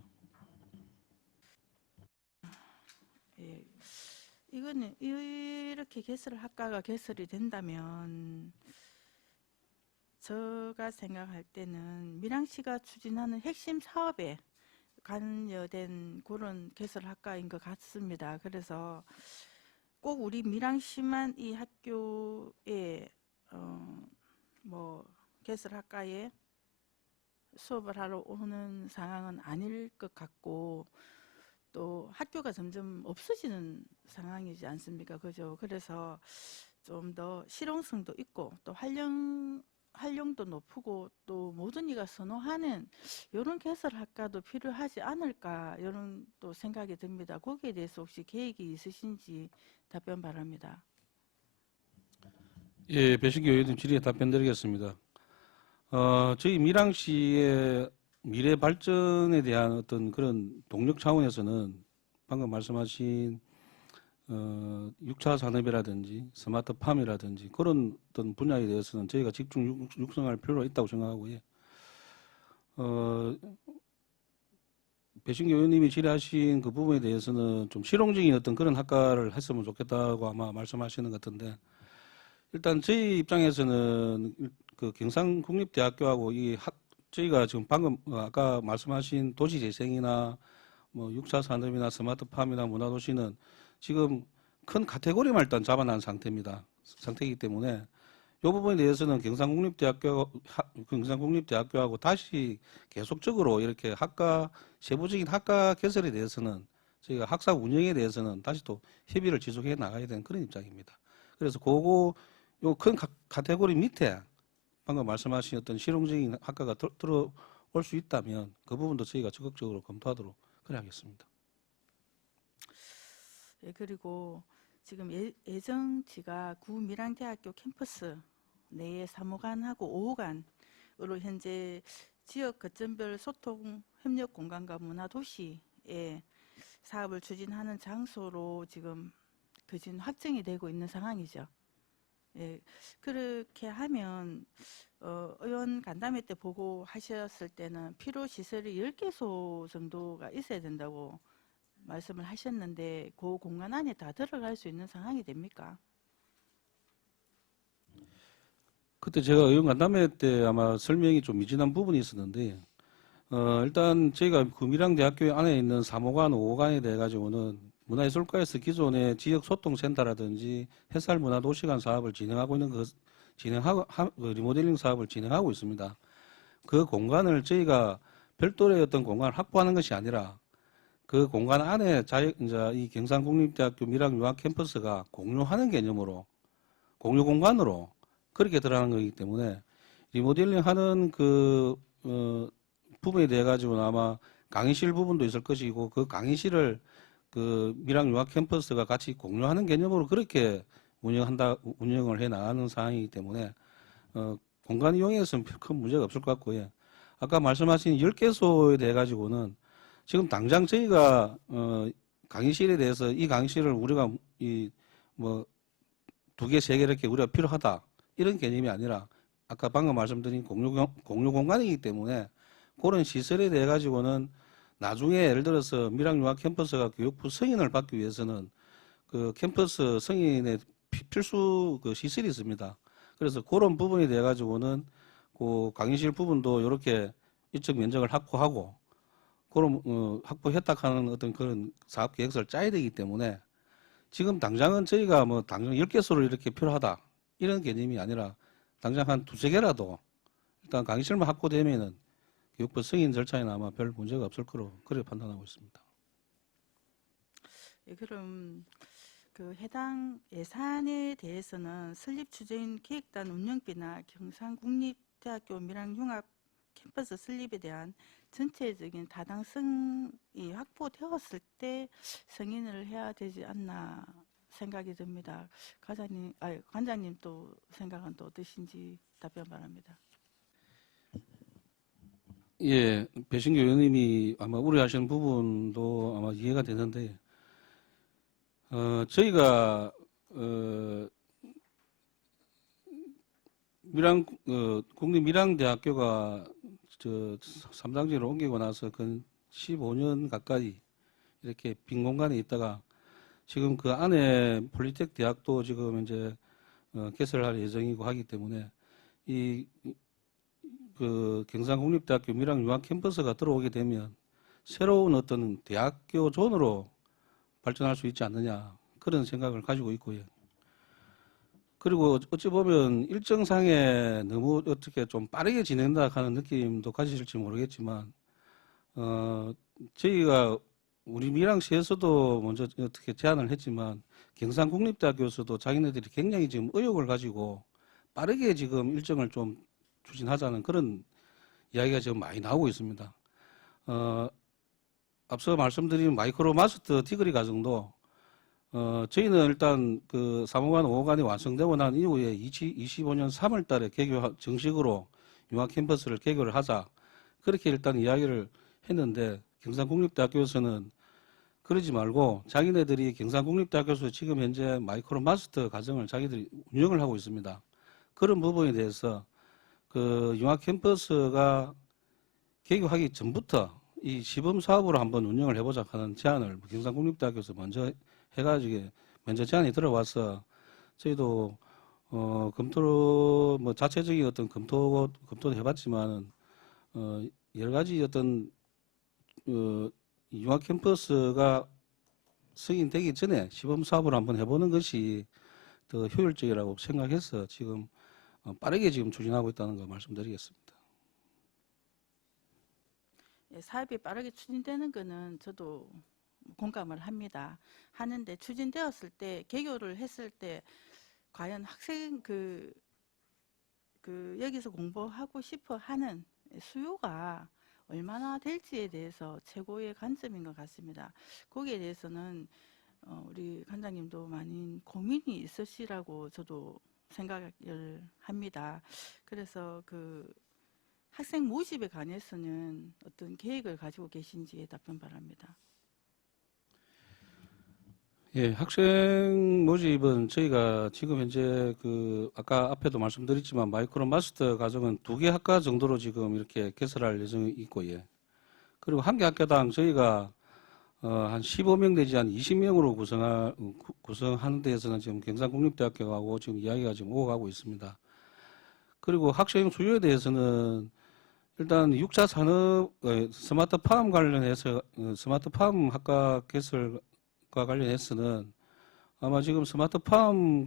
예, 이거는 이렇게 학과가 개설이 된다면 제가 생각할 때는 밀양시가 추진하는 핵심 사업에 관여된 그런 개설학과인 것 같습니다. 그래서 꼭 우리 밀양시만 이 학교에 개설학과에 수업을 하러 오는 상황은 아닐 것 같고 또 학교가 점점 없어지는 상황이지 않습니까? 그죠? 그래서 좀 더 실용성도 있고 또 활용도 높고 또 모든 이가 선호하는 이런 개설학과도 필요하지 않을까 이런 또 생각이 듭니다. 거기에 대해서 혹시 계획이 있으신지 답변 바랍니다. 예, 배신규 의원님 질의에 답변드리겠습니다. 저희 밀양시의 미래 발전에 대한 어떤 그런 동력 차원에서는 방금 말씀하신 6차 산업이라든지 스마트팜이라든지 그런 어떤 분야에 대해서는 저희가 집중 육성할 필요가 있다고 생각하고요. 배신규 의원님이 질의하신 그 부분에 대해서는 좀 실용적인 어떤 그런 학과를 했으면 좋겠다고 아마 말씀하시는 것 같은데 일단 저희 입장에서는 그 경상국립대학교하고 저희가 지금 방금 아까 말씀하신 도시재생이나 뭐 6차 산업이나 스마트팜이나 문화도시는 지금 큰 카테고리만 일단 잡아놓은 상태이기 때문에 이 부분에 대해서는 경상국립대학교하고 다시 계속적으로 이렇게 세부적인 학과 개설에 대해서는 저희가 학사 운영에 대해서는 다시 또 협의를 지속해 나가야 되는 그런 입장입니다. 그래서 요 큰 카테고리 밑에 방금 말씀하신 어떤 실용적인 학과가 들어올 수 있다면 그 부분도 저희가 적극적으로 검토하도록 그래 하겠습니다. 예, 그리고 지금 예정지가 구밀양대학교 캠퍼스 내에 3호관하고 5호관으로 현재 지역 거점별 소통 협력 공간과 문화도시의 사업을 추진하는 장소로 지금 확정이 되고 있는 상황이죠. 예, 그렇게 하면 의원 간담회 때 보고하셨을 때는 필요 시설이 10개소 정도가 있어야 된다고 말씀을 하셨는데 그 공간 안에 다 들어갈 수 있는 상황이 됩니까? 그때 제가 의원 간담회 때 아마 설명이 좀 미진한 부분이 있었는데, 일단 저희가 그 밀양대학교 안에 있는 3호관, 5호관에 대해 가지고는 문화예술과에서 기존의 지역 소통센터라든지 해살문화도시관 사업을 진행하고 있는 그 리모델링 사업을 진행하고 있습니다. 그 공간을 저희가 별도의 어떤 공간을 확보하는 것이 아니라 그 공간 안에 이제 이 경상국립대학교 밀양유학 캠퍼스가 공유하는 개념으로 공유 공간으로 그렇게 들어가는 거기 때문에 리모델링 하는 부분에 대해 가지고는 아마 강의실 부분도 있을 것이고 그 강의실을 그 밀양유학 캠퍼스가 같이 공유하는 개념으로 그렇게 운영을 해 나가는 상황이기 때문에 공간 이용에서는 큰 문제가 없을 것 같고요. 아까 말씀하신 10개소에 대해 가지고는 지금 당장 저희가 강의실에 대해서 이 강의실을 우리가 두 개, 세 개 이렇게 우리가 필요하다 이런 개념이 아니라 아까 방금 말씀드린 공유 공간이기 때문에 그런 시설에 대해 가지고는 나중에 예를 들어서 밀양유학 캠퍼스가 교육부 승인을 받기 위해서는 그 캠퍼스 승인의 필수 그 시설이 있습니다. 그래서 그런 부분에 대해 가지고는 그 강의실 부분도 이렇게 이쪽 면적을 확보하고 그런 확보했다 하는 어떤 그런 사업 계획서를 짜야 되기 때문에 지금 당장은 저희가 뭐 당장 10개소를 이렇게 필요하다 이런 개념이 아니라 당장 한 두세 개라도 일단 강의실만 확보되면은 교육부 승인 절차에는 아마 별 문제가 없을 거로 그렇게 판단하고 있습니다. 예, 그럼 그 해당 예산에 대해서는 설립추진 기획단 운영비나 경상국립대학교 밀양융합 캠퍼스 설립에 대한 전체적인 타당성이 확보되었을 때 승인을 해야 되지 않나 생각이 듭니다. 관장님 또 생각은 또 어떠신지 답변 바랍니다. 예, 배신교 의원님이 아마 우려하시는 부분도 아마 이해가 되는데, 저희가, 국립밀양대학교가 저 삼당지로 옮기고 나서 근 15년 가까이 이렇게 빈 공간에 있다가 지금 그 안에 폴리텍 대학도 지금 이제 개설할 예정이고 하기 때문에 그 경상국립대학교 밀양유학 캠퍼스가 들어오게 되면 새로운 어떤 대학교 존으로 발전할 수 있지 않느냐 그런 생각을 가지고 있고요. 그리고 어찌 보면 일정상에 너무 어떻게 좀 빠르게 진행된다 하는 느낌도 가지실지 모르겠지만 저희가 우리 밀양시에서도 먼저 어떻게 제안을 했지만 경상국립대학교에서도 자기네들이 굉장히 지금 의욕을 가지고 빠르게 지금 일정을 좀 추진하자는 그런 이야기가 지금 많이 나오고 있습니다. 앞서 말씀드린 마이크로 마스터 디그리 과정도 저희는 일단 그 3호관, 5호관이 완성되고 난 이후에 2025년 3월 달에 정식으로 융합 캠퍼스를 개교를 하자. 그렇게 일단 이야기를 했는데 경상국립대학교에서는 그러지 말고 자기네들이 경상국립대학교에서 지금 현재 마이크로 마스터 과정을 자기들이 운영을 하고 있습니다. 그런 부분에 대해서 그 융합 캠퍼스가 개교하기 전부터 이 시범 사업으로 한번 운영을 해보자 하는 제안을 경상국립대학교에서 먼저 해가지고 먼저 제안이 들어와서 저희도 검토를 뭐 자체적인 어떤 검토도 해봤지만 여러 가지 어떤 융합 캠퍼스가 승인되기 전에 시범 사업을 한번 해보는 것이 더 효율적이라고 생각해서 지금 빠르게 지금 추진하고 있다는 거 말씀드리겠습니다. 예, 사업이 빠르게 추진되는 거는 저도 공감을 합니다. 하는데 추진되었을 때 개교를 했을 때 과연 학생 여기서 공부하고 싶어 하는 수요가 얼마나 될지에 대해서 최고의 관점인 것 같습니다. 거기에 대해서는 우리 관장님도 많은 고민이 있으시라고 저도 생각을 합니다. 그래서 그 학생 모집에 관해서는 어떤 계획을 가지고 계신지에 답변 바랍니다. 예, 학생 모집은 저희가 지금 현재 그 아까 앞에도 말씀드렸지만 마이크로 마스터 과정은 2개 학과 정도로 지금 이렇게 개설할 예정이 있고, 예. 그리고 한 개 학교당 저희가 한 15명 내지 한 20명으로 구성하는 데에서는 지금 경상국립대학교하고 지금 이야기가 지금 오고 가고 있습니다. 그리고 학생 수요에 대해서는 일단 6차 산업 스마트팜 관련해서 스마트팜 학과 개설과 관련해서는 아마 지금 스마트팜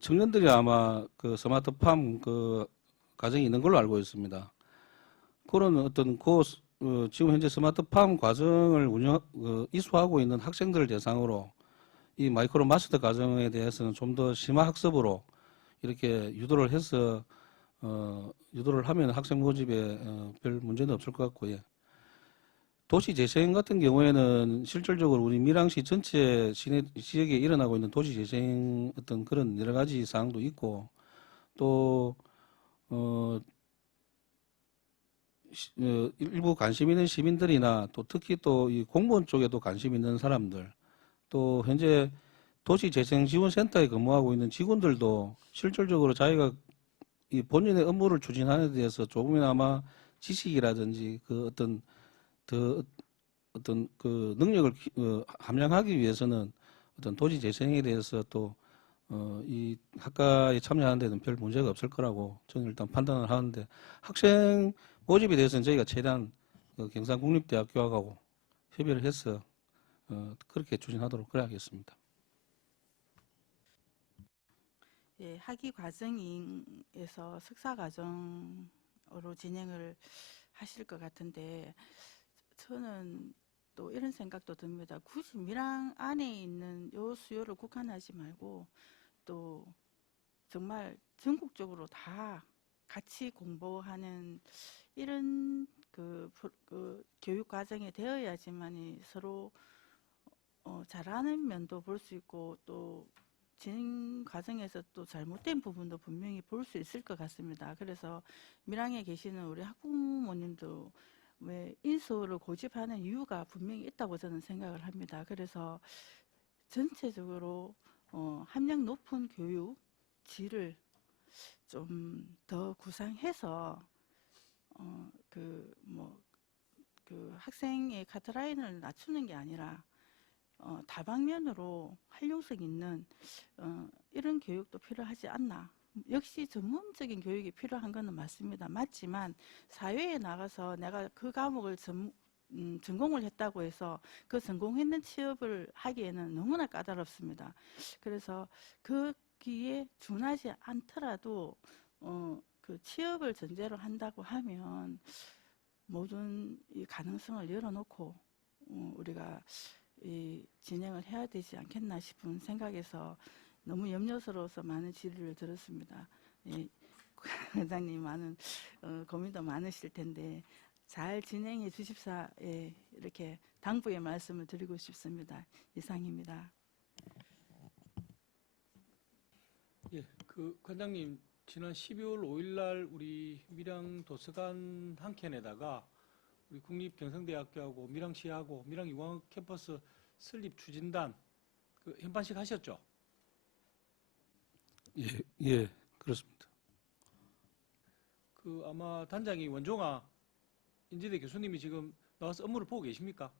청년들이 아마 그 스마트팜 과정이 있는 걸로 알고 있습니다. 그런 어떤 지금 현재 스마트팜 과정을 이수하고 있는 학생들을 대상으로 이 마이크로 마스터 과정에 대해서는 좀 더 심화 학습으로 이렇게 유도를 해서 유도를 하면 학생 모집에 별 문제는 없을 것 같고, 예. 도시 재생 같은 경우에는 실질적으로 우리 밀양시 전체 지역에 일어나고 있는 도시 재생 어떤 그런 여러 가지 사항도 있고, 또 일부 관심 있는 시민들이나 또 특히 또 이 공무원 쪽에도 관심 있는 사람들, 또 현재 도시재생지원센터에 근무하고 있는 직원들도 실질적으로 자기가 이 본인의 업무를 추진하는 데 대해서 조금이나마 지식이라든지 그 능력을 함양하기 위해서는 어떤 도시재생에 대해서 또 이 학과에 참여하는 데는 별 문제가 없을 거라고 저는 일단 판단을 하는데, 학생 모집에 대해서는 저희가 최대한 경상국립대학교하고 협의를 해서 그렇게 추진하도록 그래야겠습니다. 예, 학위 과정에서 석사 과정으로 진행을 하실 것 같은데, 저는 또 이런 생각도 듭니다. 굳이 밀양 안에 있는 요 수요를 국한하지 말고 또 정말 전국적으로 다 같이 공부하는 이런 그 교육 과정이 되어야지만이 서로 잘하는 면도 볼 수 있고, 또 진행 과정에서 또 잘못된 부분도 분명히 볼 수 있을 것 같습니다. 그래서 밀양에 계시는 우리 학부모님도 왜 인수를 고집하는 이유가 분명히 있다고 저는 생각을 합니다. 그래서 전체적으로 함량 높은 교육 질을 좀 더 구상해서 학생의 카트라인을 낮추는 게 아니라 다방면으로 활용성 있는 이런 교육도 필요하지 않나. 역시 전문적인 교육이 필요한 것은 맞습니다. 맞지만 사회에 나가서 내가 그 과목을 전공을 했다고 해서 그 전공했는 취업을 하기에는 너무나 까다롭습니다. 그래서 거기에 준하지 않더라도 그 취업을 전제로 한다고 하면 모든 이 가능성을 열어놓고 우리가 진행을 해야 되지 않겠나 싶은 생각에서 너무 염려스러워서 많은 질의를 들었습니다. 예, 회장님 많은 고민도 많으실 텐데 잘 진행해 주십사, 이렇게 당부의 말씀을 드리고 싶습니다. 이상입니다. 예, 그 관장님, 지난 12월 5일 날 우리 밀양 도서관 한 켠에다가 우리 국립경성대학교하고 밀양시하고 밀양유광학 캠퍼스 설립 추진단 그 현판식 하셨죠? 예, 그렇습니다. 그 아마 단장이 원종아 인지대 교수님이 지금 나와서 업무를 보고 계십니까?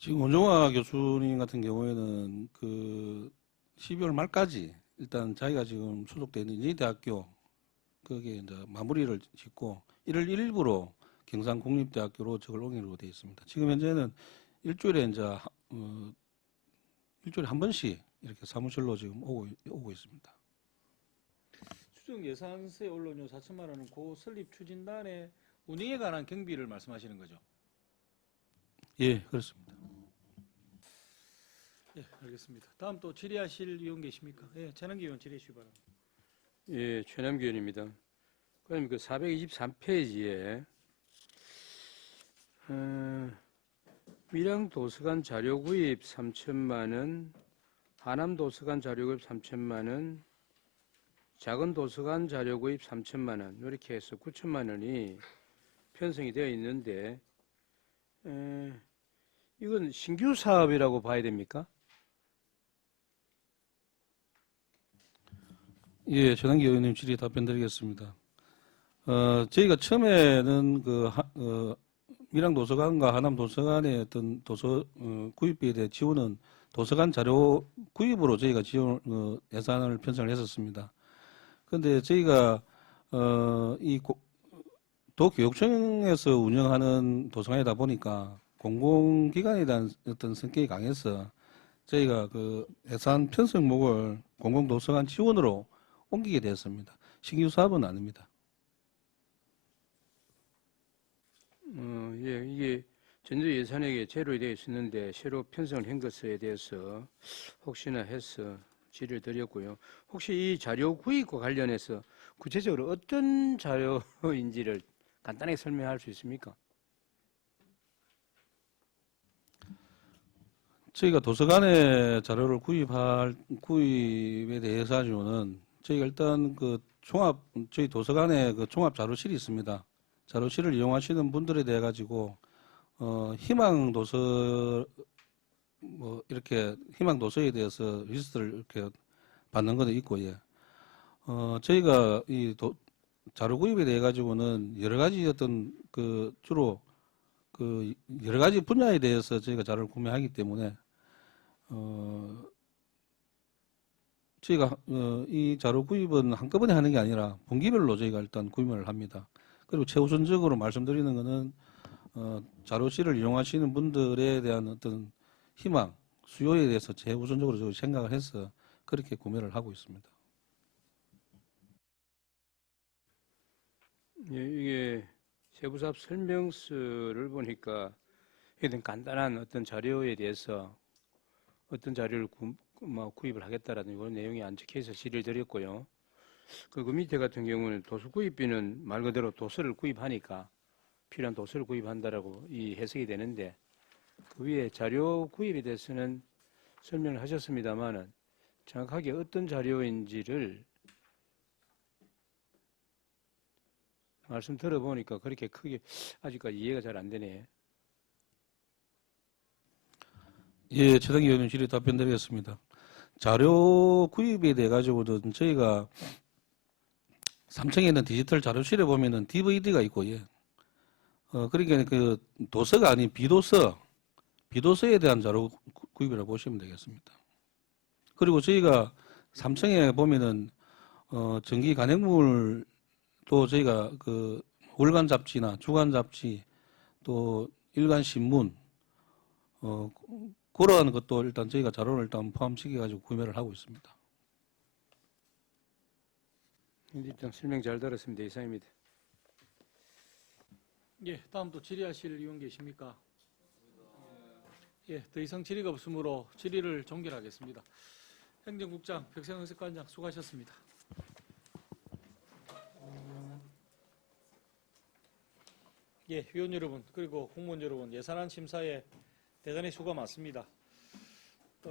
지금 원종화 교수님 같은 경우에는 그 12월 말까지 일단 자기가 지금 소속돼 있는 인지대학교 거기에 이제 마무리를 짓고 1월 1일부로 경상국립대학교로 적을 옮기로 되어 있습니다. 지금 현재는 일주일에 한 번씩 이렇게 사무실로 지금 오고 있습니다. 추정 예산세 언론료 4천만 원은 고 설립 추진단의 운영에 관한 경비를 말씀하시는 거죠? 예, 그렇습니다. 예, 알겠습니다. 다음 또 질의하실 의원 계십니까? 예, 최남기 의원 질의해 주시기 바랍니다. 예, 최남기 의원입니다. 그럼 그 423페이지에 밀양 도서관 자료 구입 3천만 원, 하남 도서관 자료 구입 3천만 원, 작은 도서관 자료 구입 3천만 원, 이렇게 해서 9천만 원이 편성이 되어 있는데, 이건 신규 사업이라고 봐야 됩니까? 예, 전환기 의원님 질의 답변드리겠습니다. 저희가 처음에는 밀양 도서관과 하남 도서관의 어떤 도서 구입비에 대한 지원은 도서관 자료 구입으로 저희가 지원 예산을 편성을 했었습니다. 그런데 저희가 도교육청에서 운영하는 도서관이다 보니까 공공기관에 대한 어떤 성격이 강해서 저희가 그 예산 편성목을 공공도서관 지원으로 옮기게 되었습니다. 신규 사업은 아닙니다. 예, 이게 전주 예산액에 제로에 되어 있었는데 새로 편성을 한 것에 대해서 혹시나 해서 질의를 드렸고요. 혹시 이 자료 구입과 관련해서 구체적으로 어떤 자료인지를 간단하게 설명할 수 있습니까? 저희가 도서관에 자료를 구입에 대해서 가지고는 저희가 일단 저희 도서관에 그 종합 자료실이 있습니다. 자료실을 이용하시는 분들에 대해 가지고 희망 도서 이렇게 희망 도서에 대해서 리스트를 이렇게 받는 것도 있고, 예. 저희가 자료 구입에 대해 가지고는 여러 가지 어떤 주로 여러 가지 분야에 대해서 저희가 자료를 구매하기 때문에 저희가 이 자료 구입은 한꺼번에 하는 게 아니라 분기별로 저희가 일단 구입을 합니다. 그리고 최우선적으로 말씀드리는 것은 자료실을 이용하시는 분들에 대한 어떤 희망, 수요에 대해서 최우선적으로 저희 생각을 해서 그렇게 구매를 하고 있습니다. 예, 이게 세부사업 설명서를 보니까 이런 간단한 어떤 자료에 대해서 어떤 자료를 구입을 하겠다라는 그런 내용이 안 적혀 있어 질의를 드렸고요. 그 밑에 같은 경우는 도서 구입비는 말 그대로 도서를 구입하니까 필요한 도서를 구입한다라고 이 해석이 되는데 그 위에 자료 구입에 대해서는 설명을 하셨습니다만은 정확하게 어떤 자료인지를 말씀 들어보니까 그렇게 크게 아직까지 이해가 잘 안 되네. 예, 최상희 의원님 질의 답변드리겠습니다. 자료 구입에 대해 가지고는 저희가 3층에 있는 디지털 자료실에 보면은 DVD가 있고, 예. 그러니까 그 도서가 아닌 비도서에 대한 자료 구입이라고 보시면 되겠습니다. 그리고 저희가 3층에 보면은 전기 간행물도 저희가 월간 잡지나 주간 잡지 또 일간 신문 그러한 것도 일단 저희가 자료를 일단 포함시켜 가지고 구매를 하고 있습니다. 일단 설명 잘 들었습니다. 이상입니다. 예, 다음도 질의하실 의원 계십니까? 예, 더 이상 질의가 없으므로 질의를 종결하겠습니다. 행정국장 백성영석 관장 수고하셨습니다. 예, 위원 여러분 그리고 공무원 여러분 예산안 심사에 대단히 수고가 많습니다.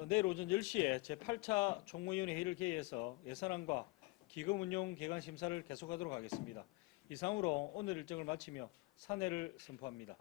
내일 오전 10시에 제8차 총무위원회 회의를 개의해서 예산안과 기금운용 개관 심사를 계속하도록 하겠습니다. 이상으로 오늘 일정을 마치며 산회를 선포합니다.